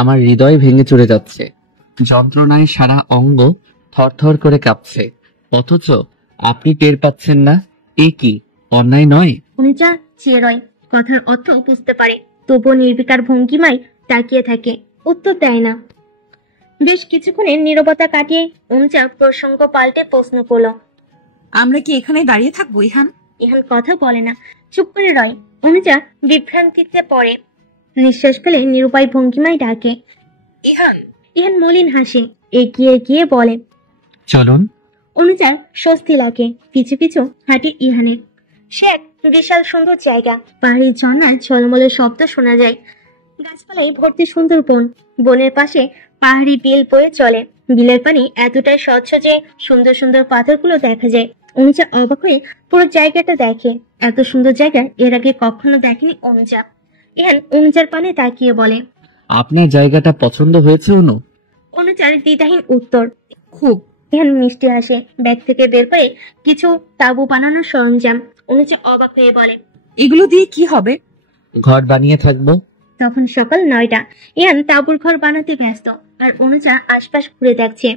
আমার হৃদয় ভেঙে চড়ে যাচ্ছে, যন্ত্রণায় সারা অঙ্গ থরথর করে কাঁপছে, অথচ আপনি টের পাচ্ছেন না। এ কি অন্যায় নয়? অনুজা চেয়ে কথার অর্থ বুঝতে পারে, তবুও নির্বিকার ভঙ্গিমায় তাকিয়ে থাকে, উত্তর দেয় না। বেশ কিছুক্ষণের নীরবতা কাটিয়ে অনুজা প্রসঙ্গ পাল্টে প্রশ্ন করল, আমরা কি এখানে দাঁড়িয়ে থাকবো ইহান? ইহান কথা বলে না, চুপ করে রয়। অনুজা বিভ্রান্তিতে পড়ে, নিঃশ্বাস ফেলে নিরুপায় ভঙ্গিমায় ডাকে, ইহান। ইহান মলিন হাসে, এগিয়ে গিয়ে বলে, চলুন। অনুজার স্বস্তি লাগে, পিছু পিছু হাঁটি ইহানে। সে এক বিশাল সুন্দর জায়গা। পাহাড়ি ঝর্ণার ঝলমলে শব্দ শোনা যায়। গাছপালায় ভর্তি সুন্দর বন। বনের পাশে পাহাড়ি বিল বয়ে চলে। বিলের পানি এতটাই স্বচ্ছ যে সুন্দর সুন্দর পাথরগুলো দেখা যায়। অনুজা অবাক হয়ে পুরো জায়গাটা দেখে। এত সুন্দর জায়গা এর আগে কখনো দেখেনি অনুজা। ইহান অনুজার পানে তাকিয়ে বলে, আপনার জায়গাটা পছন্দ হয়েছে অনু? অনুজার দ্বিধাহীন উত্তর, খুব। ইহান মিষ্টি হাসে, ব্যাগ থেকে বের করে কিছু তাঁবু বানানোর সরঞ্জাম। অনুজা অবাক হয়ে বলে, এগুলো দিয়ে কি হবে? ঘর বানিয়ে থাকবো। তখন সকাল 9টা। ইহান তাঁবুর ঘর বানাতে ব্যস্ত, আর অনুজা আশপাশ ঘুরে দেখছে।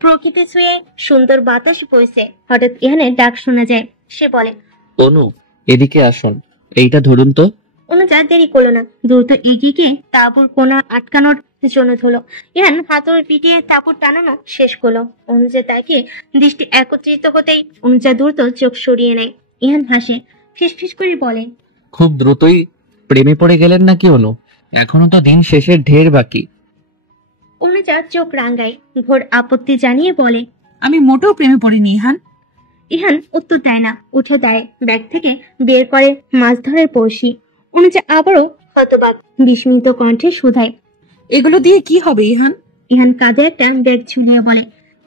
প্রকৃতি ছুঁয়ে সুন্দর বাতাস বইছে। হঠাৎ ইহানের ডাক শোনা যায়। সে বলে, অনু, এদিকে আসুন, এইটা ধরুন তো। অনুজা দেরি করলো না, দ্রুত এগিয়ে গিয়ে তাঁবুর কোনা আটকানোর জন্য ধরলো। ইহান হাতুড়ি পিটিয়ে তাঁবু টানানো শেষ করলো। অনুজা তাকে দৃষ্টি একত্রিত হতেই অনুজা দ্রুত চোখ সরিয়ে নেয়। ইহান হাসে, ফিসফিস করে বলে, খুব দ্রুতই প্রেমে পড়ে গেলেন নাকি অনু? এখনো তো দিন শেষের ঢের বাকি। অনুজা চোখ রাঙ্গায়, ঘোর আপত্তি জানিয়ে বলে, আমি মোটেও প্রেমে পড়িনি ইহান। ইহান উত্তর দেয় না, উঠে দেয় ব্যাগ থেকে বের করে মাছ ধরার বড়শি। অনুজা আবারও হতবাক বিস্মিত কণ্ঠে শুধায়, এগুলো দিয়ে কি হবে ইহান? ইহান কাঁধে একটা ব্যাগ ঝুলিয়ে বলে,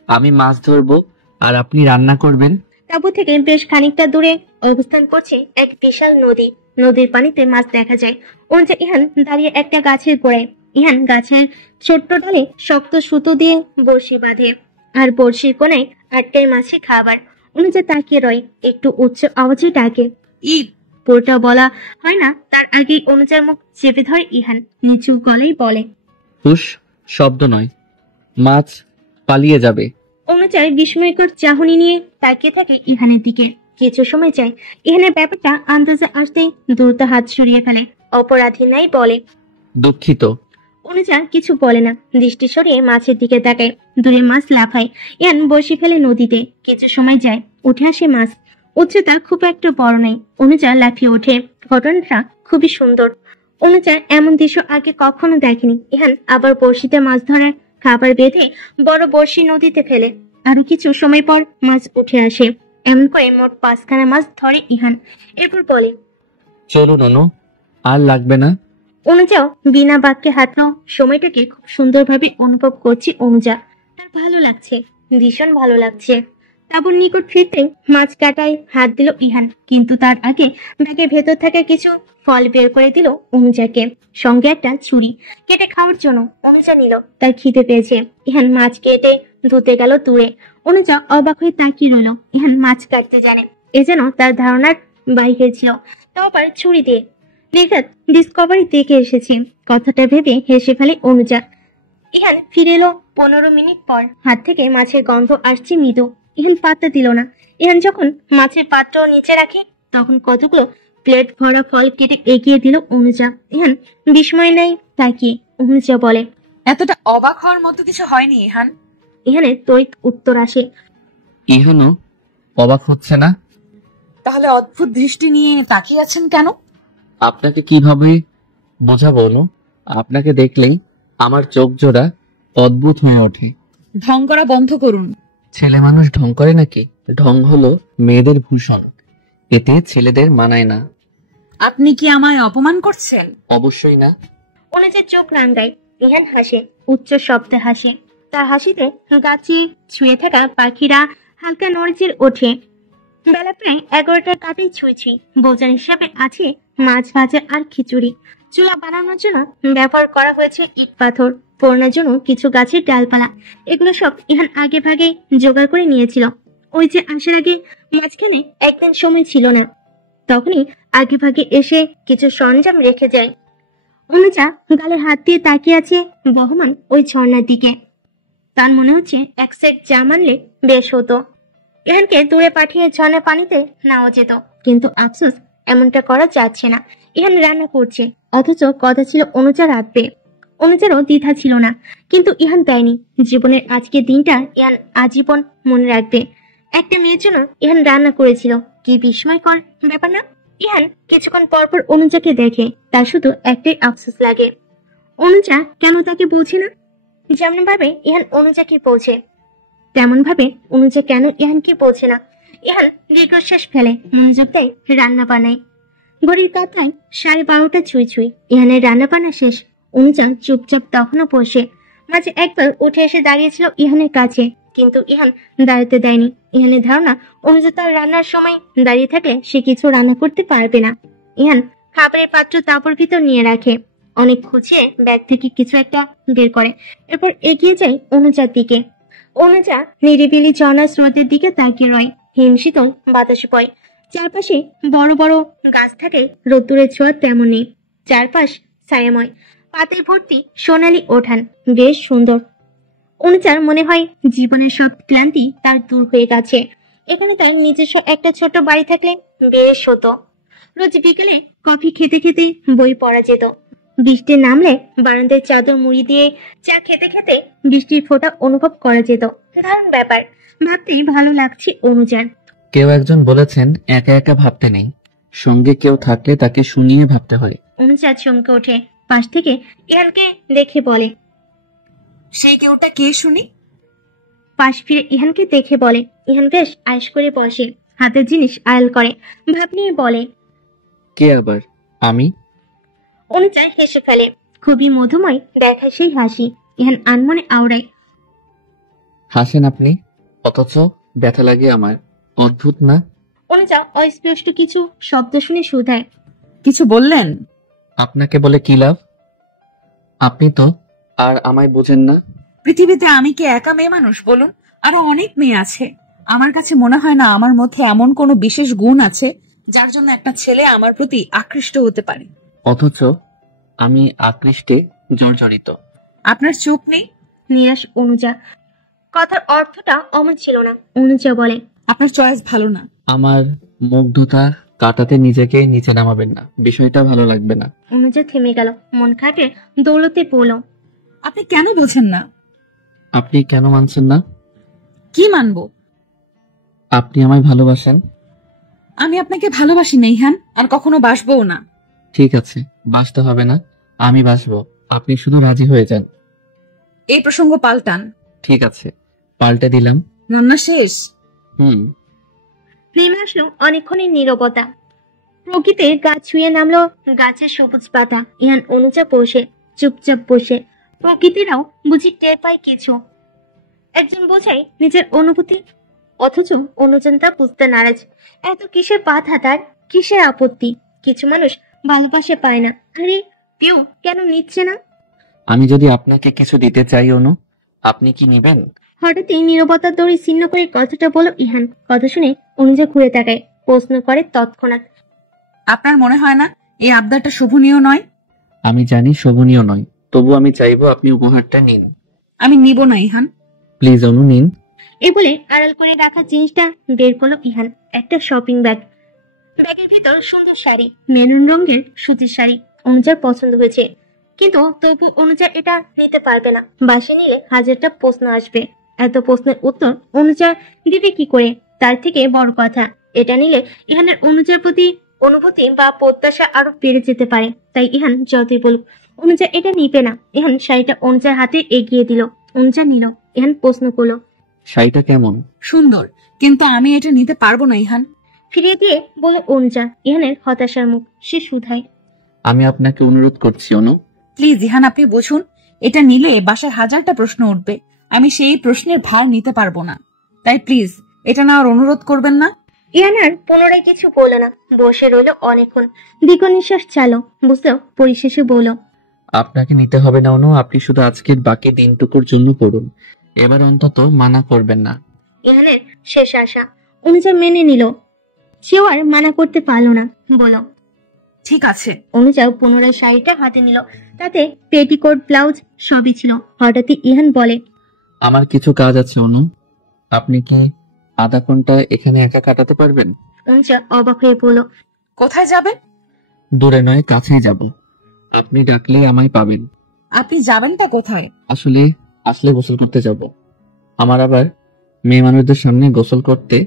আমি মাছ ধরবো আর আপনি রান্না করবেন। তাঁবু থেকে বেশ খানিকটা দূরে অবস্থান করছে এক বিশাল নদী। নদীর পানিতে মাছ দেখা যায়। অনুজা ইহান দাঁড়িয়ে একটা গাছের গোড়ায়। ইহান গাছের ছোট্ট ডালে শক্ত সুতো দিয়ে বড়শি বাঁধে, আর বড়শির কোনায় আটকায় মাছে খাবার। অনুজা তাকিয়ে রয়, একটু উচ্চ আওয়াজে ডাকে, ঈদ। পুরোটা বলা হয় না তার আগেই অনুজার মুখ চেপে ধরে ইহান। নিচু গলায় বলে, হুশ, শব্দ নয়, মাছ পালিয়ে যাবে। অনুজার বিস্ময়কর চাহনি নিয়ে তাকিয়ে থাকে ইহানের দিকে। কিছু সময় যায়। ইহানের ব্যাপারটা আন্দাজে আসতেই দ্রুত হাত সরিয়ে ফেলে। অপরাধী নাই বলে, দুঃখিত। অনুজা কিছু বলে না, দৃষ্টি সরিয়ে মাছের দিকে তাকায়। দূরে মাছ লাফায়। ইহান বসে ফেলে নদীতে। কিছু সময় যায়, উঠে আসে মাছ। উচ্চতা খুব একটা বড় নেই। অনুজা লাফিয়ে ওঠে। ঘটনাটা খুবই সুন্দর। অনুজা এমন দৃশ্য আগে কখনো দেখেনি। ইহান আবার বড়শিতে মাছ ধরার খাবার বেঁধে বড় বড়শি নদীতে ফেলে। আরো কিছু সময় পর মাছ উঠে আসে। এমন করে মোট 5খানা মাছ ধরে ইহান। এরপর বলে, চলুন অনু, আর লাগবে না। অনুজাও বিনা বাক্যে হাঁটলো। সময়টাকে খুব সুন্দরভাবে অনুভব করছে অনুজা। তার ভালো লাগছে, ভীষণ ভালো লাগছে। তাঁবুর নিকট ফিরতেই মাছ কাটায় হাত দিল ইহান, কিন্তু তার আগে ব্যাগের ভেতর থাকা কিছু ফল বের করে দিল অনুজাকে, সঙ্গে একটা ছুরি। কেটে খাওয়ার জন্য অনুজা নিল, তার খিদে পেয়েছে। ইহান মাছ কেটে ধুতে গেল দূরে। অনুজা অবাক হয়ে তাকিয়ে রইল। ইহান মাছ কাটতে জানে, এ যেন তার ধারণার বাইরে ছিল। তাও আবার ছুরি দিয়ে। নির্ঘাত ডিসকভারি দেখে এসেছি, কথাটা ভেবে হেসে ফেলে অনুজা। ইহান ফিরে এলো 15 মিনিট পর। হাত থেকে মাছের গন্ধ আসছে মৃদু। ইহান পাত্তা দিল না। ইহান যখন মাছের পাত্র নিচে রাখে, তখন কতগুলো প্লেট ভরা ফল কেটে এগিয়ে দিল অনুজা। ইহান বিস্ময় নেই তাকিয়ে। অনুজা বলে, এতটা অবাক হওয়ার মতো কিছু হয়নি ইহান। ইহানের তড়িৎ উত্তর আসে, ইহানও অবাক হচ্ছে না? তাহলে অদ্ভুত দৃষ্টি নিয়ে তাকিয়ে আছেন কেন? আপনাকে কিভাবে বোঝাবো অনু? আপনাকে দেখলেই আমার চোখ জোড়া অদ্ভুত হয়ে ওঠে। ঢং করা বন্ধ করুন। ছেলে মানুষ ঢং করে নাকি? ঢং হলো মেয়েদের ভূষণ, এতে ছেলেদের মানায় না। আপনি কি আমায় অপমান করছেন? অবশ্যই না। অনুজা চোখ রাঙ্গায়। ইহান হাসে, উচ্চ শব্দে হাসে। তার হাসিতে গাছে ছুঁয়ে থাকা পাখিরা হালকা নড়েচড়ে ওঠে। বেলা প্রায় 11টার কাটাই ছুঁই ছুঁই। ভোজন হিসাবে আছে মাছ ভাজা আর খিচুড়ি। চুলা বানানোর জন্য ব্যবহার করা হয়েছে ইট পাথর, পোড়ানোর জন্য কিছু গাছের ডালপালা। এগুলো সব ইহান আগে ভাগে জোগাড় করে নিয়েছিল। ওই যে আসার আগে মাঝখানে একদিন সময় ছিল না, তখনই আগে ভাগে এসে কিছু সরঞ্জাম রেখে যায়। অনুজা গালে হাত দিয়ে তাকিয়ে আছে বহমান ওই ঝর্ণার দিকে। তার মনে হচ্ছে এক সেট জাম আনলে বেশ হতো। ইহানকে দূরে পাঠিয়ে ঝর্ণার পানিতে নাও যেত, কিন্তু আফসোস এমনটা করা যাচ্ছে না। ইহান রান্না করছে, অথচ কথা ছিল অনুজা রাখবে। অনুজারও দ্বিধা ছিল না, কিন্তু ইহান দেয়নি। জীবনের আজকের দিনটা ইহান আজীবন মনে রাখবে। একটা মেয়ের জন্য ইহান রান্না করেছিল, কি বিস্ময়কর ব্যাপার না? ইহান কিছুক্ষণ পরপর অনুজাকে দেখে, তার শুধু একটাই আফসোস লাগে, অনুজা কেন তাকে বোঝে না। যেমন ভাবে ইহান অনুজাকে বোঝে, তেমন ভাবে অনুজা কেন ইহানকে বোঝে না। ইহান দীর্ঘশ্বাস ফেলে, মনোযোগ দেয় রান্না বানায়। ঘড়ির কাঁটায় 12:30 ছুঁই ছুঁই। ইহানের রান্না বান্না শেষ। অনুজা চুপচাপ তখনও বসে। মাঝে একবার উঠে এসে দাঁড়িয়েছিল ইহানের কাছে, কিন্তু ইহান দাঁড়াতে দেয়নি। ইহানের ধারণা অনুজা তার রান্নার সময় দাঁড়িয়ে থাকলে সে কিছু রান্না করতে পারবে না। ইহান খাবারের পাত্র তাঁবুর ভিতর নিয়ে রাখে। অনেক খুঁজে ব্যাগ থেকে কিছু একটা বের করে, এরপর এগিয়ে যায় অনুজার দিকে। অনুজা নিরিবিলি ঝর্ণার স্রোতের দিকে তাকিয়ে রয়। হিমশীতল বাতাস বয়। চারপাশে বড় বড় গাছ থাকে, রোদ্দুরের ছোঁয়া তেমন নেই। চারপাশ ছায়াময়, পাতে ভর্তি সোনালি ওঠান, বেশ সুন্দর। অনুজার মনে হয় জীবনের সব ক্লান্তি তার দূর হয়ে গেছে। এখানে তার নিজস্ব একটা ছোট বাড়ি থাকলে বেশ হতো। রোজ বিকেলে কফি খেতে খেতে বই পড়া যেত। বৃষ্টি নামলে বারান্দায় চাদর মুড়ি দিয়ে চা খেতে খেতে বৃষ্টির ফোঁটা অনুভব করা যেত। দারুণ ব্যাপার, ভাবতেই ভালো লাগছে অনুজার। কেউ একজন বলেছেন একা একা ভাবতে নেই, সঙ্গে কেউ থাকলে তাকে শুনিয়ে ভাবতে হয়। অনুজা চমকে ওঠে, পাশ থেকে ইহানকে দেখে বলে, সেই কেউটা কে শুনি? পাশ ফিরে ইহানকে দেখে বলে। ইহান বেশ আয়েশ করে বসে, হাতের জিনিস আড়াল করে, ভাব নিয়ে বলে, কে আবার? আমি? অনুজা হেসে ফেলে, খুবই মধুময় দেখা সেই হাসি। ইহান আনমনে আওড়ায়, হাসেন আপনি, অথচ ব্যথা লাগে আমার। অদ্ভুত না? অনুজা অস্পষ্ট কিছু শব্দ শুনে শুধায়, কিছু বললেন? আপনাকে বলে কি লাভ? আপনি তো আর আমায় বোঝেন না। পৃথিবীতে আমি কি একা মেয়ে মানুষ বলুন? আরো অনেক মেয়ে আছে। আমার কাছে মনে হয় না আমার মধ্যে এমন কোনো বিশেষ গুণ আছে যার জন্য একটা ছেলে আমার প্রতি আকৃষ্ট হতে পারে। অথচ আমি আকৃষ্টে জর্জরিত। আপনার চোখ নেই? নিরাশ অনুজা। কথার অর্থটা অমন ছিল না। অনুজা বলে, আপনার চয়েস ভালো না। আমার মুগ্ধতা কাটাতে নিজেকে নিচে নামাবেন না, বিষয়টা ভালো লাগবে না। অনুজা থেমে গেল, মন খাটে দৌলতে পড়ল। আপনি কেন বোঝেন না? আপনি কেন মানছেন না? কি মানবো? আপনি আমায় ভালোবাসেন। আমি আপনাকে ভালোবাসি না ইহান, আর কখনো বাসবও না। ঠিক আছে, বাসতে হবে না, আমি বাসবো, আপনি শুধু রাজি হয়ে যান। এই প্রসঙ্গ পাল্টান। ঠিক আছে, পাল্টে দিলাম। রান্না শেষ? নেমে আসলো অনেকক্ষণের নীরবতা। প্রকৃতির গাছ ছুঁয়ে নামলো গাছের সবুজ পাতা। ইহান অনুজা বসে, চুপচাপ বসে। প্রকৃতিরাও বুঝি টের পায় কিছু। একজন বোঝায় নিজের অনুভূতি, অথচ অনুজন তা বুঝতে নারাজ। এত কিসের বাধা তার, কিসের আপত্তি? কিছু মানুষ ভালোবাসা পায় না। আরে কেউ কেন নিচ্ছে না? আমি যদি আপনাকে কিছু দিতে চাই অনু, আপনি কি নিবেন? হঠাৎই নীরবতার দড়ি ছিন্ন করে কথাটা বলো ইহান। কথা শুনে অনুজা ঘুরে তাকায়, প্রশ্ন করে তৎক্ষণাৎ, আপনার মনে হয় না এই আবদারটা শোভনীয় নয়? আমি জানি শোভনীয় নয়, তবু আমি চাইবো আপনি উপহারটা নিন। আমি নিব না ইহান। প্লিজ অনু, নিন। এ বলে আড়াল করে রাখা জিনিসটা বের করলো ইহান। একটা শপিং ব্যাগ। ব্যাগের ভিতর সুন্দর শাড়ি, মেরুন রঙের সুতির শাড়ি। অনুজার পছন্দ হয়েছে, কিন্তু তবু অনুজা এটা নিতে পারবে না। বাসে নিলে হাজারটা প্রশ্ন আসবে। এত প্রশ্নের উত্তর অনুজা দিবে কি করে? তার থেকে বড় কথা, এটা নিলে ইহানের অনুজার প্রতি অনুভূতি বা প্রত্যাশা আরো বেড়ে যেতে পারে। তাই ইহান যতই বলুক, অনুজা এটা নিবে না। ইহান শাড়িটা অনুজার হাতে এগিয়ে দিল। অনুজা নিল। ইহান প্রশ্ন করলো, শাড়িটা কেমন? সুন্দর, কিন্তু আমি এটা নিতে পারবো না ইহান। ফিরিয়ে দিয়ে বলে অনুজা। ইহানের হতাশার মুখ। সে শুধায়, আমি আপনাকে অনুরোধ করছি অনু। প্লিজ ইহান, আপনি বুঝুন, এটা নিলে বাসায় হাজারটা প্রশ্ন উঠবে। আমি সেই প্রশ্নের ভার নিতে পারবো না। তাই প্লিজ এটা নেওয়ার অনুরোধ করবেন না। ইহান আর পুনরায় কিছু বলল না, বসে রইল অনেকক্ষণ। দীর্ঘ নিঃশ্বাস চালো, বুঝতেও পরিশেষে বলল, আপনাকে নিতে হবে না অনু, আপনি শুধু আজকের বাকি দিনটুকুর জন্য পড়ুন, এবার অন্তত মানা করবেন না। ইহানের শেষ আশা। অনুজা মেনে নিল। সেও আর মানা করতে পারলো না, বলো ঠিক আছে। অনুজা পুনরায় শাড়িটা হাতে নিল। তাতে পেটিকোট, ব্লাউজ সবই ছিল। হঠাৎই ইহান বলে, আমার কিছু কাজ আছে অনু, আপনি কি আধা ঘন্টা এখানে একা কাটাতে পারবেন? অনুজা অবাক হয়ে বলল, কোথায় যাবেন? দূরে নয়, কাছেই যাব, আপনি ডাকলে আমায় পাবেন। আপনি যাবেনটা কোথায়? আসলে গোসল করতে যাব। আমার আবার মেয়ে মানুষদের সামনে গোসল করতে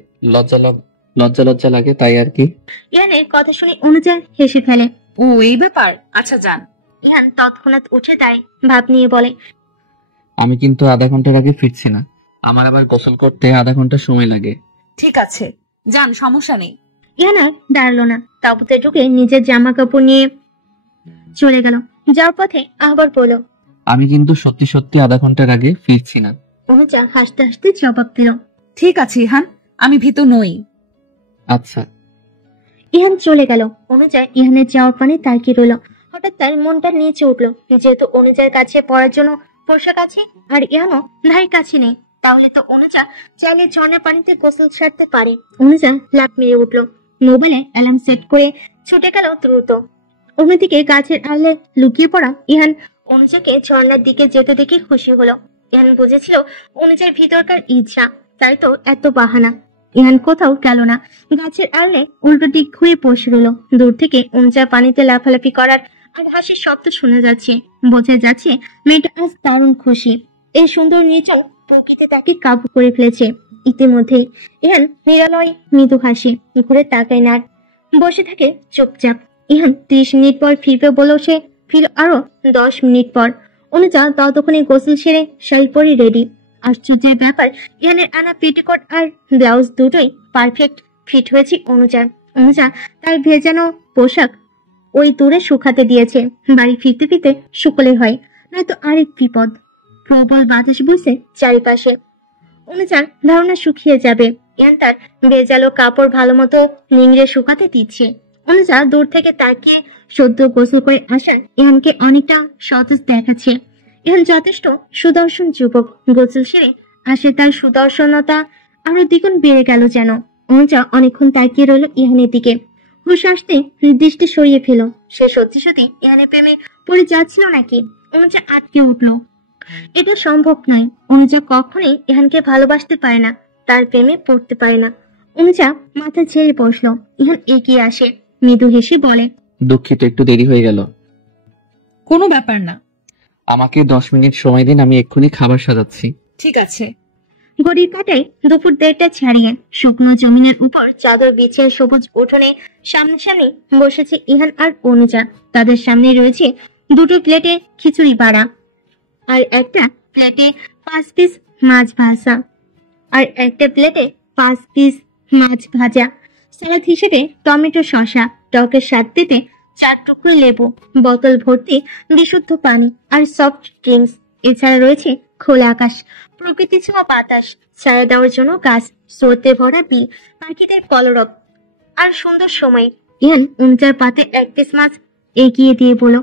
লজ্জা লাগে, তাই আর কি। ইহানের কথা শুনে অনুজা হেসে ফেলে। ও এই ব্যাপার, আচ্ছা যান। ইহান তৎক্ষণাৎ উঠে দাঁড়ায়, ভাব নিয়ে বলে, আমি কিন্তু আধা ঘন্টার আগে ফিরছি না, আমার আবার গোসল করতে আধা ঘন্টা সময় লাগে। ঠিক আছে যান, সমস্যা নেই। ইহান আর দাঁড়ালো না, তাঁবুতে ঢুকে নিজের জামা কাপড় নিয়ে চলে গেল। যাওয়ার পথে আবার বলল, আমি কিন্তু সত্যি সত্যি আধা ঘন্টার আগে ফিরছি না। অনুজা হাসতে হাসতে জবাব দিল, ঠিক আছে ইহান, আমি ভীত নই। আচ্ছা। ইহান চলে গেল। অনুজা ইহানের যাওয়ার পানে তাকিয়ে রইল। হঠাৎ তার মনটা নিচে উঠলো। যেহেতু অনুজার কাছে পড়ার জন্য পোশাক আছে, আর ইহানও ধারে কাছে নেই, তাহলে তো অনুজা চাইলে ঝর্ণার পানিতে গোসল সারতে পারে। অনুজা লাফ মেরে উঠলো। মোবাইলে অ্যালার্ম সেট করে ছুটে গেল দ্রুত। অন্যদিকে গাছের আড়ালে লুকিয়ে পড়া ইহান অনুজাকে ঝর্ণার দিকে যেতে দেখে খুশি হলো। ইহান বুঝেছিল অনুজার ভিতরকার ইচ্ছা, তাই তো এত বাহানা। ইহান কোথাও গেল না, গাছের আড়ালে উল্টো দিক ঘুরে বসে রইল। দূর থেকে অনুজা পানিতে লাফালাফি করার আর হাসির শব্দ শোনা যাচ্ছে। বোঝা যাচ্ছে মেয়েটা আজ দারুণ খুশি। এই সুন্দর নির্জন প্রকৃতি তাকে কাবু করে ফেলেছে ইতিমধ্যে। ইহান নিরালয় মৃদু হাসি, ঘুরে তাকায় না, বসে থাকে চুপচাপ। ইহান 30 মিনিট পর ফিরবে বলেও সে ফিরল আরো 10 মিনিট পর। অনুজা ততক্ষণে গোসল সেরে শাড়ি পরে রেডি। আশ্চর্যের ব্যাপার, ইহানের আনা পেটিকোট আর ব্লাউজ দুটোই পারফেক্ট ফিট হয়েছে অনুজার। অনুজা তার ভেজানো পোশাক ওই দূরে শুকাতে দিয়েছে। বাড়ি ফিরতে ফিরতে শুকলে হয়, নয়তো আরেক বিপদ। প্রবল বাতাস বইছে চারিপাশে, অনুজার ধারণা শুকিয়ে যাবে। ইহান তার ভেজালো কাপড় ভালো মতো নিংড়ে শুকাতে দিচ্ছে। অনুজা দূর থেকে তাকিয়ে সদ্য গোসল করে আসা ইহানকে অনেকটা সতেজ দেখাচ্ছে। ইহান যথেষ্ট সুদর্শন যুবক। গোসল সেরে আসে তার সুদর্শনতা আরো দ্বিগুণ বেড়ে গেল যেন। অনুজা অনেকক্ষণ তাকিয়ে রইল ইহানের দিকে। হুশ আসতে দৃষ্টি সরিয়ে ফেল। সে সত্যি সত্যি ইহানের প্রেমে পড়ে যাচ্ছিল নাকি? অনুজা আটকে উঠল। এটা সম্ভব নয়। অনুজা কখনোই ইহানকে ভালোবাসতে পারে না, তার প্রেমে পড়তে পারে না। অনুজা মাথা ছেড়ে বসলো। ইহান এগিয়ে আসে, মৃদু হেসে বলে, দুঃখিত, একটু দেরি হয়ে গেল। কোনো ব্যাপার না। আমাকে 10 মিনিট সময় দিন, আমি এক্ষুনি খাবার সাজাচ্ছি। ঠিক আছে। ঘড়ির কাঁটায় দুপুর 1:30 ছাড়িয়ে শুকনো জমিনের উপর চাদর বিছিয়ে সবুজ উঠোনে সামনাসামনি বসেছে ইহান আর অনুজা। তাদের সামনে রয়েছে দুটো প্লেটে খিচুড়ি বাড়া, আর একটা প্লেটে 5 পিস মাছ ভাজা, আর একটা প্লেটে 5 পিস মাছ ভাজা। সালাদ হিসেবে টমেটো, শসা, টকের স্বাদ পেতে 4 টুকরো লেবু, বোতল ভর্তি বিশুদ্ধ পানি আর সফট ড্রিঙ্কস। এছাড়া রয়েছে খোলা আকাশ, প্রকৃতি ছোঁয়া বাতাস, ছায়া দেওয়ার জন্য গাছ, স্রোতে ভরা বিল, পাখিদের কলরব আর সুন্দর সময়। ইহান অনুজার পাতে 1 পিস মাছ এগিয়ে দিয়ে বলল,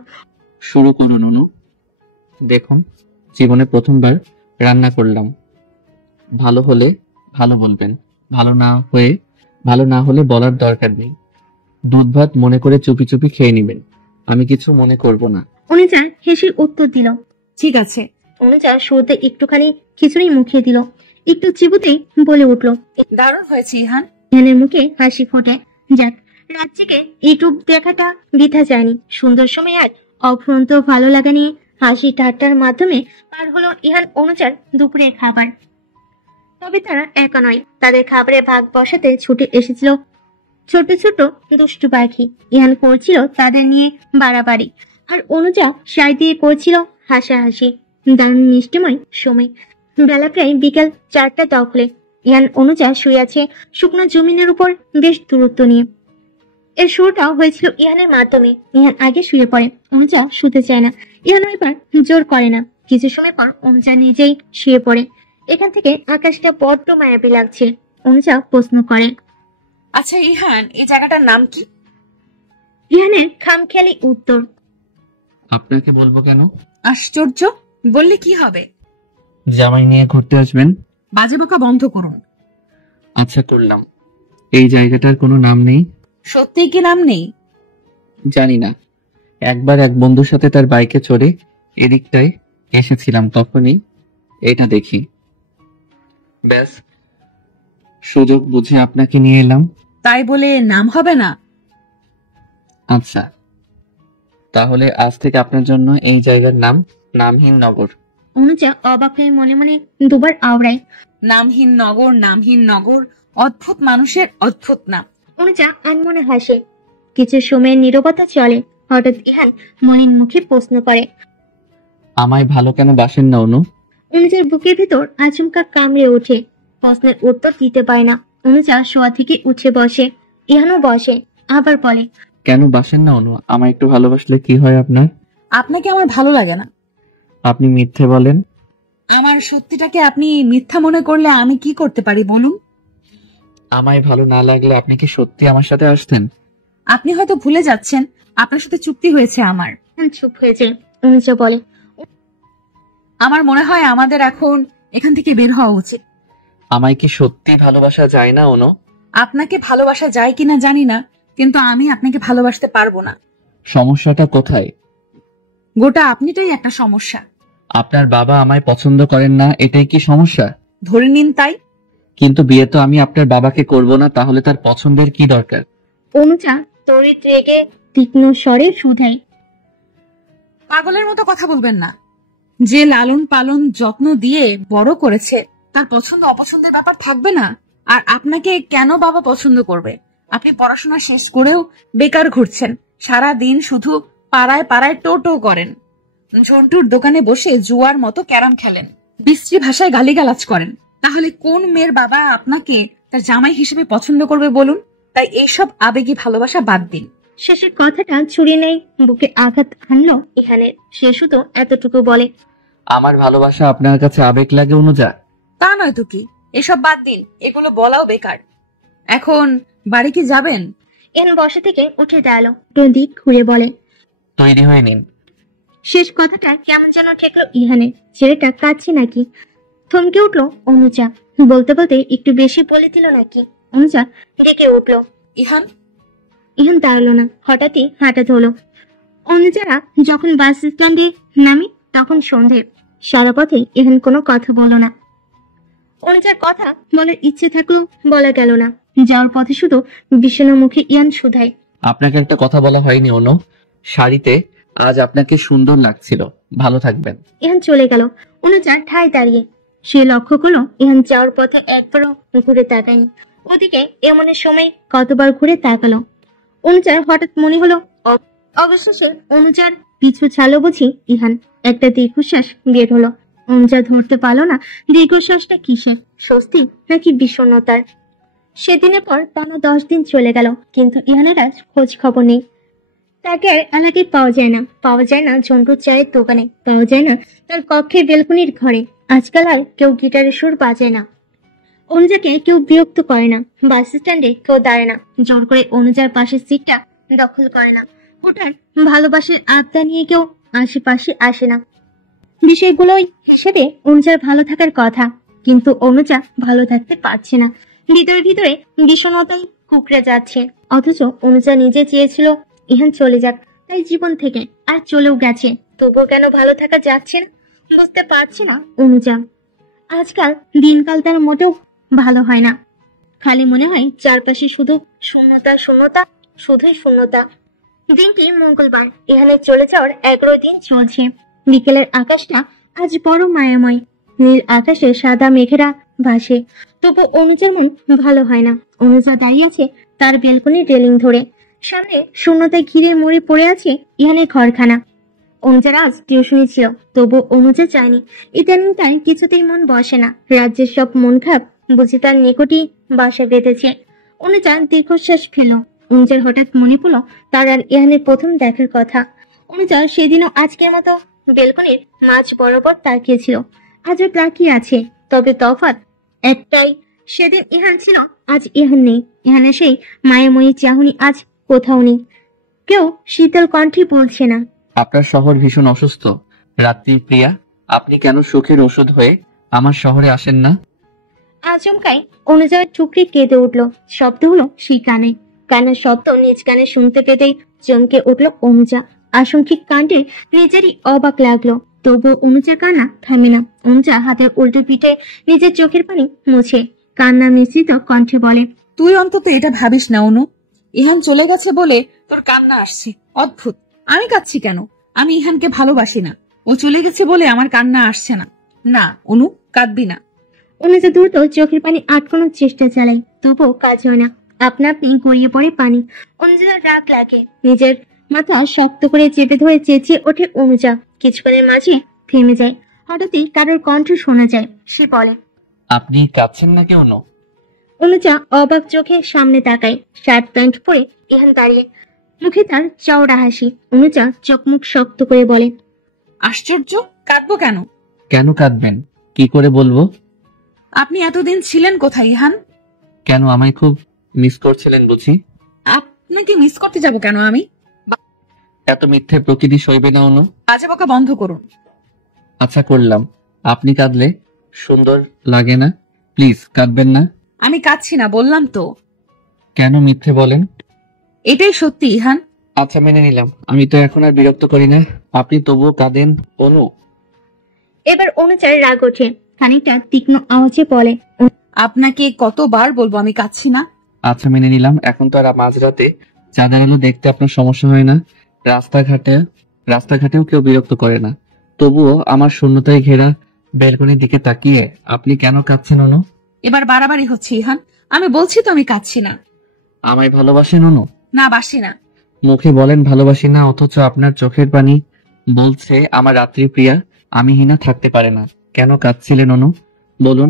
শুরু করুন অনু। দেখুন, জীবনে প্রথমবার রান্না করলাম। ভালো হলে ভালো বলবেন, ভালো না হলে বলার দরকার নেই। দুধ ভাত মনে করে চুপি চুপি খেয়ে নিবেন, আমি কিছু মনে করব না। অনুজা হেসে উত্তর দিল, ঠিক আছে। অনুজা শুরুতে একটুখানি খিচুড়ি মুখিয়ে দিল, একটু চিবুতেই বলে উঠল, দারুণ হয়েছে ইহান। ইহানের মুখে হাসি ফোটে। যাক, রাত থেকে ইউটিউব দেখাটা বৃথা যায়নি। সুন্দর সময় আর অফুরন্ত ভালো লাগা নিয়ে হাসি ঠাট্টার মাধ্যমে পার হলো ইহান অনুজার দুপুরের খাবার। তবে তারা একা নয়, তাদের খাবারে ভাগ বসাতে ছুটে এসেছিল ছোট ছোট দুষ্টু পাখি। ইহান করছিল তাদের নিয়ে বাড়াবাড়ি, আর অনুজা সাই দিয়ে করছিল হাসাহাসি। দারুণ মিষ্টিময় সময়। বেলা প্রায় বিকেল 4টা দখলে। ইহান অনুজা শুয়ে আছে শুকনো জমিনের উপর বেশ দূরত্ব নিয়ে। এর শুরুটাও হয়েছিল ইহানের মাধ্যমে। ইহান আগে শুয়ে পড়ে, অনুজা শুতে চায় না। ইহান এবার জোর করে না। কিছু সময় পর অনুজা নিজেই শুয়ে পড়ে। এখান থেকে আকাশটা বড্ড মায়াবী লাগছে। অনুজা প্রশ্ন করে, আচ্ছা ইহান, এই জায়গাটার নাম কি? ইহানের খামখেয়ালি উত্তর, আপনাকে বলবো কেন? আশ্চর্য, বললে কি হবে? জামাই নিয়ে ঘুরতে আসবেন। বাজে বকা বন্ধ করুন। আচ্ছা, করলাম। এই জায়গাটার কোনো নাম নেই? সত্যিই কি নাম নেই? জানি না, একবার এক বন্ধুর সাথে তার বাইকে চড়ে এদিকটায় এসেছিলাম, তখনই এটা দেখি। ব্যাস, সুযোগ বুঝে আপনাকে নিয়ে এলাম। তাই বলে নাম হবে না? আচ্ছা, তাহলে আজ থেকে আপনার জন্য এই জায়গার নাম নামহীন নগর। অনুজা অবাক হয়ে মনে মনে দুবার আওড়ায়। নামহীন নগর, নামহীন নগর, অদ্ভুত মানুষের অদ্ভুত নাম। অনুজা আনমনে হাসে। কিছু সময়ের নীরবতা চলে। হঠাৎ ইহান মলিন মুখে প্রশ্ন করে, আমায় ভালো কেন বাসেন না অনু? অনুজার বুকের ভেতর আচমকা কামড়ে ওঠে। প্রশ্নের উত্তর দিতে পারে না। অনুজা শোয়া থেকে উঠে বসে। ইহানও বসে, আবার বলে, কেন বাসেন না অনু? আমায় একটু ভালোবাসলে কি হয় আপনার? আপনাকে আমার ভালো লাগে না। আপনি মিথ্যে বলেন। আমার সত্যিটাকে আপনি মিথ্যা মনে করলে আমি কি করতে পারি বলুন? আমায় ভালো না লাগলে আপনি কি সত্যি আমার সাথে আসতেন? আপনি হয়তো ভুলে যাচ্ছেন, আপনার সাথে চুক্তি হয়েছে আমার। চুপ হয়েছে। অনুজা বলে, আমার মনে হয় আমাদের এখন এখান থেকে বের হওয়া উচিত। আমায় কি সত্যি ভালোবাসা যায় না অনু? আপনাকে ভালোবাসা যায় কিনা জানি না, কিন্তু আমি আপনাকে ভালোবাসতে পারবো না। সমস্যাটা কোথায়? গোটা আপনিটাই একটা সমস্যা। আপনার বাবা আমায় পছন্দ করেন না, এটাই কি সমস্যা? ধরে নিন তাই। কিন্তু বিয়ে তো আমি আপনার বাবাকে করব না, তাহলে তার পছন্দের কি দরকার? অনুজা তড়িৎ রেগে তীক্ষ্ণ স্বরে শুধায়। পাগলের মতো কথা বলবেন না। যে লালন পালন যত্ন দিয়ে বড় করেছে, তার পছন্দ অপছন্দের ব্যাপার থাকবে না? আর আপনাকে কেন বাবা পছন্দ করবে? আপনি পড়াশোনা শেষ করেও বেকার ঘুরছেন, সারা দিন শুধু পাড়ায় পাড়ায় টো করেন, ঝন্টুর দোকানে বসে জুয়ার মতো ক্যারাম খেলেন, বিশ্রী ভাষায় গালিগালাজ করেন। তাহলে কোন মেয়ের বাবা আপনাকে তার জামাই হিসেবে পছন্দ করবে বলুন? তাই এইসব আবেগী ভালোবাসা বাদ দিন। শেষের কথাটা ছুরি নেই বুকে আঘাত হানলো ইহানের। সে শুধু এতটুকু বলে, আমার ভালোবাসা আপনার কাছে আবেগ লাগে অনুজা? তা নয় তো কি, এসব বাদ দিন, এগুলো বলাও বেকার। এখন বাড়ি কি যাবেন? ইহান বসা থেকে উঠে দাঁড়ালো, দিক ঘুরে বলে, তৈরি হয়ে নিন। শেষ কথাটা কেমন যেন ঠেকলো ইহানের। ছেলেটা কাঁদছে নাকি? থমকে উঠলো অনুজা। বলতে বলতে একটু বেশি বলে দিল নাকি? অনুজা ডেকে উঠলো, ইহান। ইহান দাঁড়ালো না, হঠাৎই হাঁটা ধরলো। অনুজারা যখন বাস স্ট্যান্ডে নামি তখন সন্ধে। সারা পথে ইহান কোনো কথা বলল না। অনুজার কথা বলার ইচ্ছে থাকলো, বলা গেল না। যাওয়ার পথে শুধু বিষণ্ণ মুখে ইহান শুধায়, আপনাকে একটা কথা বলা হয়নি অনু, শাড়িতে আজ আপনাকে সুন্দর লাগছিল, ভালো থাকবেন। ইহান চলে গেল। অনুজা ঠায় দাঁড়িয়ে। সে লক্ষ্য করলো ইহান যাওয়ার পথে একবারও ঘুরে তাকায়নি। ওদিকে এমনের সময় কতবার ঘুরে তাকালো। অনুজার হঠাৎ মনে হলো অবশেষে অনুজার পিছু ছাড়লো বুঝি ইহান। একটা দীর্ঘশ্বাস বের হলো। অনুজা ধরতে পারলো না দীর্ঘশ্বাসটা কিসের, স্বস্তি নাকি বিষণ্ণতার। সেদিনের পর টানা 10 দিন চলে গেল, কিন্তু ইহানের আজ খোঁজ খবর নেই। তাকে আর এলাকায় পাওয়া যায় না। পাওয়া যায় না ঝন্টুর চায়ের দোকানে, পাওয়া যায় না তার কক্ষের বেলকুনির ঘরে। আজকাল আর কেউ গিটারের সুর বাজায় না, অনুজাকে কেউ বিরক্ত করে না, বাস স্ট্যান্ডে কেউ দাঁড়ায় না, জোর করে অনুজার পাশের সিটটা দখল করে না, ওটার ভালোবাসার আড্ডা নিয়ে কেউ আশেপাশে আসে না। বিষয়গুলোই হিসেবে অনুজার ভালো থাকার কথা, কিন্তু অনুজা ভালো থাকতে পারছে না। ভিতরে ভিতরে বিষণ্ণতাই কুকড়ে যাচ্ছে। অথচ অনুজা নিজে চেয়েছিল ইহান চলে যাক তাই জীবন থেকে, আর চলেও গেছে। তবুও কেন ভালো থাকা যাচ্ছে না বুঝতে পারছে না অনুজা। আজকাল দিনকাল তার মোটেও ভালো হয় না। খালি মনে হয় চারপাশে শুধু শূন্যতা, শূন্যতা, শুধুই শূন্যতা। দিনটি মঙ্গলবার, এখানে চলে যাওয়ার 11 দিন চলছে। বিকেলের আকাশটা আজ বড় মায়াময়। নীল আকাশে সাদা মেঘেরা ভাসে, তবু অনুজার মন ভালো হয় না। অনুজা দাঁড়িয়ে আছে তার বেলকনির রেলিং ধরে। সামনে শূন্যতায় ঘিরে মরে পড়ে আছে ইহানের ঘরখানা। অনুজার আজ টিউশনি ছিল, তবু অনুজা চায়নি। ইদানিং তার কিছুতেই মন বসে না। রাজ্যের সব মন খারাপ বুঝি তার নিকটই বাসা বেঁধেছে। অনুজা দীর্ঘশ্বাস ফেল। অনুজার হঠাৎ মনে পড়ল তার আর ইহানের প্রথম দেখার কথা। অনুজা সেদিনও আজকের মতো বেলকনির মাঝ বরাবর তাকিয়েছিল, আজও তাকিয়ে আছে। তবে তফাৎ একটাই, সেদিন ইহান ছিল, আজ ইহান নেই। ইহানের সেই মায়াময়ী চাহনি আজ কোথাও নেই। কেউ শীতল কণ্ঠে বলছে না, আপনার শহর ভীষণ অসুস্থ রাত্রি প্রিয়া, আপনি কেন সুখের ওষুধ হয়ে আমার শহরে আসেন না? আচমকাই অনুজয়ের টুকরি কেঁদে উঠলো। শব্দ হলো সেই কানে। কানের শব্দ নিজ কানে শুনতে পেতেই চমকে উঠলো অনুজা। আশঙ্কিক কাণ্ডে নিজেরই অবাক লাগলো, তবুও অনুজার কান্না থামে না। অনুজা হাতের উল্টো পিঠে নিজের চোখের পানি মুছে কান্না মিশ্রিত কণ্ঠে বলে, তুই অন্তত এটা ভাবিস না অনু, ইহান চলে গেছে বলে তোর কান্না আসছে। অদ্ভুত, আমি কাঁদছি কেন? আমি ইহানকে ভালোবাসি না, ও চলে গেছে বলে আমার কান্না আসছে না। না অনু, কাঁদবি না। অনুজা দ্রুত চোখের পানি আটকানোর চেষ্টা চালায়, তবুও কাজ হয় না। আপনা আপনি গড়িয়ে পড়ে পানি। অনুজার রাগ লাগে, নিজের মাথা শক্ত করে চেপে ধরে চেঁচিয়ে ওঠে অনুজা। কিছুক্ষণের মাঝে থেমে যায়। হঠাৎই কারোর কণ্ঠ শোনা যায়। সে বলে, আপনি কাঁদছেন না কেন? অনুজা অবাক চোখে সামনে তাকায়। শার্ট প্যান্ট পরে ইহান দাঁড়িয়ে, মুখে তার চওড়া হাসি। অনুজা চোখ মুখ শক্ত করে বলে, আশ্চর্য, কাঁদবো কেন? কেন কাঁদবেন? কি করে বলবো? আপনি এতদিন ছিলেন কোথায় ইহান? কেন আমায় খুব মিস করছিলেন বুঝি? আপনাকে মিস করতে যাব কেন আমি? এত মিথ্যে প্রকৃতি সইবে না অনু। বাজে বকা বন্ধ করুন। আচ্ছা করলাম, আপনি কাঁদলে সুন্দর লাগে না, প্লিজ কাঁদবেন না। আমি কাঁদছি না, বললাম তো। কেন মিথ্যে বলেন? এটাই সত্যি ইহান। আচ্ছা মেনে নিলাম, আমি তো এখন আর বিরক্ত করি না। আপনি তবুও কাঁদেন অনু। এবার অনুচার রাগ ওঠে, খানিকটা তীক্ষ্ণ আওয়াজে বলে, আপনাকে কতবার বলবো আমি কাঁদছি না? আচ্ছা মেনে নিলাম, এখন তো আর মাঝরাতে চাঁদের আলো দেখতে আপনার সমস্যা হয় না, রাস্তাঘাটেও কেউ বিরক্ত করে না। তবুও আমার শূন্যতায় ঘেরা ব্যালকনির দিকে তাকিয়ে আপনি কেন কাঁদছেন অনু? এবার বাড়াবাড়ি হচ্ছে ইহান, আমি বলছি তো আমি কাঁদছি না। আমায় ভালোবাসেন অনু? না, বাসি না। মুখে বলেন ভালোবাসি না, অথচ আপনার চোখের পানি বলছে আমার রাত্রি প্রিয়া আমি হিনা থাকতে পারে না। কেন কাঁদছিলেন অনু? বলুন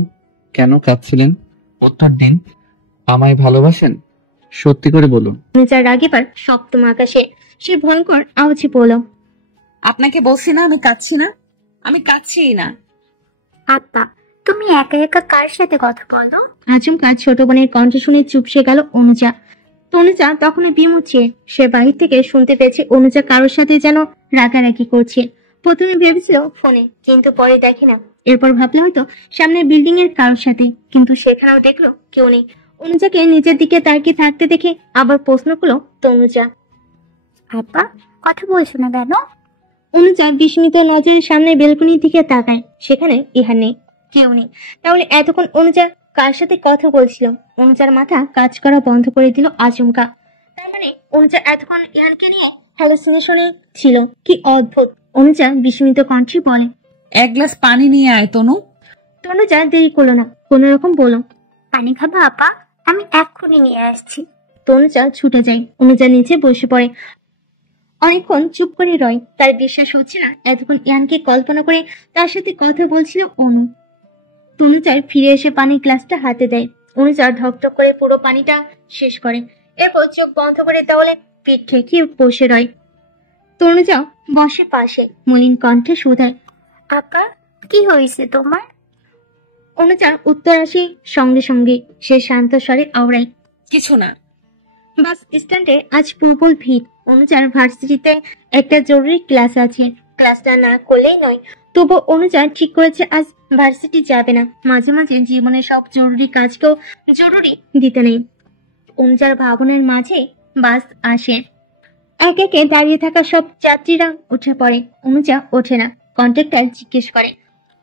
কেন কাঁদছিলেন? উত্তর দিন। আমায় ভালোবাসেন? সত্যি করে বলুন। অনুচার রাগ এবার সপ্তম আকাশে। সে ভয়ঙ্কর আওয়াজে বলল, আপনাকে বলছি না আমি কাঁদছি না, আমি কাঁদছিই না। আপা, তুমি একা একা কার সাথে কথা বলো? আচমকা ছোট বোনের কণ্ঠ শুনে চুপসে গেল অনুজা। তনুজা তখনও বিমুচ্ছে। সে বাহির থেকে শুনতে পেয়েছে অনুজা কারোর সাথে যেন রাগারাগি করছে। প্রথমে ভেবেছিল ফোনে, কিন্তু পরে দেখে না। এরপর ভাবলে হয়তো সামনের বিল্ডিং এর কারোর সাথে, কিন্তু সেখানেও দেখলো কেউ নেই। অনুজাকে নিজের দিকে তাকিয়ে থাকতে দেখে আবার প্রশ্ন করলো তনুজা, আপা কথা বলছো না কেন? অনুজা বিস্মিত নজরে সামনে বেলকনির দিকে তাকায়। সেখানে ইহান নেই, কেউ নেই। তাহলে এতক্ষণ অনুজা কার সাথে কথা বলছিল? অনুজার মাথা কাজ করা বন্ধ করে দিল আচমকা। তার মানে অনুজা এতক্ষণ ইহানকে নিয়ে হ্যালুসিনেশনে ছিল। কি অদ্ভুত! অনুজা বিস্মিত কণ্ঠে বলে, এক গ্লাস পানি নিয়ে আয় তনু। তনুজা দেরি করলো না, কোন রকম বলল, পানি খাবা আপা? আমি এক্ষুনি নিয়ে আসছি। তনুজা ছুটে যায়। অনুজা নিচে বসে পড়ে। অনেকক্ষণ চুপ করে রয়। তার বিশ্বাস হচ্ছে না এতক্ষণ ইয়ানকে কল্পনা করে তার সাথে কথা বলছিল অনু। তনুজার ফিরে এসে পানির গ্লাসটা হাতে দেয়। অনুজা ঢকঢক করে পুরো পানিটা শেষ করে। এরপর চোখ বন্ধ করে দেওয়ালে পিঠ ঠেকিয়ে বসে রয়। তনুজা বসে পাশে, মলিন কণ্ঠে শুধায়, আপা কি হয়েছে তোমার? অনুজার উত্তর আসে সঙ্গে সঙ্গে। সে শান্ত স্বরে আওড়ায়, কিছু না। বাস স্ট্যান্ডে আজ প্রবল ভিড়। অনুজার ভার্সিটিতে একটা জরুরি ক্লাস আছে। ক্লাসটা না করলেই নয়। তবু অনুজা ঠিক করেছে আজ ভার্সিটি যাবে না। মাঝে মাঝে জীবনের সব জরুরি কাজকেও জরুরি দিতে নেই। অনুজার ভাবনের মাঝে বাস আসে। এক একে দাঁড়িয়ে থাকা সব যাত্রীরা উঠে পড়ে। অনুজা ওঠে না। কন্ট্রাক্টর জিজ্ঞেস করে,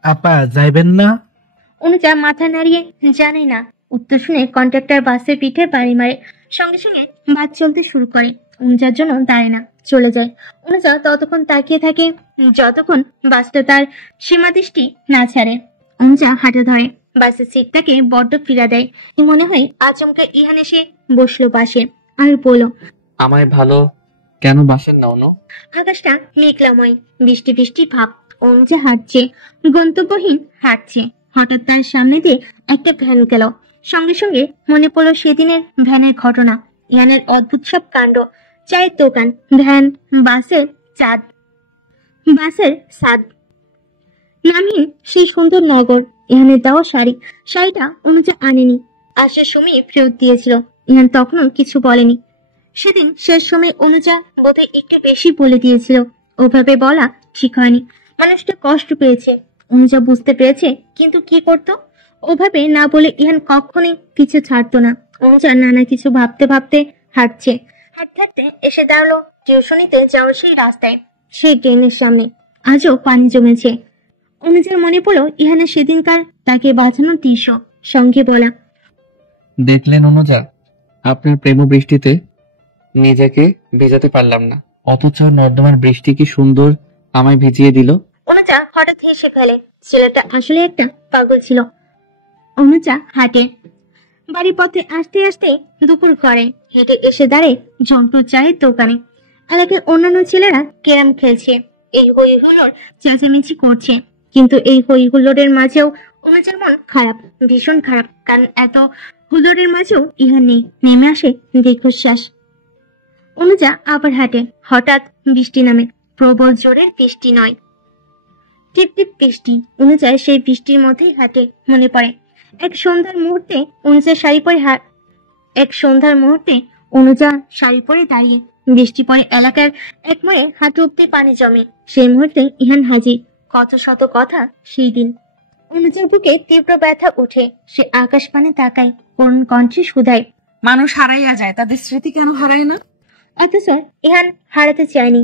আপা যাইবেন না? অনুজা মাথা নাড়িয়ে জানে না। উত্তর শুনে কন্ট্রাক্টর বাসের পিঠে বাড়ি মারে। সঙ্গে সঙ্গে বাস চলতে শুরু করে। অনুজার জন্য দাঁড়ায় না, চলে যায়। অনুজা ততক্ষণ তাকিয়ে থাকে যতক্ষণ বাসটা তার সীমাদৃষ্টি না ছাড়ে। অনুজা হাঁটা ধরে। বাসের সিটটাকে বড্ড ফিরা দেয়। মনে হয় আচমকা ইহান এসে বসলো পাশে আর বলল, আমায় ভালো কেন বাসেন না অনু? আকাশটা মেঘলাময়, বৃষ্টি বৃষ্টি ভাব। অনুজা হাঁটছে, গন্তব্যহীন হাঁটছে। হঠাৎ তার সামনে দিয়ে একটা ভ্যান গেল। সঙ্গে সঙ্গে মনে পড়লো সেদিনের ভ্যানের ঘটনা, ইয়ানের অদ্ভুত সব কাণ্ড। চায়ের দোকান, ভ্যান, বাসের ছাদ, নামহীন সেই সুন্দর নগর, ইহানের দেওয়া শাড়িটা অনুজা আনেনি। আসার সময় ফেরত দিয়েছিল। ইহান তখনও কিছু বলেনি। সেদিন শেষ সময় অনুজা বোধহয় একটু বেশি বলে দিয়েছিল। ওভাবে বলা ঠিক হয়নি। মানুষটা কষ্ট পেয়েছে, অনুজা বুঝতে পেরেছে, কিন্তু কি করতো? ওভাবে না বলে ইহান কখনোই পিছু ছাড়তো না। অনুজা নানা কিছু ভাবতে ভাবতে হাঁটছে। হাঁটতে হাঁটতে এসে দাঁড়ালো টিউশনিতে যাওয়ার সেই রাস্তায়, সেই ট্রেনের সামনে। আজও পানি জমেছে। অনুজার মনে পড়লো ইহানের সেদিনকার তাকে বাঁচানোর দৃশ্য, সঙ্গে বলা, দেখলেন অনুজা, আপনার প্রেম বৃষ্টিতে নিজেকে ভেজাতে পারলাম না, অথচ নর্দমার বৃষ্টি কি সুন্দর আমায় ভিজিয়ে দিল। অনুজা হঠাৎ হেসে ফেলে। ছেলেটা আসলে একটা পাগল ছিল। অনুজা হাঁটে। বাড়ির পথে আসতে আসতে দুপুর করে। হেঁটে এসে দাঁড়ে ঝন্টুর চায়ের দোকানে। এলাকায় অন্যান্য ছেলেরা ক্যারাম খেলছে। এই হই হুল্লোড় চেঁচামেচি করছে। কিন্তু এই হই হুল্লোড়ের মাঝেও অনুজার মন খারাপ, ভীষণ খারাপ। কারণ এত হুল্লোড়ের মাঝেও ইহান নেই। নেমে আসে দীর্ঘশ্বাস। অনুজা আবার হাঁটে। হঠাৎ বৃষ্টি নামে। প্রবল জোরের বৃষ্টি নয়, টিপ টিপ বৃষ্টি। অনুজা সেই বৃষ্টির মধ্যেই হাঁটে। মনে পড়ে এক সন্ধ্যার মুহূর্তে অনুজা শাড়ি পরে দাঁড়িয়ে। বৃষ্টি পরে এলাকার এক মোড়ে হাঁটু অব্দি পানি জমে। সেই মুহূর্তে ইহান হাজির। কত শত কথা সেই দিন। অনুজার বুকে তীব্র ব্যথা ওঠে। সে আকাশ পানে তাকায়, করুণ কণ্ঠে শুধায়, মানুষ হারাইয়া যায়, তাদের স্মৃতি কেন হারায় না? অথচ ইহান হারাতে চায়নি।